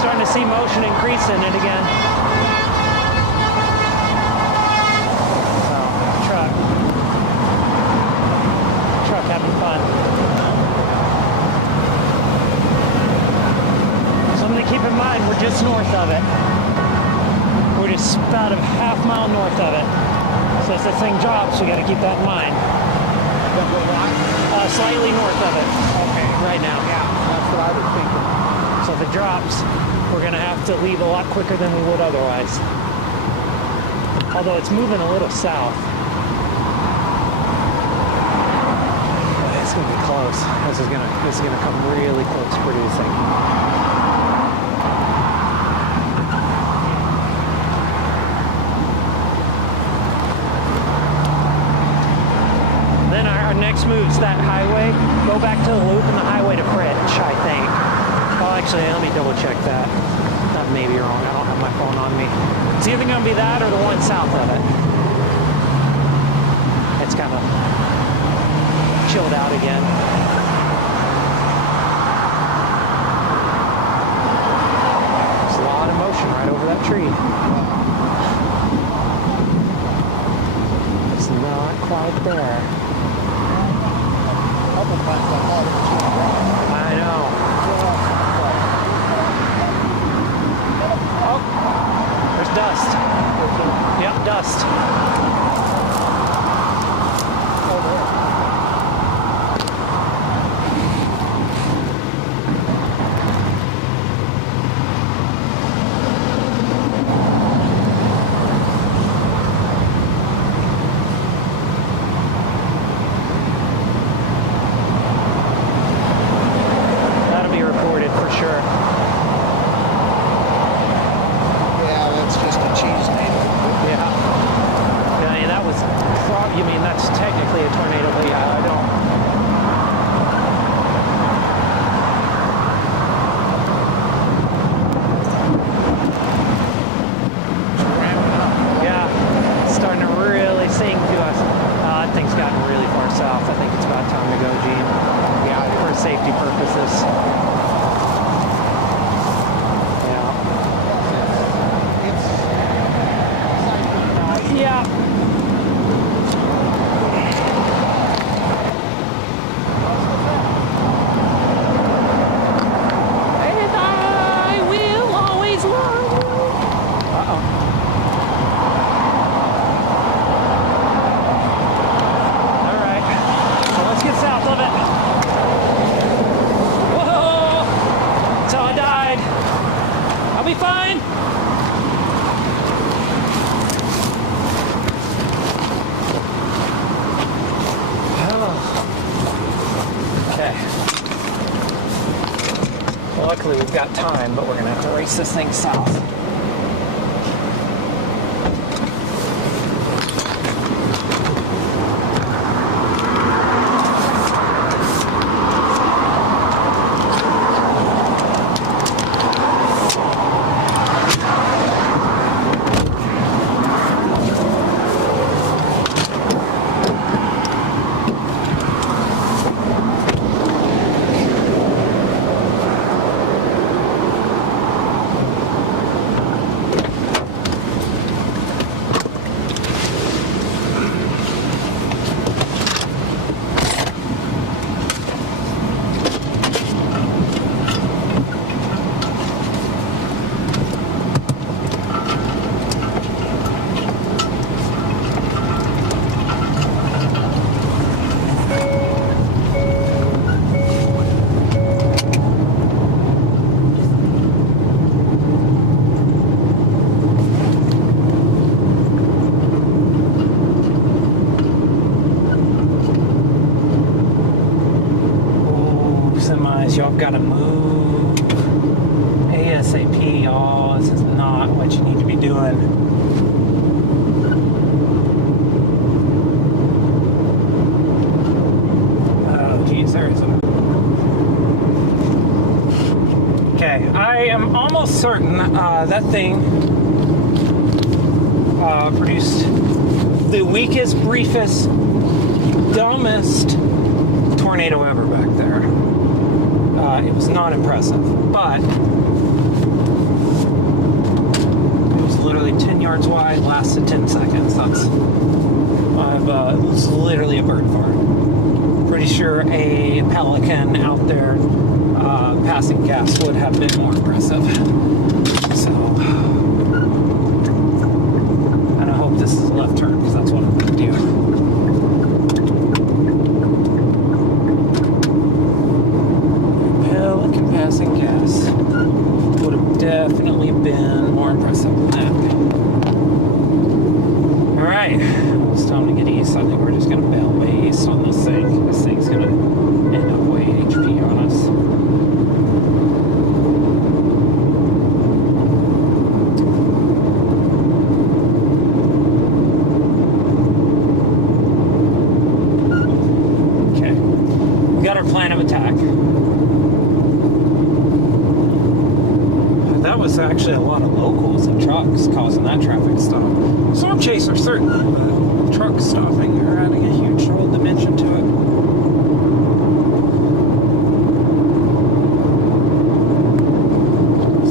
Starting to see motion increase in it again. Oh, truck having fun. Something to keep in mind, we're just north of it. We're just about a half-mile north of it. So as this thing drops, we got to keep that in mind. Slightly north of it. Okay. Right now. Yeah, that's what I was thinking. So if it drops, we're going to have to leave a lot quicker than we would otherwise. Although it's moving a little south. It's going to be close. This is going to come really close to producing. Then our next move's that highway. Go back to the loop and the highway to Fritch, I think. Oh, actually, let me double check that. That may be wrong. I don't have my phone on me. It's either going to be that or the one south of it. It's kind of chilled out again. There's a lot of motion right over that tree. It's not quite there. Couple times I thought it was too dry. I know. Oh, there's dust. Yep, dust. That'll be reported for sure. Yeah, that's just a cheese nail. Yeah. I mean, that was, you mean that's technically a tornado, but yeah, I don't. Yeah, it's starting to really sing to us. That thing's gotten really far south. I think it's about time to go, Gene. Yeah, for safety purposes. Yeah. Okay. Well, luckily we've got time, but we're gonna have to race this thing south. Y'all gotta move ASAP, y'all. This is not what you need to be doing. Oh, geez, there is a... Okay, I am almost certain that thing produced the weakest, briefest, dumbest tornado ever back there. It was not impressive, but it was literally 10 yards wide, lasted 10 seconds. That's, it was literally a bird fart. Pretty sure a pelican out there passing gas would have been more impressive. So, and I hope this is a left turn because that's what I'm going to do. Passing gas would have definitely been more impressive than that. Alright, it's time to get east. I think we're just going to bail way east on this thing. This thing's going to end up way HP on us. Okay, we got our plan of attack. That was actually a lot of locals and trucks causing that traffic stop. Storm chaser, certainly, but truck stopping are adding a huge whole dimension to it.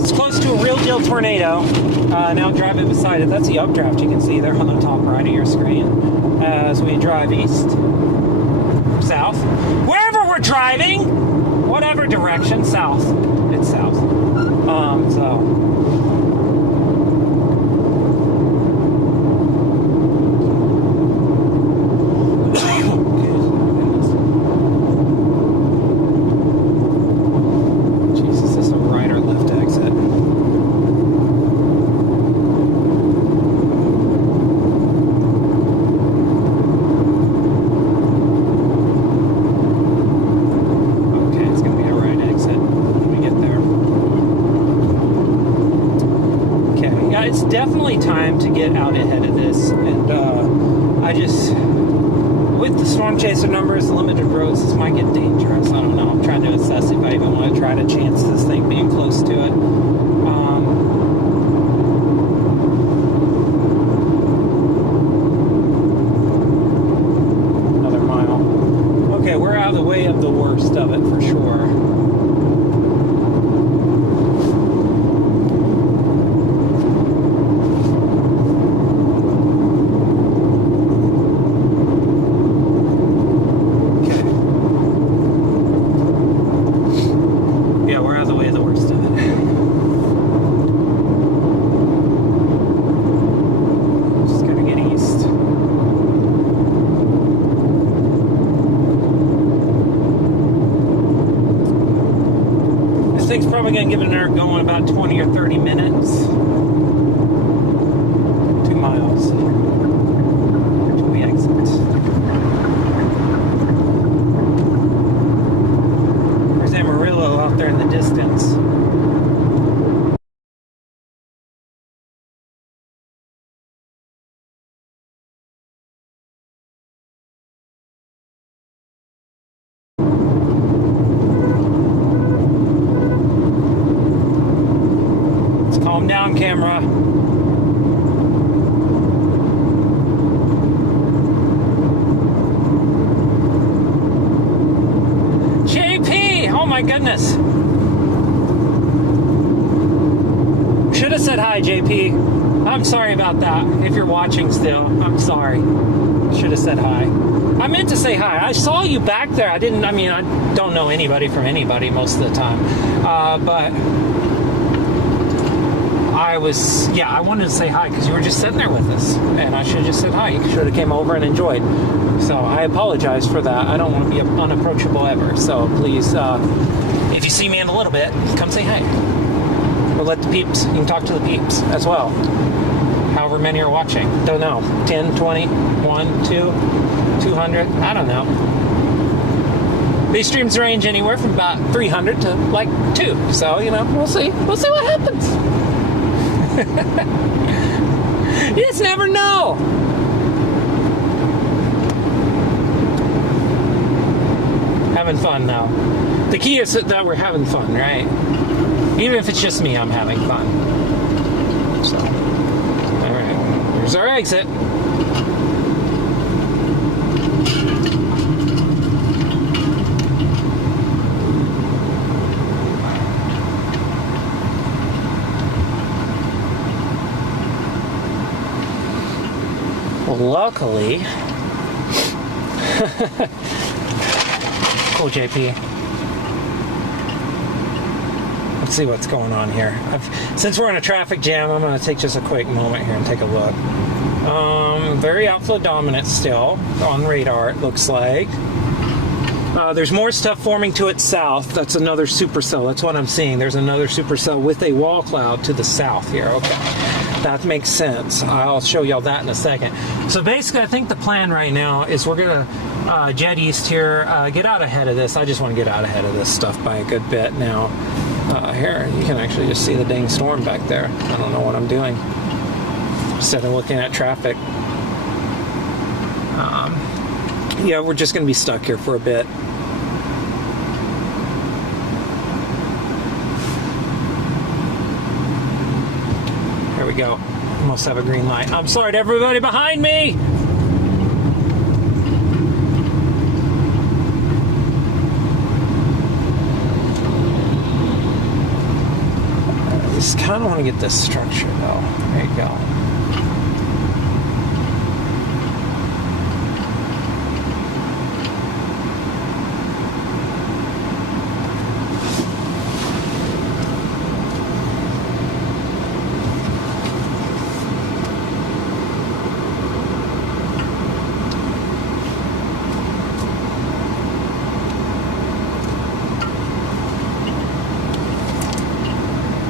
It's close to a real deal tornado. Now driving beside it, that's the updraft you can see there on the top right of your screen. As we drive east, south, wherever we're driving, whatever direction, south, it's south. Jesus, this is a right or left exit. Okay, it's going to be a right exit when we get there. Yeah, it's definitely time to get out ahead of this, and I just, with the storm chaser numbers, limited roads, this might get dangerous. I don't know. I'm trying to assess if I even want to try to chance this thing being close to it. Another mile. Okay, we're out of the way of the worst of it for sure. Thing's probably going to give it an air going about 20 or 30 minutes. 2 miles. Where do we exit? camera. JP! Oh my goodness. Should have said hi, JP. I'm sorry about that. If you're watching still, I'm sorry. Should have said hi. I meant to say hi. I saw you back there. I don't know anybody from anybody most of the time. But I wanted to say hi because you were just sitting there with us. And I should have just said hi. You should have came over and enjoyed. So I apologize for that. I don't want to be unapproachable ever. So please, if you see me in a little bit, come say hi. Or let the peeps, you can talk to the peeps as well. However many are watching. Don't know. 10, 20, 1, 2, 200. I don't know. These streams range anywhere from about 300 to like 2. So, we'll see. We'll see what happens. You just never know. Having fun now. The key is that we're having fun, right? Even if it's just me, I'm having fun. So, alright. Here's our exit. Well, luckily... Cool, JP. Let's see what's going on here. Since we're in a traffic jam, I'm going to take just a quick moment here and take a look. Very outflow dominant still on radar, it looks like. There's more stuff forming to its south. That's another supercell. That's what I'm seeing. There's another supercell with a wall cloud to the south here. Okay. That makes sense. I'll show y'all that in a second. So basically, I think the plan right now is we're going to jet east here, get out ahead of this. I just want to get out ahead of this stuff by a good bit now. Here, you can actually just see the dang storm back there. I don't know what I'm doing. Instead of looking at traffic. Yeah, we're just going to be stuck here for a bit. There we go. Almost have a green light. I'm sorry to everybody behind me! I just kind of want to get this structure though. There you go.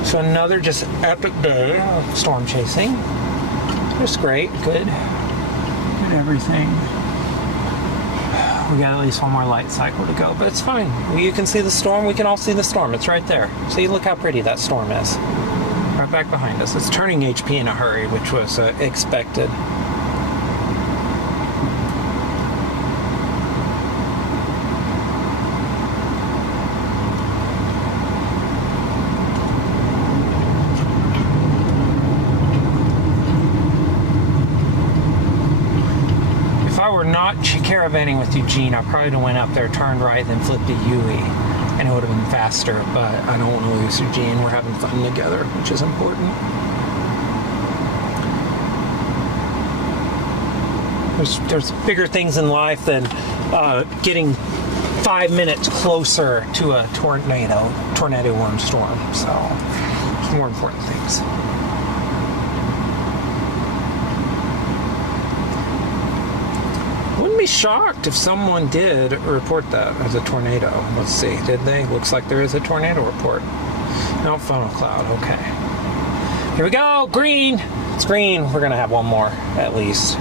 So another just epic day of storm chasing. Just great, good everything. We got at least one more light cycle to go, but it's fine. You can see the storm, we can all see the storm. It's right there. See, look how pretty that storm is. Right back behind us. It's turning HP in a hurry, which was expected. Not caravanning with Eugene, I probably would have went up there, turned right, then flipped to Yui, and it would have been faster, but I don't want to lose Eugene. We're having fun together, which is important. There's bigger things in life than getting 5 minutes closer to a tornado warm storm, so there's more important things. Be shocked if someone did report that as a tornado. Let's see, did they? Looks like there is a tornado report. No, funnel cloud, okay. Here we go, green! It's green. We're gonna have one more, at least.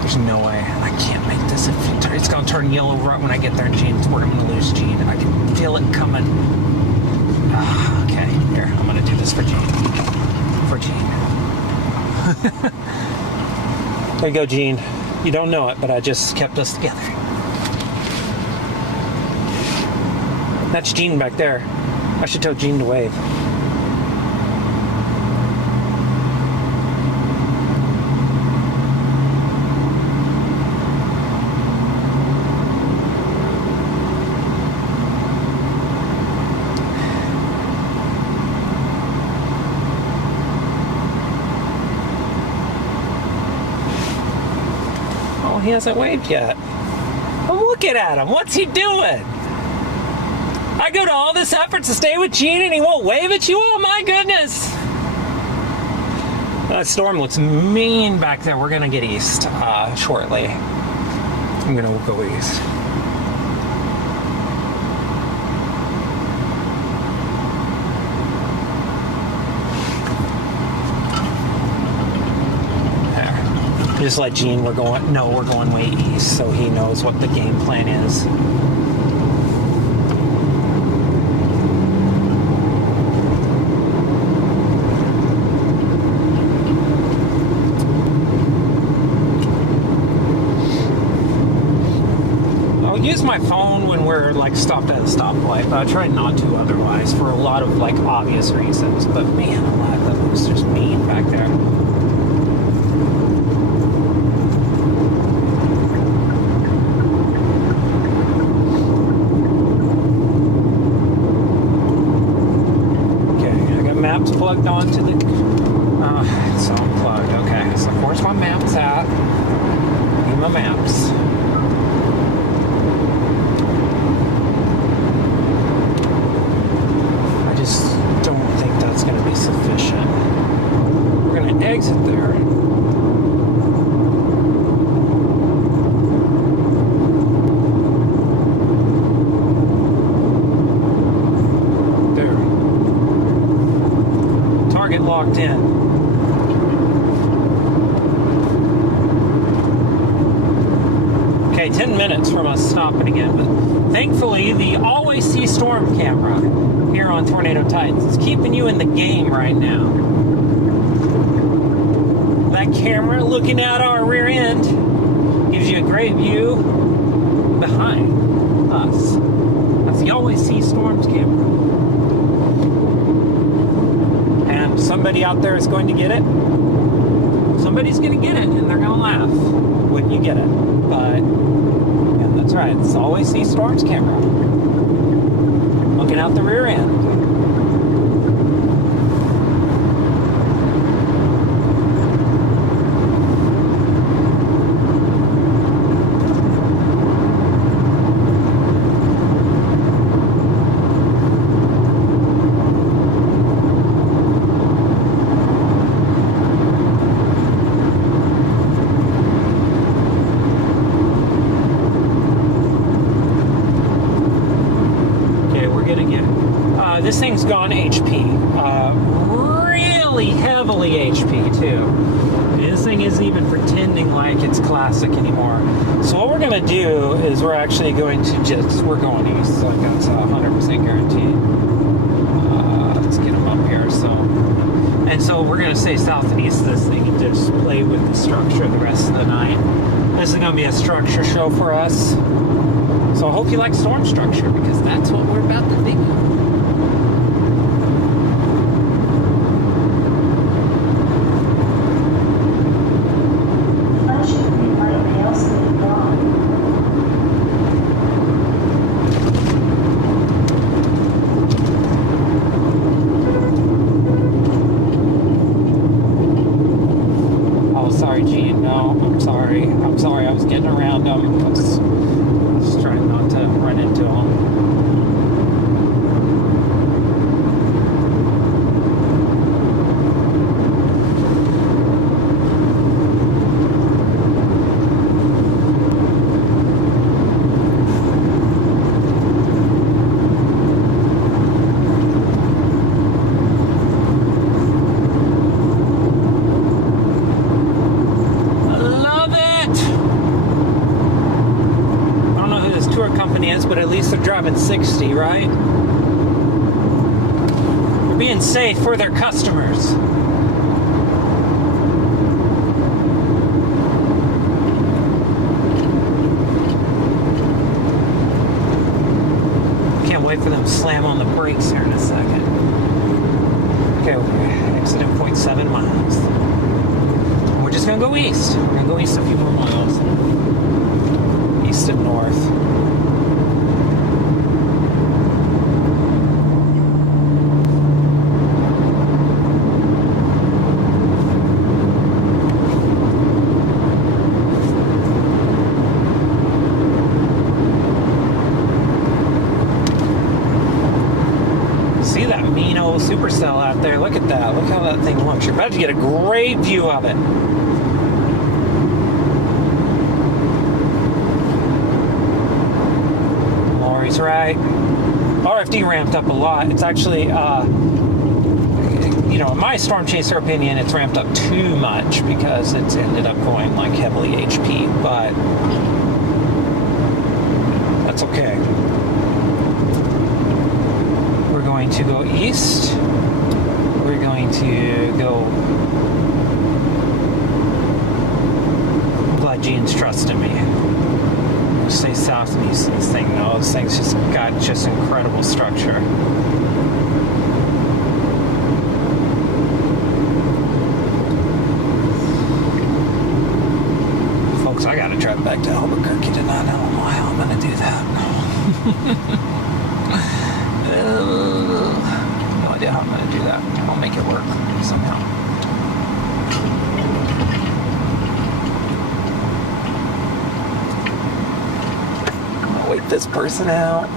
There's no way. I can't make this. It's gonna turn yellow right when I get there, Gene. We're gonna lose Gene. I can feel it coming. Okay, here, I'm gonna do this for Gene. For Gene. There you go, Gene. You don't know it, but I just kept us together. That's Gene back there. I should tell Gene to wave. he hasn't waved yet. I'm looking at him. What's he doing? I go to all this effort to stay with Gene and he won't wave at you? Oh my goodness! That storm looks mean back there. We're gonna get east shortly. I'm gonna go east. There. Just let Gene, we're going way east so he knows what the game plan is. Use my phone when we're like stopped at a stoplight, but I try not to otherwise for a lot of like obvious reasons. But man, that looks just mean back there. Okay, I got maps plugged onto the. It's unplugged. Okay, so where's my maps at? Need my maps. Don't think that's going to be sufficient. We're going to exit there. There. Target locked in. Okay, 10 minutes from us stopping again, but thankfully the always see storm camera here on Tornado Titans is keeping you in the game right now. That camera looking out our rear end gives you a great view behind us. That's the always see storms camera. And somebody out there is going to get it. Somebody's going to get it and they're going to laugh when you get it. But yeah, that's right. It's always see storms camera. Looking out the rear end. This thing's gone HP, really heavily HP too. This thing isn't even pretending like it's classic anymore. So what we're gonna do is we're actually going to we're going east, so that's 100% guaranteed. Let's get them up here. So we're gonna stay south and east of this thing and just play with the structure the rest of the night. This is gonna be a structure show for us. So I hope you like storm structure because that's what we're about to do. I'm sorry, I was getting around them. I was just trying not to run into them. But at least they're driving 60, right? They're being safe for their customers. Can't wait for them to slam on the brakes here in a second. Okay, we're exiting 0.7 miles. We're just gonna go east. We're gonna go east a few more miles. East and north. beautiful supercell out there. Look at that. Look how that thing looks. You're about to get a great view of it. Lori's right. RFD ramped up a lot. It's actually, you know, in my Storm Chaser opinion, it's ramped up too much because it's ended up going like heavily HP, but that's okay. We're going to go east. We're going to go. I'm glad Gene's trusting me. Stay south and east of this thing. No, this thing's just got just incredible structure. Folks, I gotta drive back to Albuquerque tonight. I don't know how I'm gonna do that. No idea how I'm gonna do that. I'll make it work somehow. Wait this person out.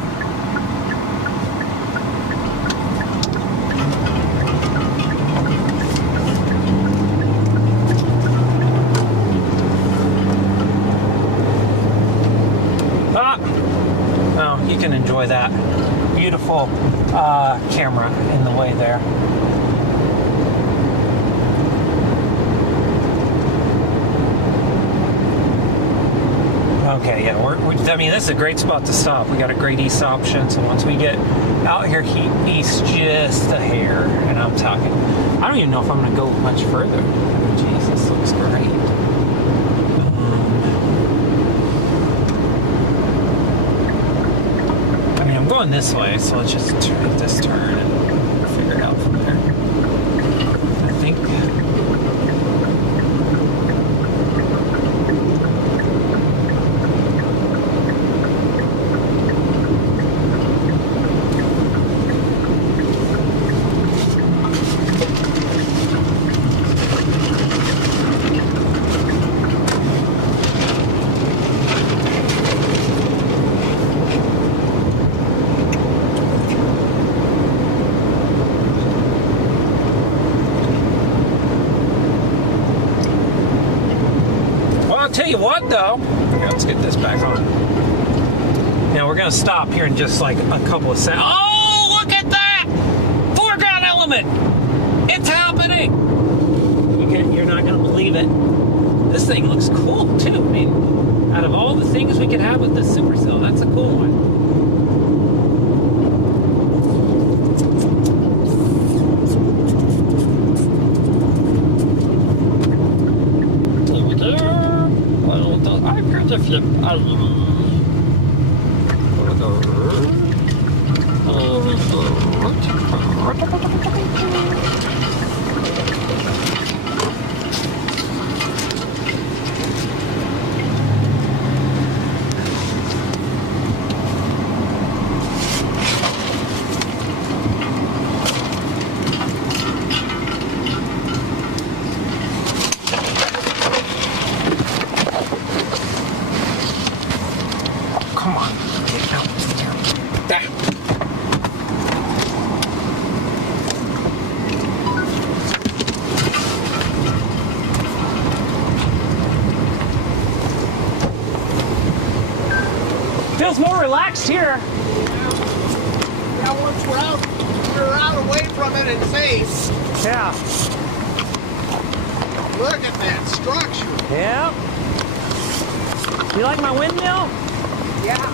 Oh, you can enjoy that beautiful camera in the way there. Okay, yeah, I mean, this is a great spot to stop. We got a great east option, so once we get out here east just a hair, and I'm talking, I don't even know if I'm going to go much further. Jeez, this looks great. I mean, I'm going this way, so let's just hit this turn and figure it out from there. I think. Tell you what, though, okay, let's get this back on. Now we're gonna stop here in just like a couple of seconds. Oh, look at that! Foreground element! It's happening! You're not gonna believe it. This thing looks cool too. I mean, out of all the things we could have with this supercell, that's a cool one. Flip. Come on. There. Feels more relaxed here. Yeah, once we're out away from it, it's safe. Yeah. Look at that structure. Yeah. You like my windmill? Yeah.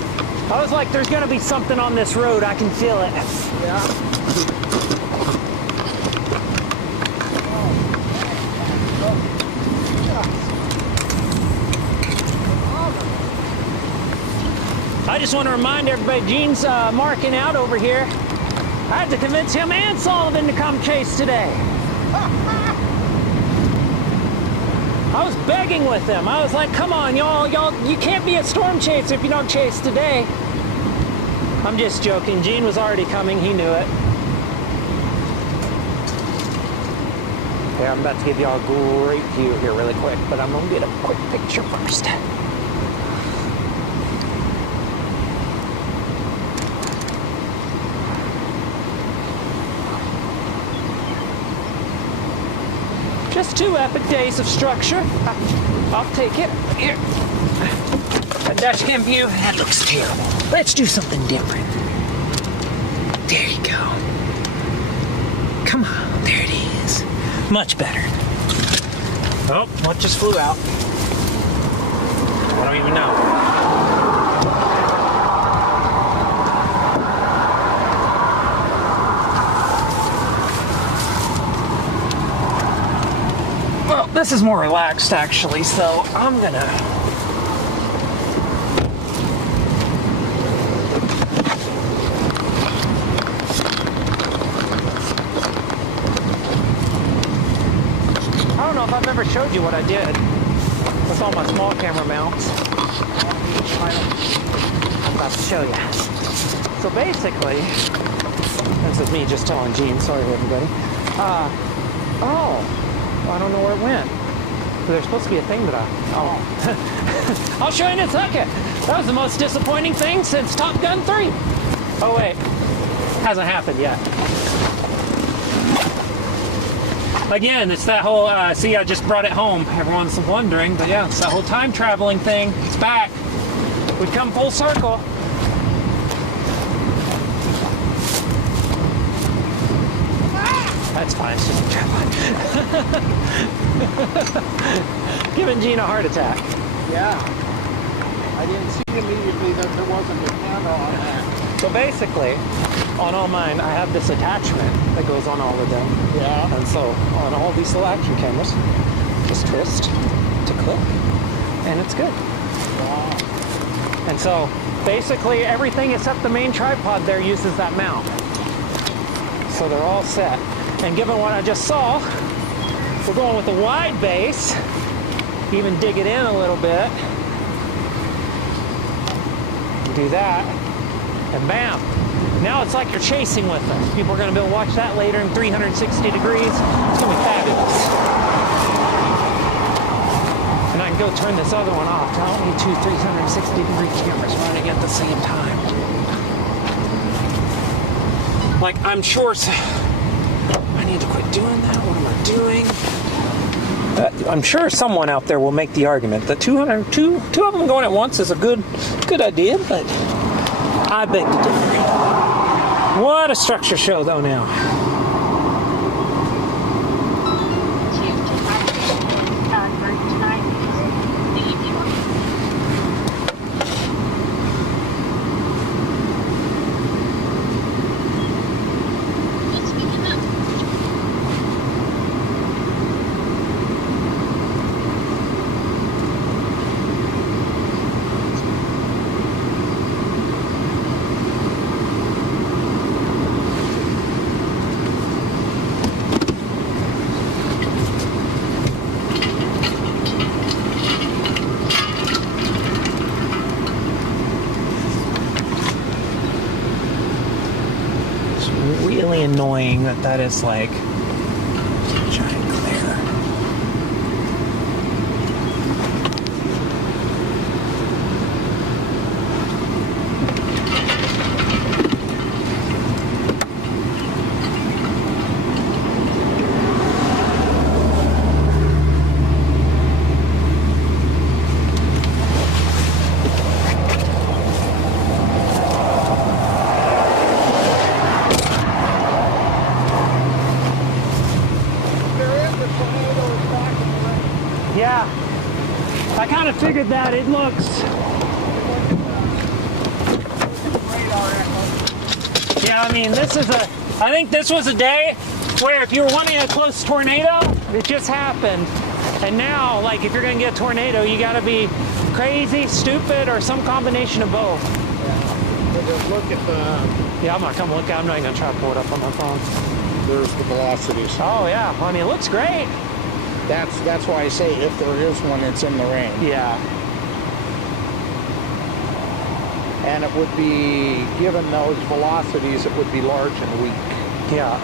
I was like, there's gonna be something on this road. I can feel it. Yeah. I just want to remind everybody, Gene's marking out over here. I had to convince him and Sullivan to come chase today. I was begging with them. I was like, come on, y'all, you can't be a storm chaser if you don't chase today. I'm just joking. Gene was already coming. He knew it. Okay, I'm about to give y'all a great view here really quick, but I'm going to get a quick picture first. just 2 epic days of structure. I'll take it. Here. A dash cam view, that looks terrible. Let's do something different. There you go. Come on, there it is. Much better. Oh, what just flew out? I don't even know. Well, this is more relaxed actually, so I'm gonna if I've ever showed you what I did with all my small camera mounts. I'm about to show you. So basically, this is me just telling Gene, sorry everybody. I don't know where it went. There's supposed to be a thing that I'll show you in a second. That was the most disappointing thing since Top Gun 3. Oh wait, hasn't happened yet. Again, it's that whole, see, I just brought it home. Everyone's wondering, but yeah, it's that whole time traveling thing. It's back. We've come full circle. That's fine, it's just a tripod. Giving Gene a heart attack. Yeah. I didn't see immediately that there wasn't a camera on that. So basically, on all mine, I have this attachment that goes on all of them. Yeah. And so on all these little action cameras, just twist to click, and it's good. Wow. And so basically everything except the main tripod there uses that mount. So they're all set. And given what I just saw, we're going with a wide base, even dig it in a little bit. Do that, and bam. Now it's like you're chasing with them. People are going to be able to watch that later in 360 degrees. It's going to be fabulous. And I can go turn this other one off. I don't need 2 360-degree cameras running at the same time. Like, I'm sure... I need to quit doing that. What am I doing? I'm sure someone out there will make the argument that two of them going at once is a good idea, but I beg to differ. What a structure show, though, now. Really annoying that is like giant glare. Yeah, I kind of figured that. It looks... Yeah, I mean, I think this was a day where if you were wanting a close tornado, it just happened. And now, like, if you're going to get a tornado, you got to be crazy, stupid, or some combination of both. Yeah, but just look at the... Yeah, I'm going to come look at it. I'm not even going to try to pull it up on my phone. There's the velocities. Oh, yeah. Well, I mean, it looks great. That's why I say if there is one, it's in the range. Yeah. And it would be, given those velocities, it would be large and weak. Yeah.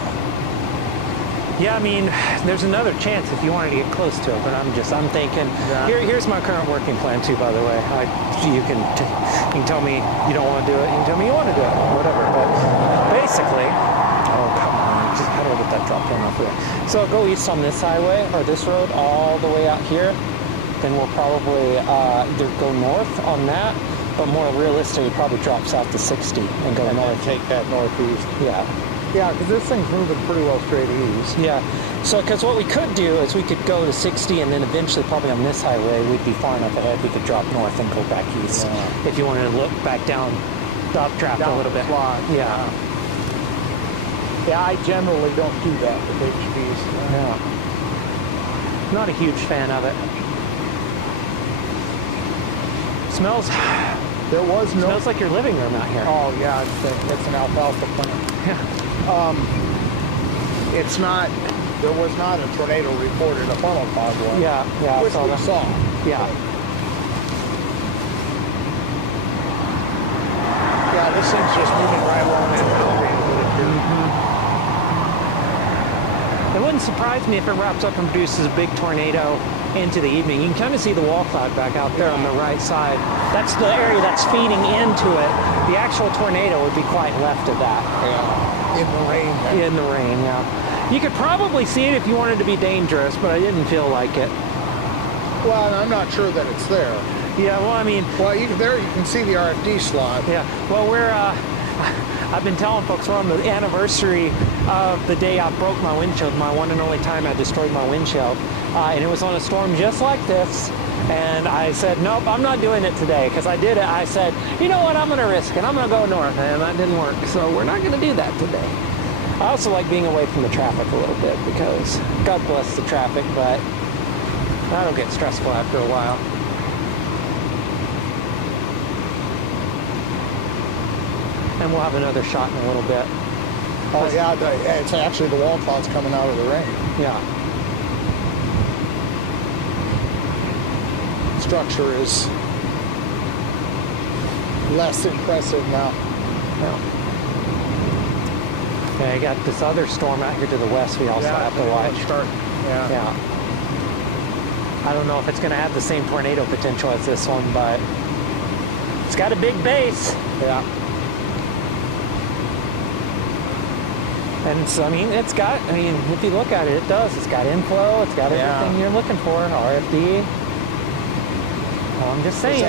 Yeah, I mean, there's another chance if you wanted to get close to it, but I'm thinking, Yeah. Here's my current working plan too, by the way. You can tell me you don't want to do it, you can tell me you want to do it, whatever. But basically, oh, come on, just how do I get that drop down off the way. So go east on this highway or this road all the way out here. Then we'll probably either go north on that, but more realistically, probably drop south to 60 and go north. Take that northeast. Yeah. Yeah, because this thing's moving pretty well straight east. Yeah. So, because what we could do is we could go to 60 and then eventually probably on this highway, we'd be far enough ahead, we could drop north and go back east. Yeah. If you wanted to look back down the updraft a little bit. Slide. Yeah. Yeah, I generally don't do that with HVs. Yeah. Not a huge fan of it. Smells smells like your living room out here. Oh yeah, it's an alfalfa plant. It's not. There was not a tornado reported. A funnel cloud was. Yeah, I Which saw we that. saw. Yeah. Yeah, this thing's just moving right along that boundary. It wouldn't surprise me if it wraps up and produces a big tornado into the evening. You can kind of see the wall cloud back out there on the right side. That's the area that's feeding into it. The actual tornado would be quite left of that. Yeah. In the rain. In the rain, yeah. You could probably see it if you wanted to be dangerous, but I didn't feel like it. Well, I'm not sure that it's there. Yeah, well, I mean... Well, there you can see the RFD slot. Yeah, well, I've been telling folks we're on the anniversary of the day I broke my windshield, my one and only time I destroyed my windshield. And it was on a storm just like this. And I said, nope, I'm not doing it today. Because I did it, I said, you know what, I'm going to risk it. I'm going to go north. And that didn't work. So we're not going to do that today. I also like being away from the traffic a little bit because God bless the traffic, but that'll get stressful after a while. And we'll have another shot in a little bit. Oh yeah, it's actually the wall cloud's coming out of the rain. Yeah. Structure is less impressive now. Yeah. Yeah, you got this other storm out here to the west we also have to watch. Yeah. I don't know if it's going to have the same tornado potential as this one, but it's got a big base. Yeah. And so, I mean, if you look at it, it does. It's got inflow. It's got everything you're looking for. RFD. Well, I'm just saying.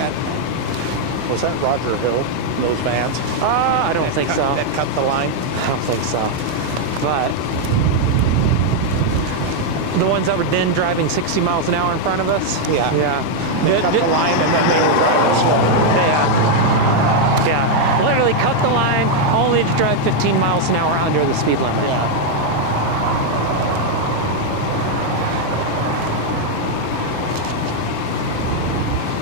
Was that Roger Hill, those vans? I don't think so. That cut the line? I don't think so. But the ones that were then driving 60 miles an hour in front of us? Yeah. Yeah. They cut the line and then they were driving slow. Yeah. Literally cut the line only to drive 15 miles an hour under the speed limit. Yeah.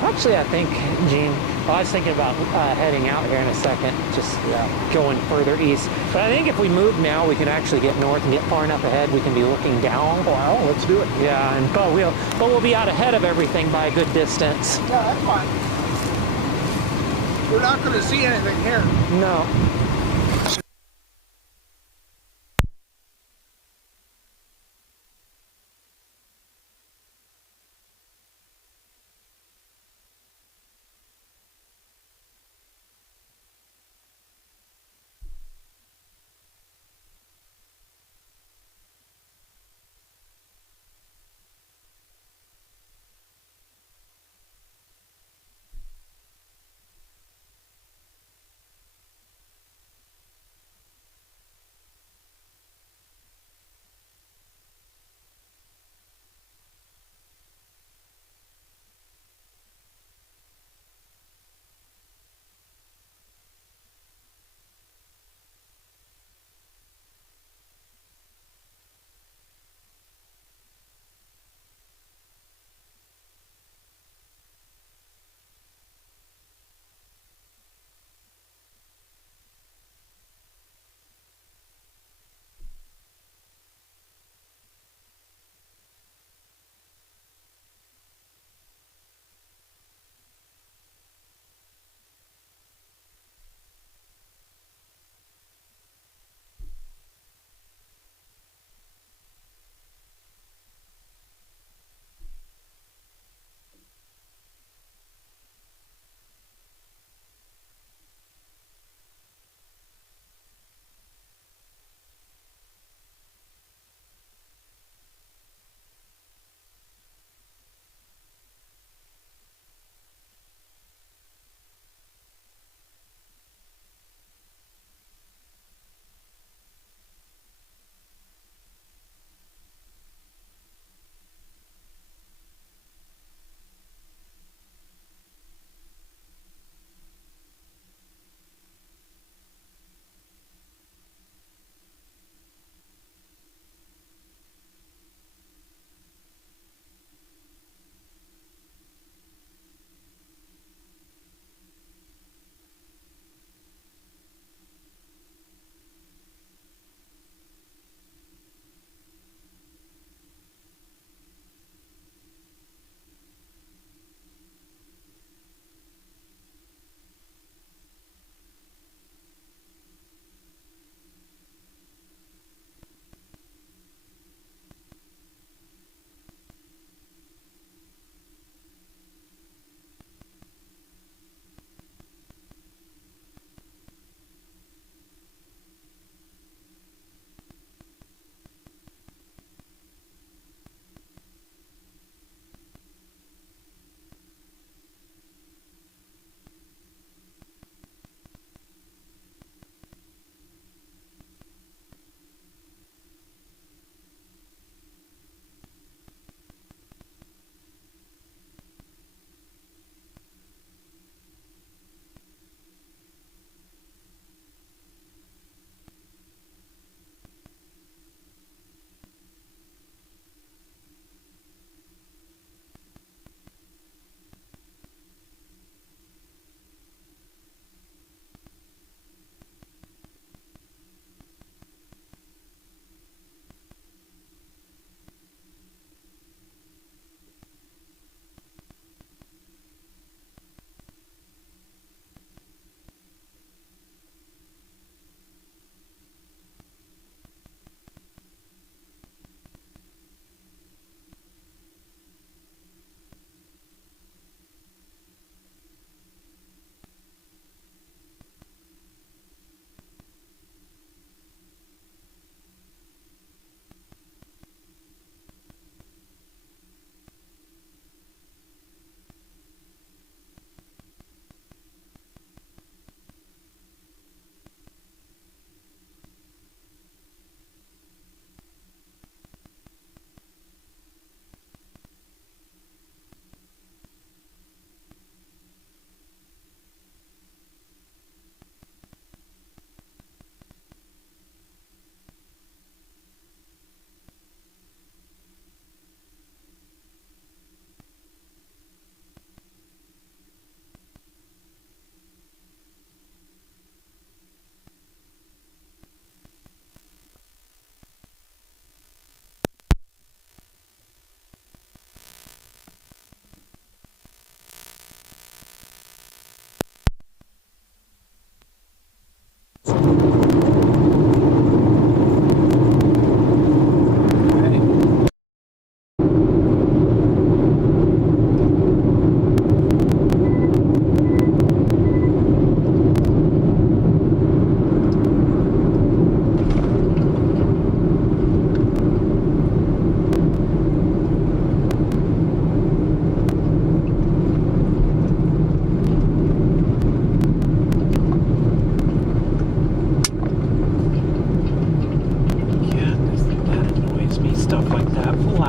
Actually, I think, Gene, I was thinking about heading out here in a second, just going further east. But I think if we move now, we can actually get north and get far enough ahead. We can be looking down. Well, let's do it. Yeah, but we'll be out ahead of everything by a good distance. Yeah, that's fine. We're not going to see anything here. No.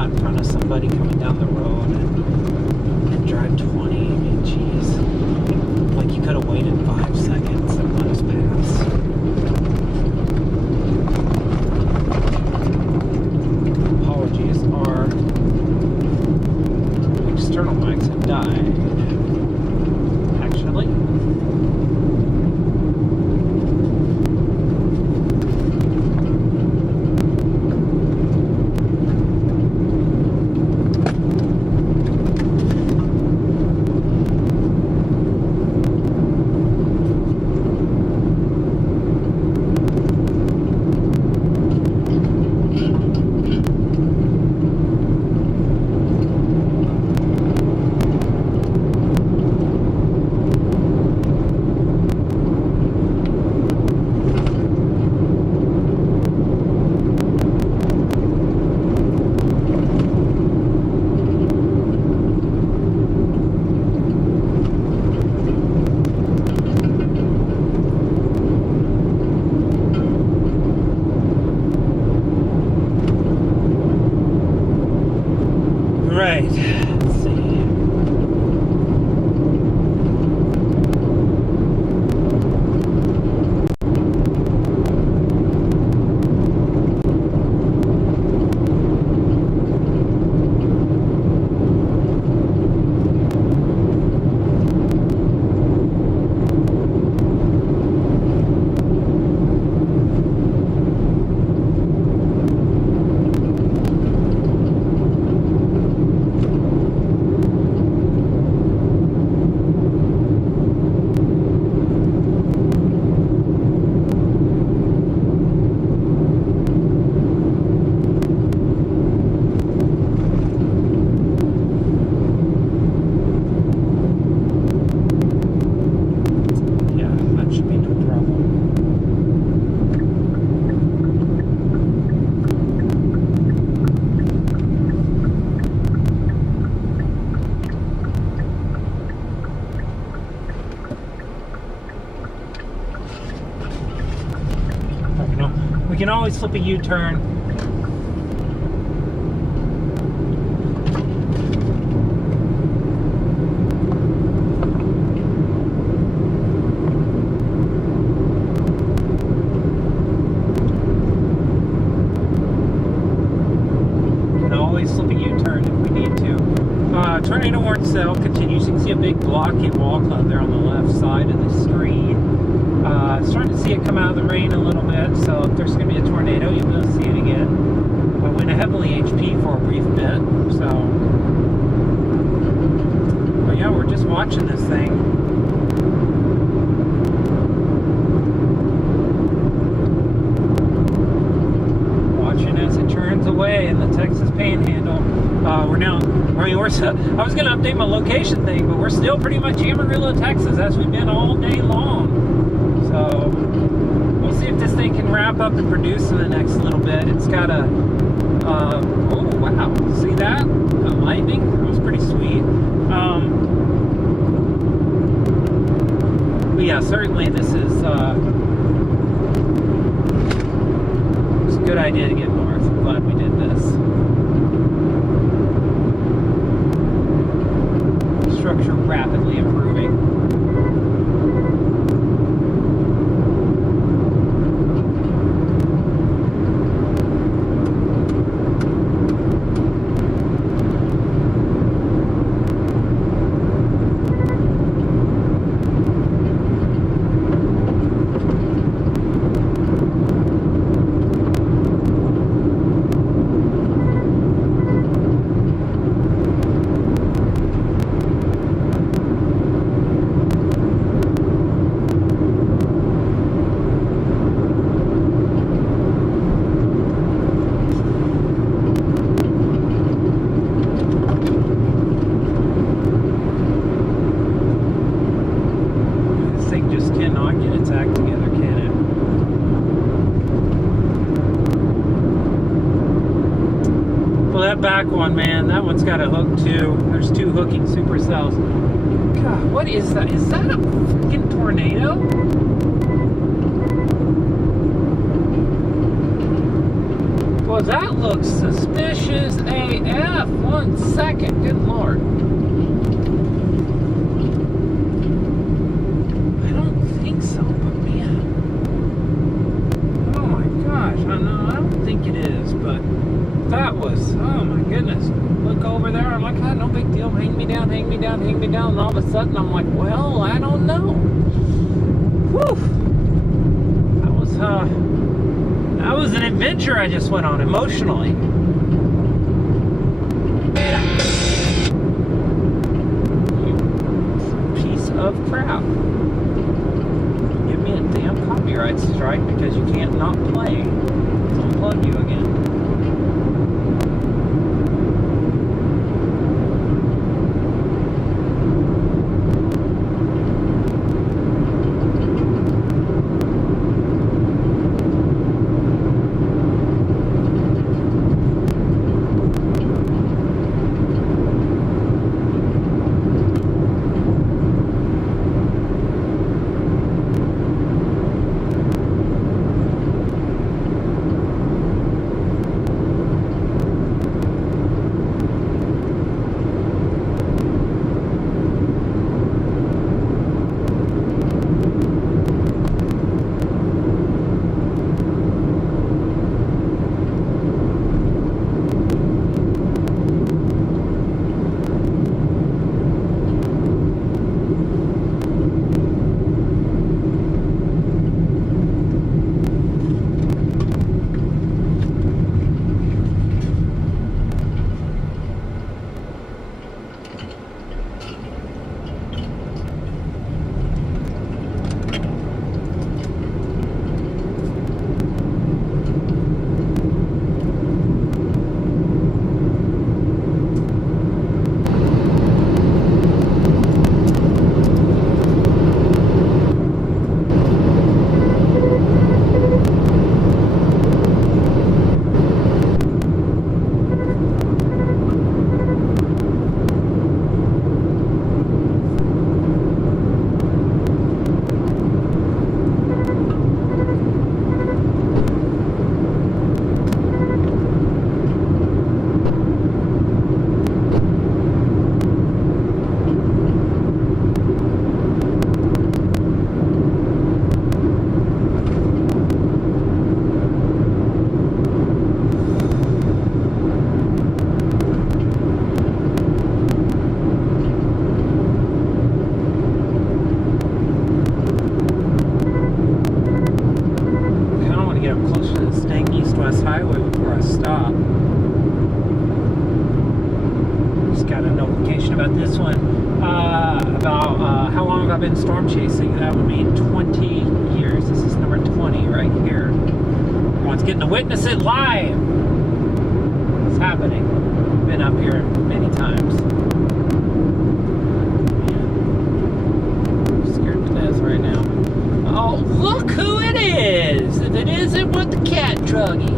out in front of somebody coming down the road and drive 20. I mean, jeez. Like, you could have waited 5 seconds and let us pass. Apologies, our external mics have died. Actually. Right. Let's see. We can always flip a U-turn. Turning towards Cell continues. You can see a big blocky wall cloud there on the left side of the street. Starting to see it come out of the rain a little bit, so if there's going to be a tornado, you will see it again. I went a heavily HP for a brief bit, so. But yeah, we're just watching this thing. Watching as it turns away in the Texas Panhandle. I was going to update my location thing, but we're still pretty much Amarillo, Texas, as we've been all day long. So, we'll see if this thing can wrap up and produce in the next little bit. It's got a, oh wow, see that? The lightning? That was pretty sweet. But yeah, certainly this is, it's a good idea to get north. I'm glad we did this. Structure rapidly improving. That back one, man, that one's got a hook too. There's two hooking supercells. God, what is that? Is that a freaking tornado? Well, that looks suspicious AF. 1 second. Good Lord. I don't think so, but man. Oh my gosh. I don't think it is, but that was, oh my goodness. Look over there. I'm like, ah, no big deal. Hang me down, hang me down, hang me down. And all of a sudden, I'm like, well, I don't know. Whew. That was an adventure I just went on emotionally. Piece of crap. Give me a damn copyright strike because you can't not play. Let's unplug you again. I've been storm chasing, that would mean 20 years. This is number 20 right here. Everyone's getting to witness it live. It's happening. Been up here many times. Man, I'm scared to death right now. Oh, look who it is! If it isn't with the cat druggie.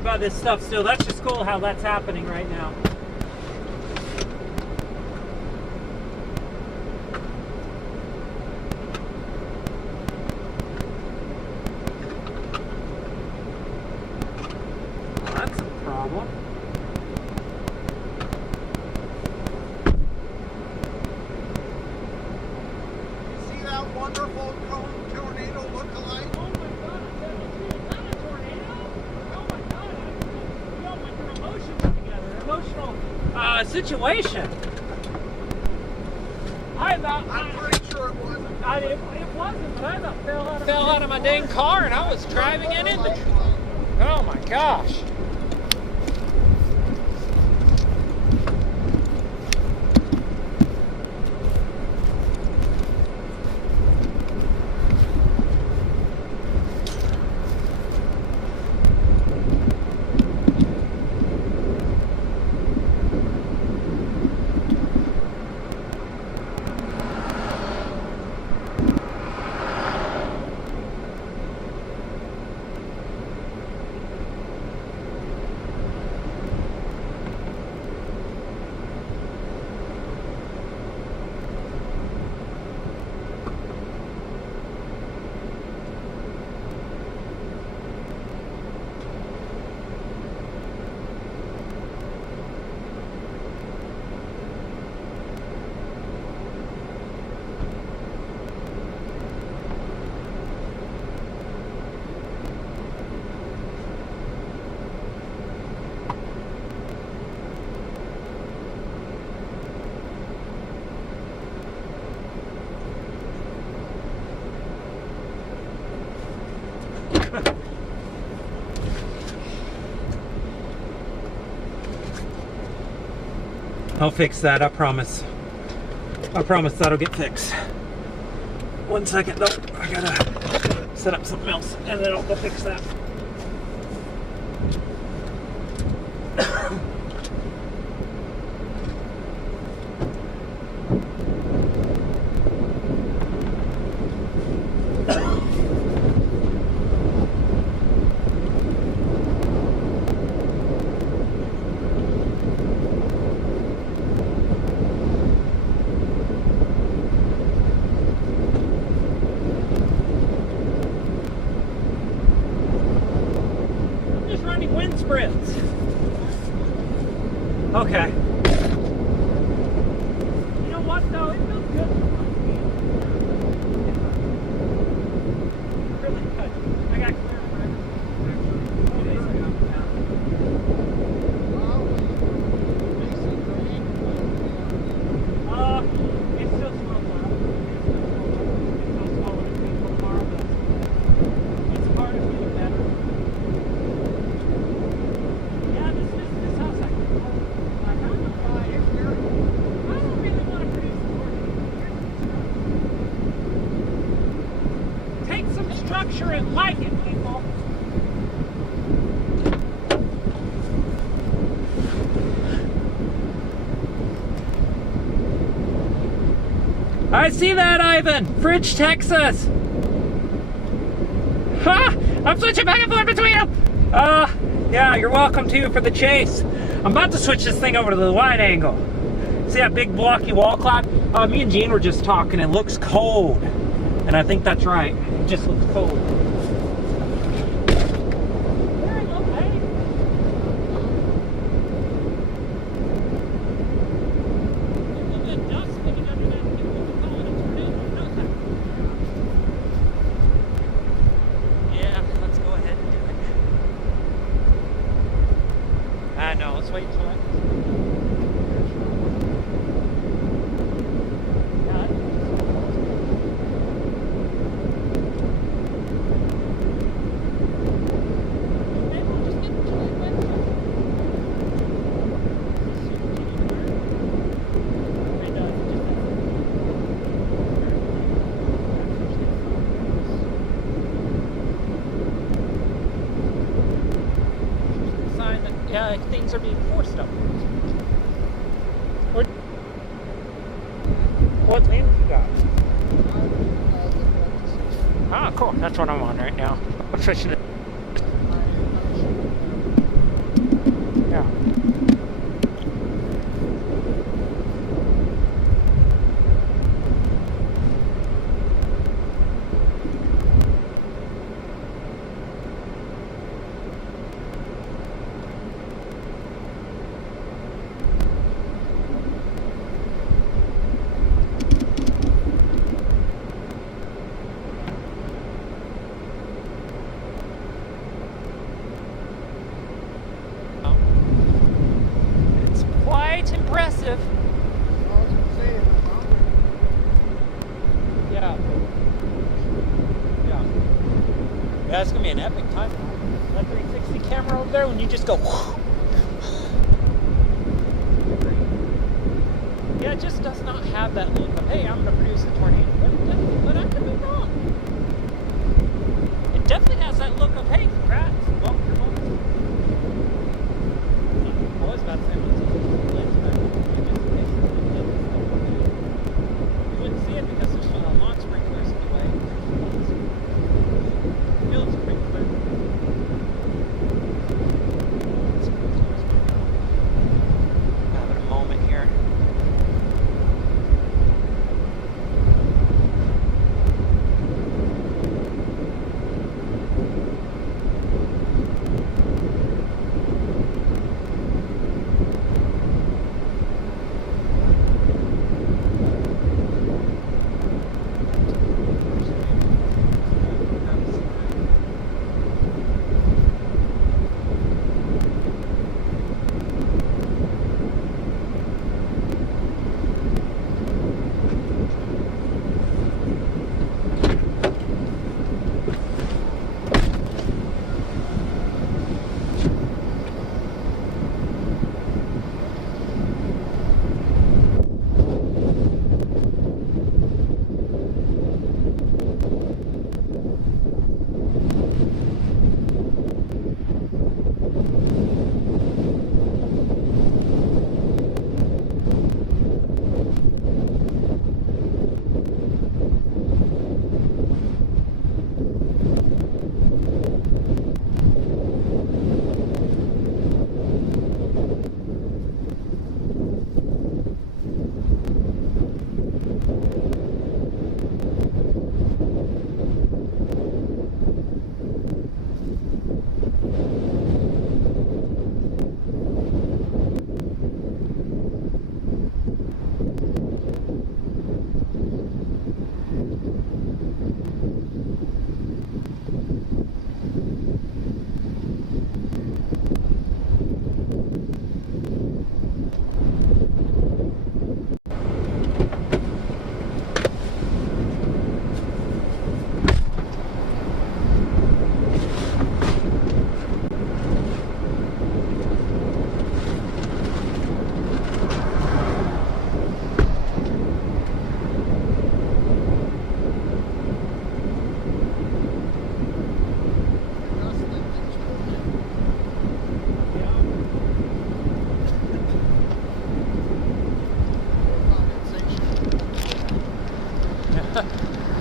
About this stuff still. That's just cool how that's happening right now. Well, that's a problem. emotional situation. I'm pretty sure it wasn't. It wasn't, but I about fell out of my dang car, and I was driving it in the. Oh my gosh. I'll fix that, I promise. I promise that'll get fixed. 1 second though, I gotta set up something else and then I'll go fix that. Wind sprints. Okay. You know what though? It feels good. Really good. I got clear right. 2 days ago. It's still slow. It's still slow when it's being tomorrow, but it's part of getting better. Structure and like it, people. I see that, Ivan. Fridge, Texas. Ha! I'm switching back and forth between them. Yeah, you're welcome too for the chase. I'm about to switch this thing over to the wide angle. See that big blocky wall clock? Me and Gene were just talking. It looks cold, and I think that's right. It just looks cold. There you go, baby. There's a little bit of dust sticking under that. People will call it a tornado. No, yeah, let's go ahead and do it. No, let's wait until I. Things are being forced up. What lane have you got? Ah, cool. That's what I'm on right now. I'm switching it. Yeah. positive. I was gonna say it was longer. Yeah. Yeah. Yeah, it's gonna be an epic time. That 360 camera over there, when you just go. Yeah, it just does not have that look of, hey, I'm gonna produce a tornado. But I could be wrong. It definitely has that look of, hey, congrats, welcome to home. I was about to say, what's up? You wouldn't see it because there's lawn sprinklers in the way. Feels pretty clear. Have a moment here.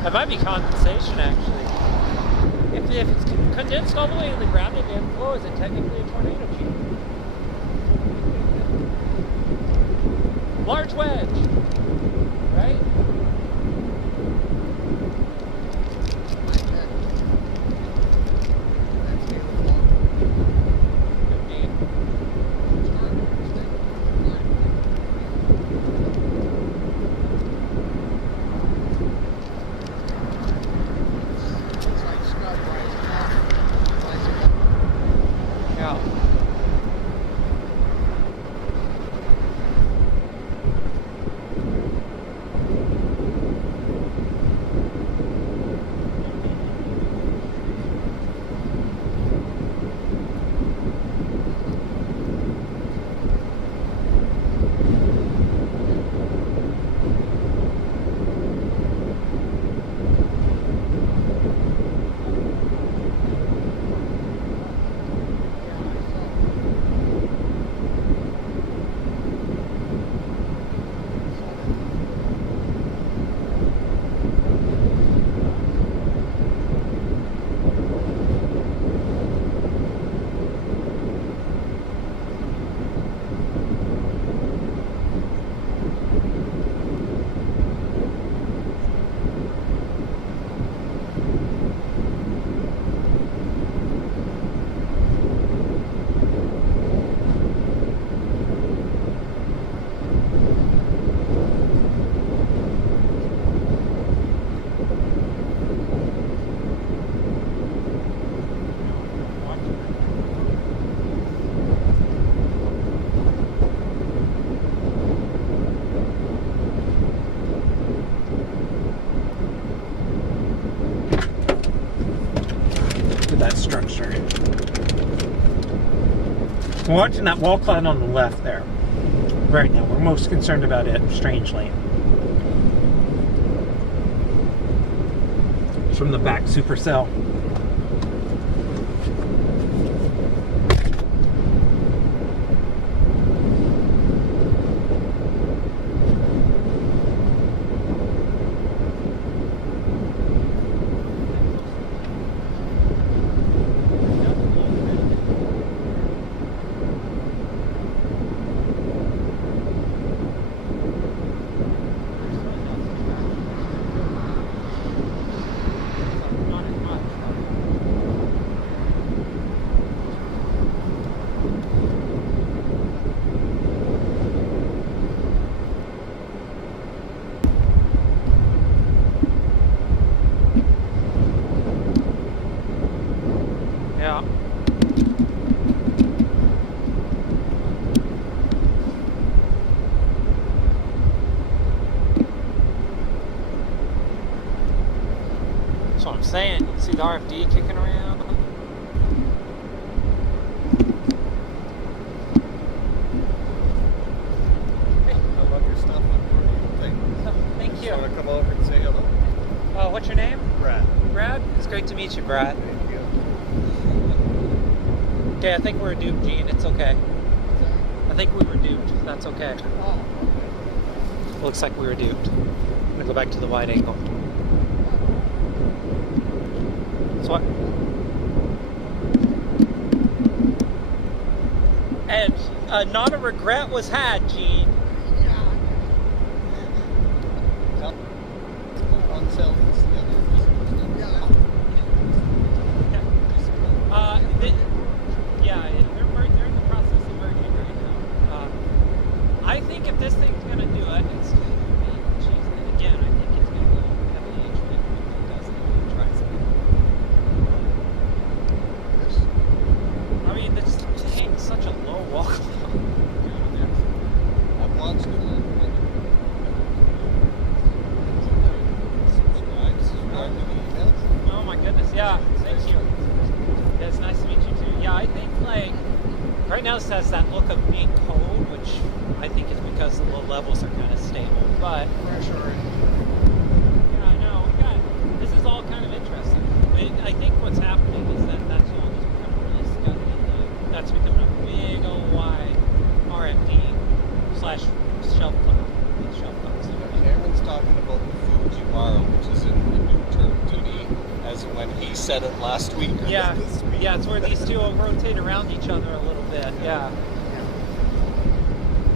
It might be condensation, actually. If it's condensed all the way to the ground in the inflow, is it technically a tornado, Chief? Large wedge, right? We're watching that wall cloud on the left there. Right now, we're most concerned about it, strangely. It's from the back supercell. Yeah. That's what I'm saying. You see the RFD kicking around. I love your stuff. Thank you. Just want to come over and say hello. What's your name? Brad. Brad? It's great to meet you, Brad. Thank you. Okay, I think we're doomed, Gene. It's okay. I think we were doomed. That's okay. Oh, Looks like we were doomed. I'm gonna go back to the wide angle. So what? And not a regret was had, Gene. One cell is the other. They're in the process of merging right now. I think if this thing's gonna do it, it's again. I think it's gonna go heavily HV when it does it. When it tries it. I mean, this thing's such a low walk. I've watched it. Subscribe to the emails. Oh my goodness, yeah, thank you. Yeah, it's nice to meet you too. Yeah, I think like right now this has that look of being cold, which I think is because the low levels are kind of stable. But pressure. yeah, I know. This is all kind of interesting. I think what's happening is that that's all just becoming really scutty. That's becoming a big old wide RFD slash shelf cloud. Cameron's talking about the Fujiwara, which is in the new term duty, as when he said it last week. Yeah, This week. yeah, it's where these two will rotate around each other a little bit. Yeah.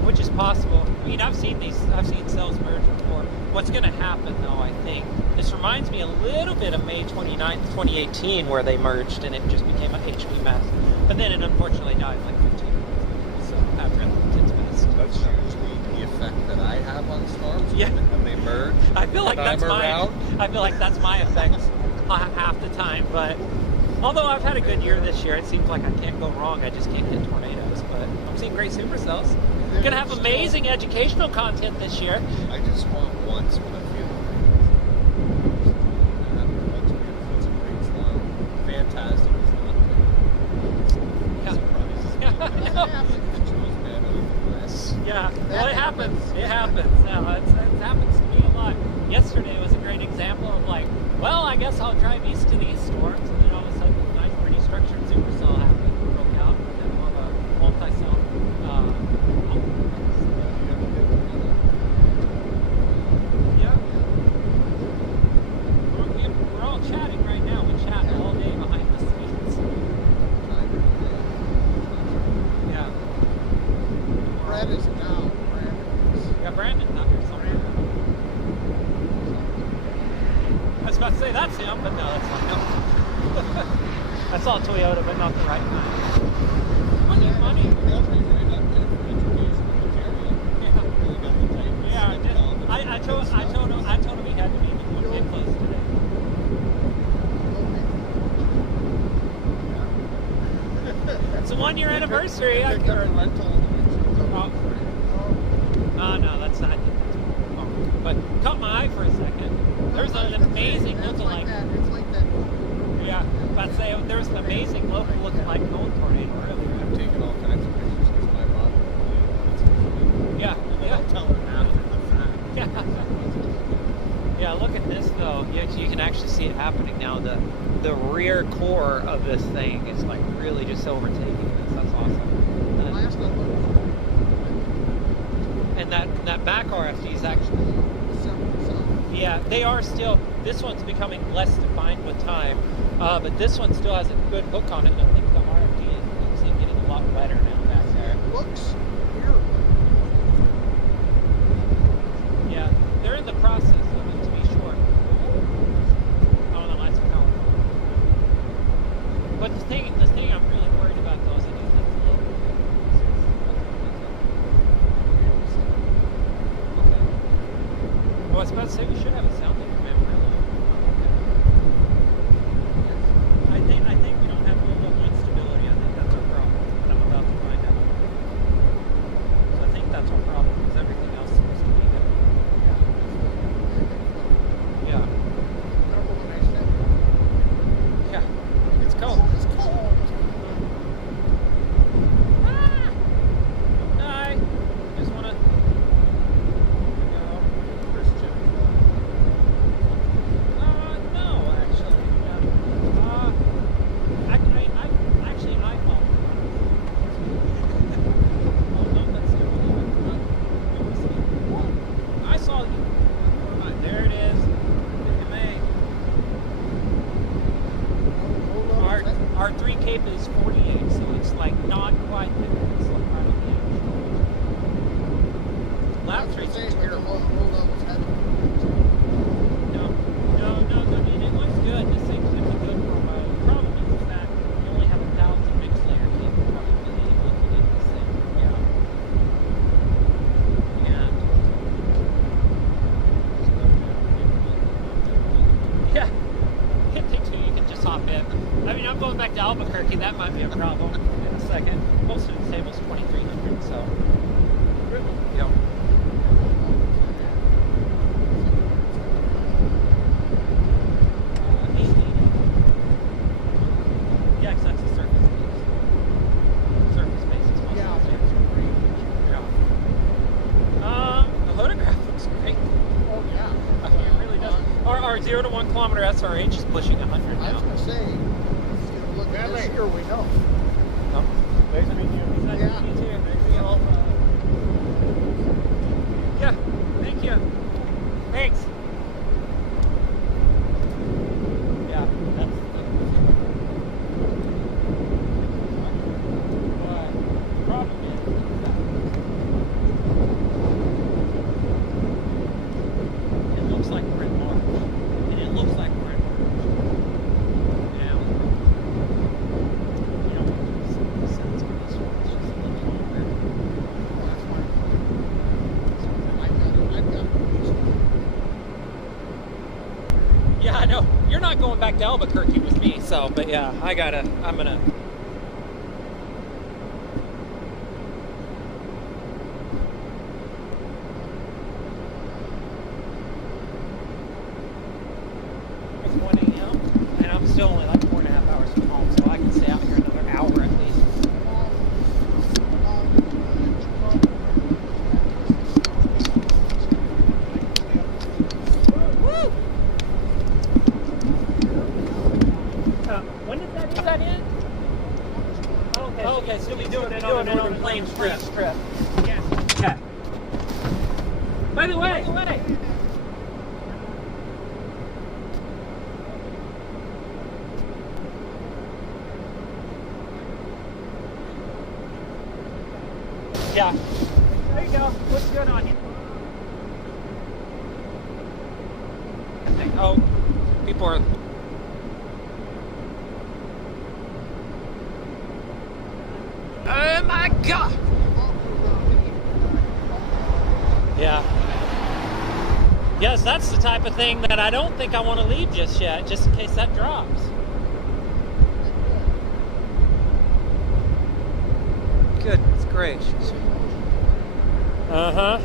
Which is possible. I mean, I've seen cells merge before. What's going to happen, though, I think, this reminds me a little bit of May 29th, 2018, where they merged and it just became an HV mess. But then it unfortunately died like 15 minutes. So after it's best. That's usually the effect that I have on storms. Yeah. When they merge. I feel like and that's I'm around. I feel like that's my effect half the time. But although I've had a good year this year, it seems like I can't go wrong. I just can't get tornadoes. But I'm seeing great supercells. Gonna have amazing educational content this year. I just want once when I feel it's a great slum. Fantastic. Yeah. Surprises. Yeah, I know. The Jews man over the West. Yeah, well, it happens. It happens. Yeah, it happens to me a lot. Yesterday was a great example of like, well, I guess I'll drive east to these storms, and then all of a sudden, a nice, pretty structured supercell happened, broke out, and then on a multi-cell. Yeah. We're all chatting right now. We chat all day behind the scenes. Yeah. Brad is down. Yeah, Brandon's not here somewhere. I was about to say that's him, but no, that's not him. I saw Toyota, but not the right kind. Money. Yeah, I told him he had to be before they closed today. It's a 1 year anniversary. They got a rental. Oh, no, that's not. Oh, but caught my eye for a second. There's an amazing lookalike. It's like that. Yeah, about to say there's an amazing lookalike cold tornado earlier. I'm taking all kinds of pictures. actually see it happening now. The rear core of this thing is like really just overtaking this. That's awesome. And that back RFD is actually, yeah, they are still. This one's becoming less defined with time, but this one still has a good hook on it. And I think the RFD is getting a lot better now back there. Looks weird. Yeah, they're in the process of it, to be sure. Oh, the lights are powerful. But the thing I'm really worried about though is I do think the local. Okay. Well, I was about to say we should have a sound like from Amarillo. Okay. I think we don't have low instability. I think that's our problem. But I'm about to find out. So I think that's our problem because everything else seems to be good. Yeah. Yeah. It's cold. It's cold. Ah! Don't die. Just want to go. No, actually. Actually, I fall. Oh, no, that's still I saw you. There it is. Our 3 cape is 48, so it's like not quite there. It's like right on the edge. Lap trace is here. Hold on. No, I mean, it looks good. This thing's going to be good for a while. The problem is that you only have 1,000 mix layer cable probably looking at this thing. Yeah. And yeah, hit take 2, you can just hop in. I mean, I'm going back to Albuquerque. That might be a problem in a second. Most of the table's 2,300, so. Yeah. Yeah, because that's the surface base. Surface base is mostly the same. Yeah. The photograph looks great. Oh yeah. I mean, it really does. Our 0 to 1 kilometer SRH is pushing 100 now. I was gonna say, look at this here, we know. Oh, there's a review. Yeah. Yeah, thank you. Thanks. Yeah, that's the problem is that it looks like we're in March. And it looks like we're in March. Yeah. You know what? The sense for this one is just a little longer. That's fine. I've got Yeah, I know. You're not going back to Albuquerque with me, so, but yeah, I'm gonna. It's 1 a.m. and I'm still only like 4.5 hours from home, so I can stay out here another hour at least. Woo! When did that in? Okay, so we'll be doing it on a plane trip. Yes. Okay. By the way. Yeah. There you go. Looks good on you. Oh, people are. Oh my God! Yeah. Yes, that's the type of thing that I don't think I want to leave just yet, just in case that drops. Goodness gracious. Uh-huh.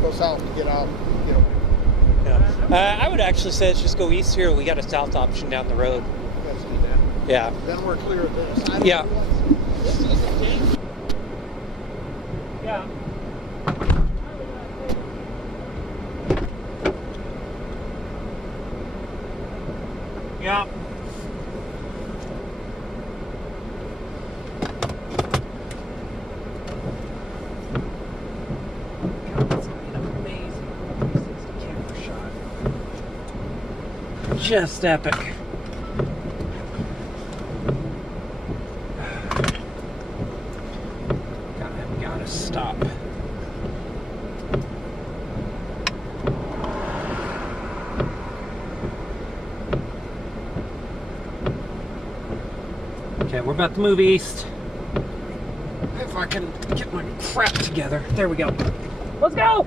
Go south to get out. Get away. Yeah. I would actually say let's just go east here. We got a south option down the road. Let's do that. Yeah. Then we're clear of this. I don't Yeah. know what's- This is a date. Yeah. Yeah. Just epic. Gotta stop. Okay, we're about to move east. If I can get my crap together. There we go. Let's go!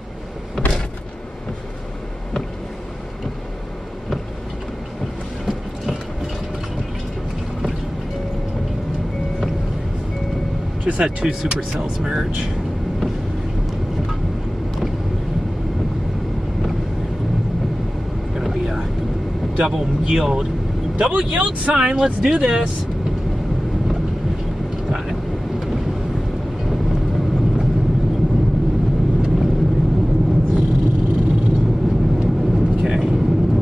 Just had 2 supercells merge. Gonna be a double yield sign. Let's do this. Got it. Okay.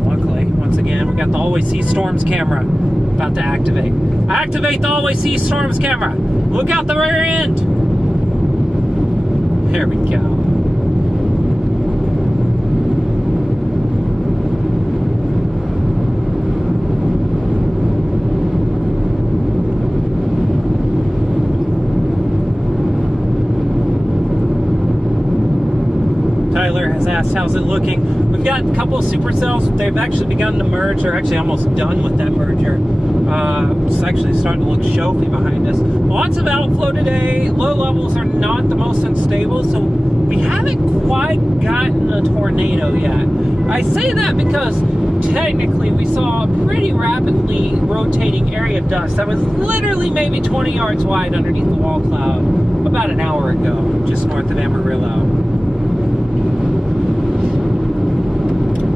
Luckily, once again, we got the Always See Storms camera about to activate. Activate the Always See Storms camera. Look out the rear end. There we go. Tyler has asked, how's it looking? We've got a couple of supercells. They've actually begun to merge. They're actually almost done with that merger. It's actually starting to look shelfy behind us. Lots of outflow today. Low levels are not the most unstable, so we haven't quite gotten a tornado yet. I say that because technically we saw a pretty rapidly rotating area of dust that was literally maybe 20 yards wide underneath the wall cloud about an hour ago, just north of Amarillo.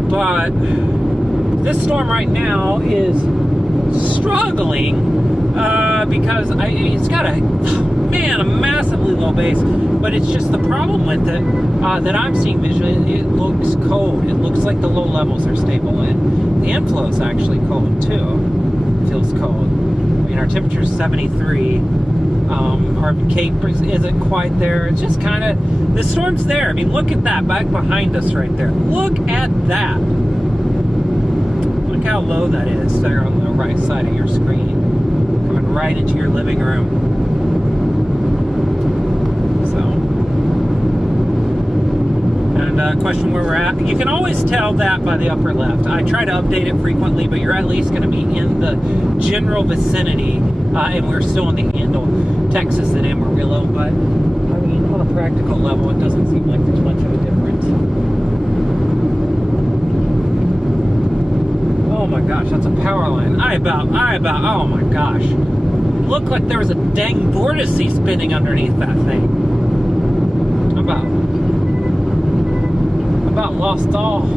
But this storm right now is struggling because it's got a massively low base, but it's just the problem with it that I'm seeing visually. It looks cold. It looks like the low levels are stable, and the inflow is actually cold too. It feels cold. I mean, our temperature is 73. Our cape isn't quite there. It's just kind of, the storm's there. I mean, look at that back behind us right there. Look at that. Look how low that is there on the right side of your screen. Coming right into your living room. So. And question where we're at. You can always tell that by the upper left. I try to update it frequently, but you're at least going to be in the general vicinity. And we're still in the Handle, Texas and Amarillo, but I mean, on a practical level, it doesn't seem like there's much of a difference. Oh my gosh, that's a power line. Oh my gosh. It looked like there was a dang vortice spinning underneath that thing. About lost all. I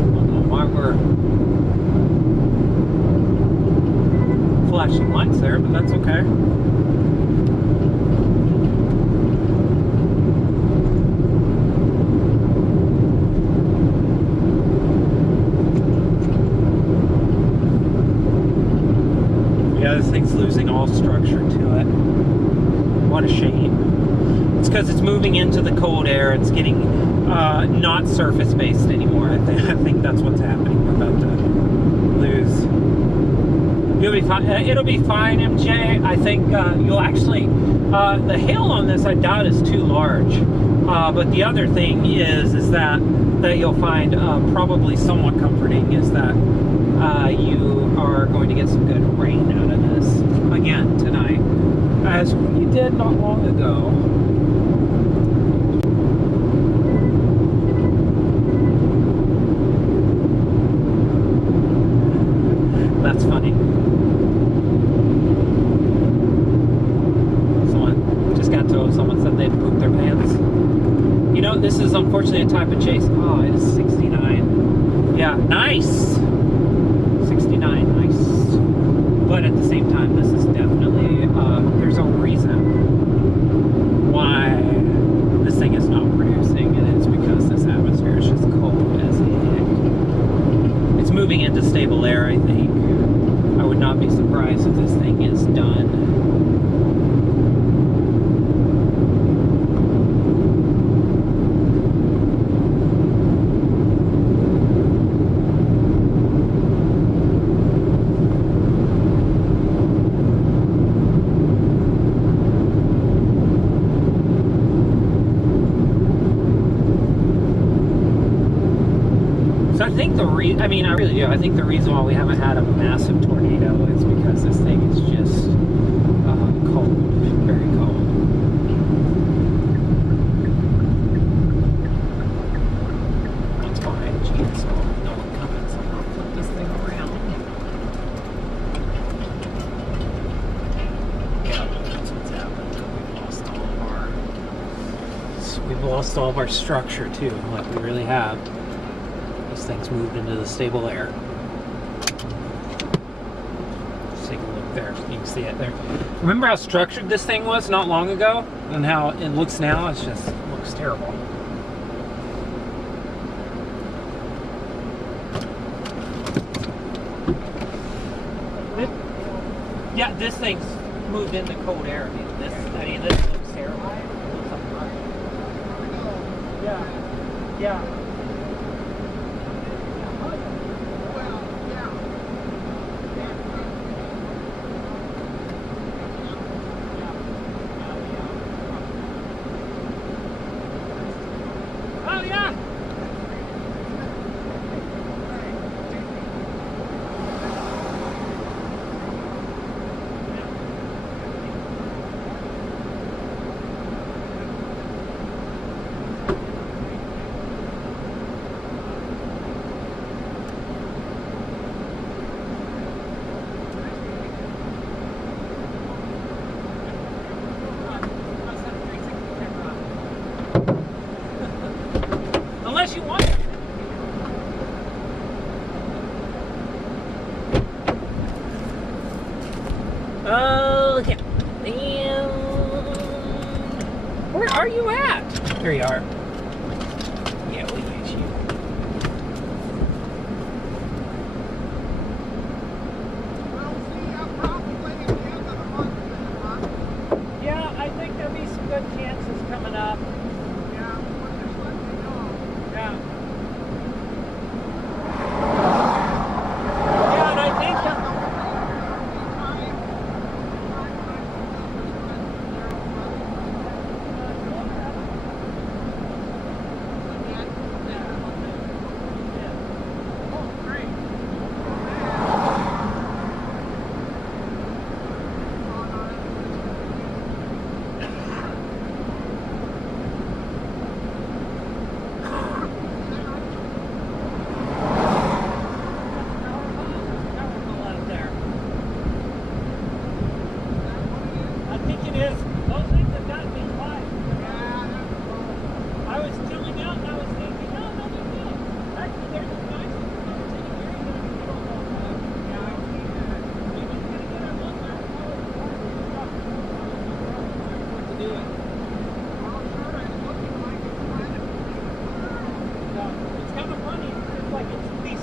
don't know why we're flashing lights there, but that's okay. Yeah, this thing's losing all structure to it. What a shame. It's because it's moving into the cold air. It's getting not surface-based anymore. I think that's what's happening. We're about to lose. You'll be fine. It'll be fine, MJ. I think you'll actually, the hail on this I doubt is too large. But the other thing is that you'll find probably somewhat comforting is that you are going to get some good rain out of this again tonight, as you did not long ago. That's funny. Someone said they'd pooped their pants. You know, this is unfortunately a type of chase. Oh, it is 69. Yeah, nice. 69, nice. But at the same time, this is definitely, there's a reason why this thing is not producing, and it's because this atmosphere is just cold as heck. It's moving into stable air, I think. I would not be surprised if this thing is done. So I think I really do. I think the reason why we haven't had a massive tornado is because this thing is just cold, very cold. That's fine, Gene, so no one comments. So I'll flip this thing around. Yeah, that's what's happened. We've lost all of our structure too, like we really have. Things moved into the stable air. Just take a look there. You can see it there. Remember how structured this thing was not long ago, and how it looks now? It looks terrible. Yeah, this thing's moved into cold air. This looks terrible. Yeah. Yeah. Unless you want it. Okay. And where are you at? There you are. Yeah, we'll use you. Yeah, I think there'll be some good chances coming up. Yeah. Yeah, and I think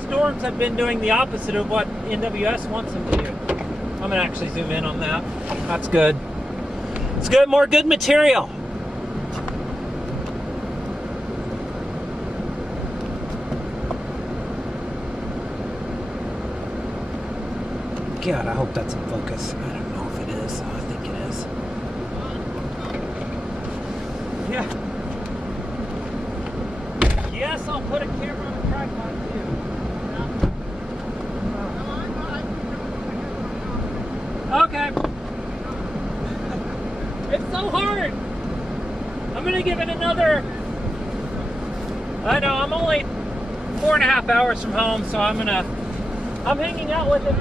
storms have been doing the opposite of what NWS wants them to do. I'm gonna actually zoom in on that. That's good. It's good, more good material. God, I hope that's in focus. I don't know if it is. I think it is. Yeah. Yes, I'll put a camera on a tripod too. Okay. It's so hard. I'm gonna give it another. I know, I'm only 4.5 hours from home, so I'm hanging out with it.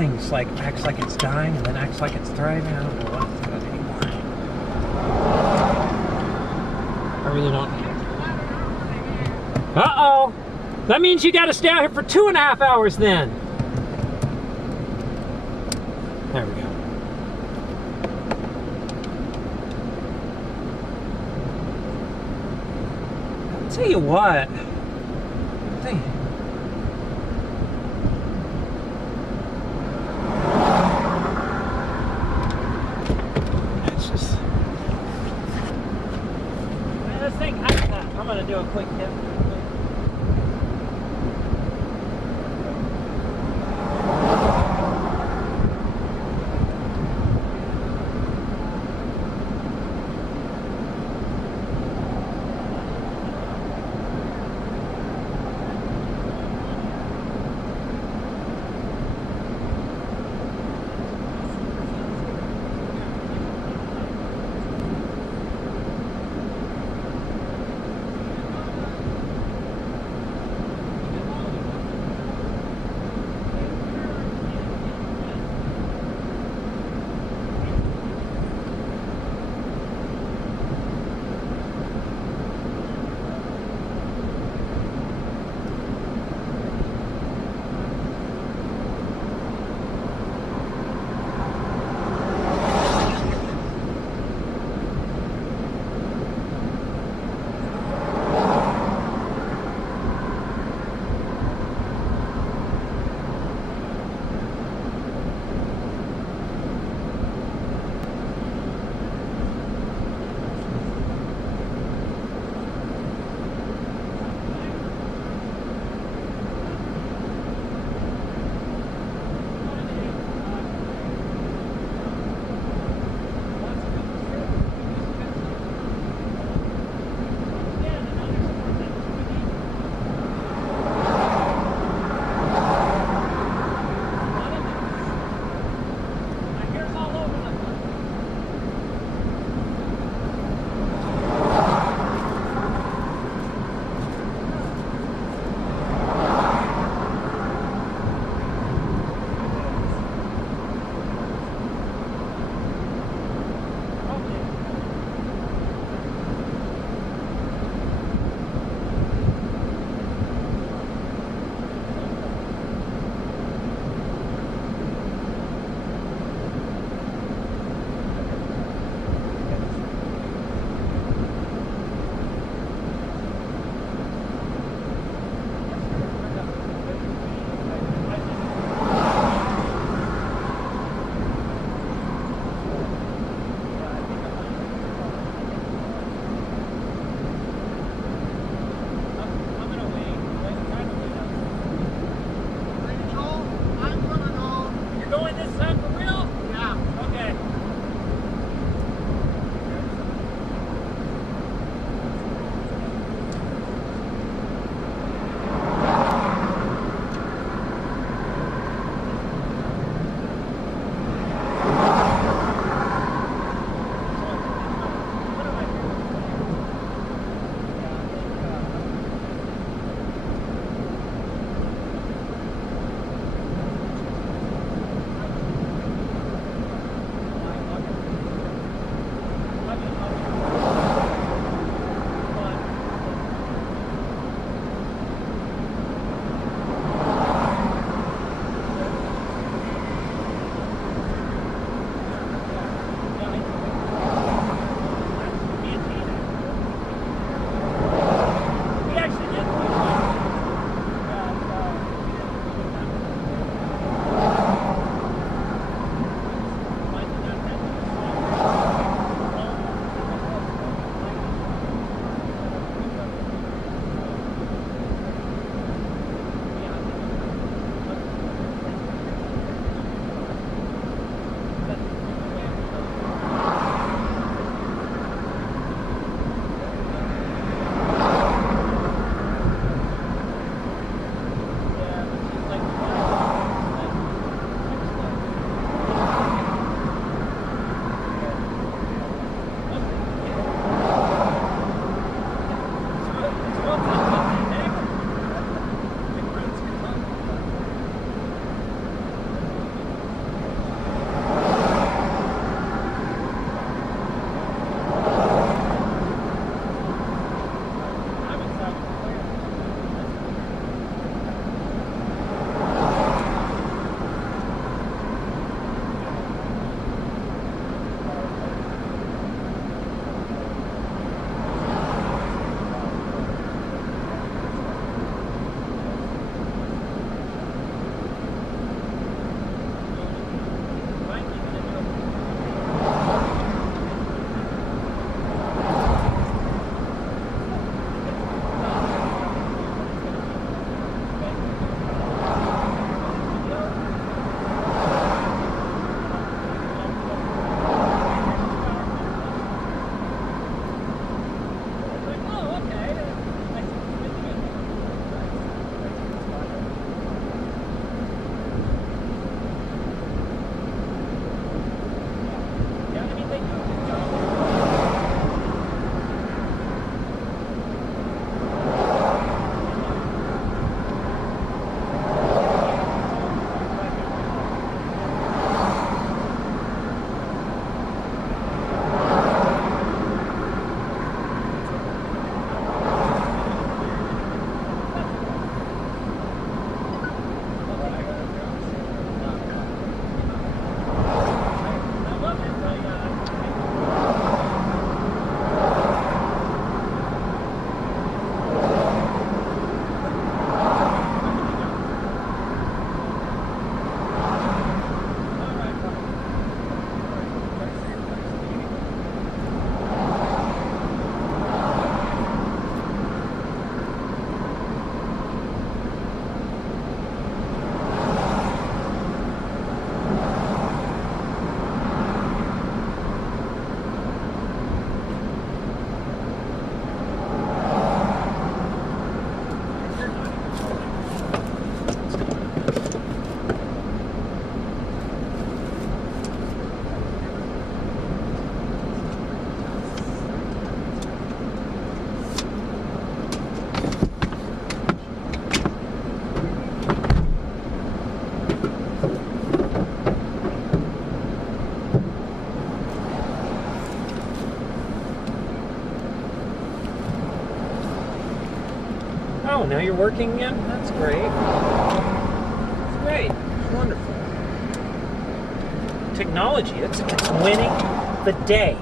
thing's like acts like it's dying and then acts like it's thriving. I don't know what it's doing anymore. I really don't. Uh-oh! That means you gotta stay out here for 2.5 hours then. There we go. I'll tell you what. It's just. Man, this thing, I'm gonna do a quick dip. Oh, now you're working again? That's great. That's great. Wonderful. Technology, it's winning the day.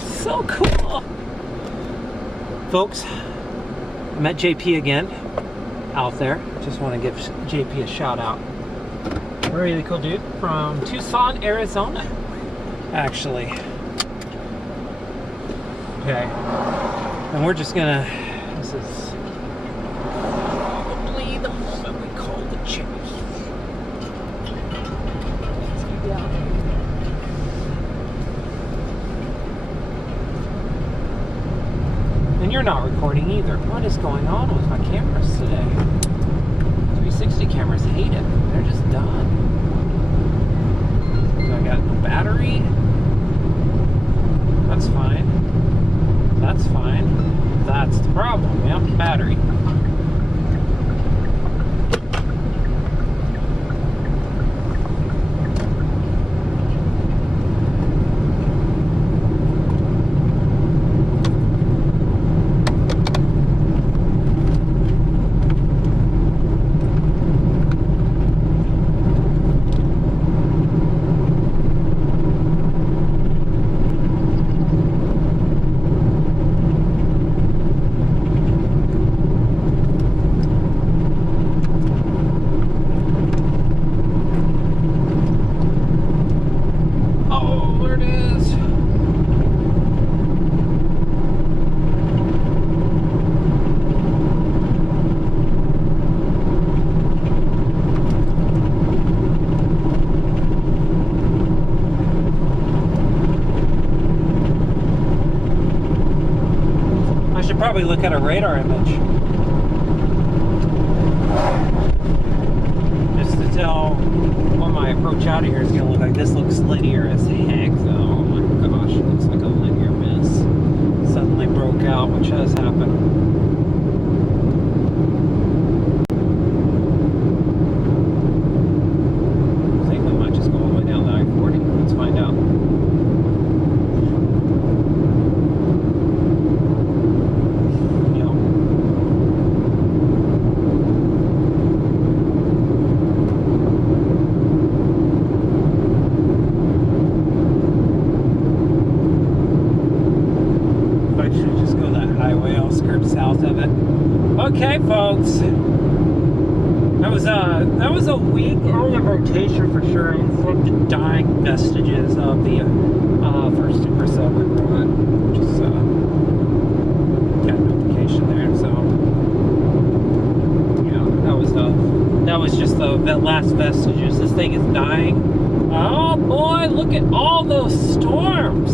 So cool. Folks, I met JP again out there. Just want to give JP a shout out. Really cool dude from Tucson, Arizona, actually. Okay, and we're just gonna, this is probably the moment we call the chase. And you're not recording either. What is going on with my cameras today? 360 cameras hate it. They're just done. So I got no battery. That's fine. That's fine. That's the problem. Yep, battery. Probably look at a radar image just to tell what my approach out of here is going to look like. This looks linear as heck though. Oh my gosh, it looks like a linear miss. Suddenly broke out, which has happened. I think we might just go all the way down the I-40. Let's find out. Okay, folks, that was a week long of rotation for sure. I'm from the dying vestiges of the first Supercell we brought. Just got a notification there, so yeah, that was just the last vestiges. This thing is dying. Oh boy, look at all those storms!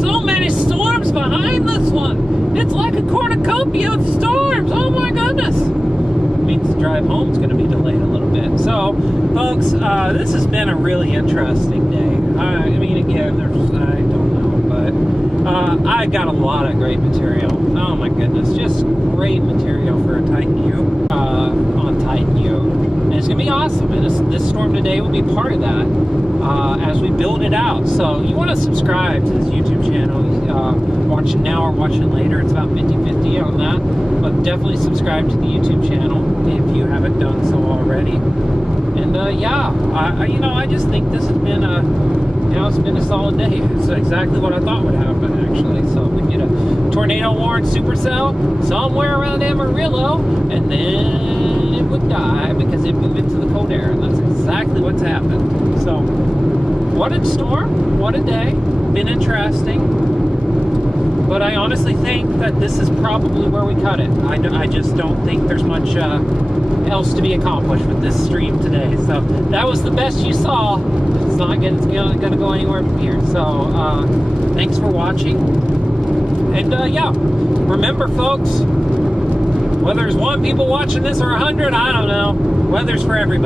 So many storms behind this one. It's like a cornucopia of storms. Oh my goodness. Means the drive home is going to be delayed a little bit. So, folks, this has been a really interesting day. I mean, again, I don't know, but I got a lot of great material. Oh my goodness, just great material for a Titan U on Titan U. And it's going to be awesome. And this storm today will be part of that as we build it out. So you want to subscribe to this YouTube channel. Watching now or watching later, it's about 50-50 on that. But definitely subscribe to the YouTube channel if you haven't done so already. And yeah, I just think this has been it's been a solid day. It's exactly what I thought would happen, actually. So we get a tornado warned supercell somewhere around Amarillo, and then it would die because it moved into the cold air, and that's exactly what's happened. So, what a storm, what a day, been interesting. But I honestly think that this is probably where we cut it. I just don't think there's much else to be accomplished with this stream today. So that was the best you saw. It's not going to go anywhere from here. So thanks for watching. And yeah, remember folks, whether there's 1 people watching this or 100, I don't know. Weather's for everybody.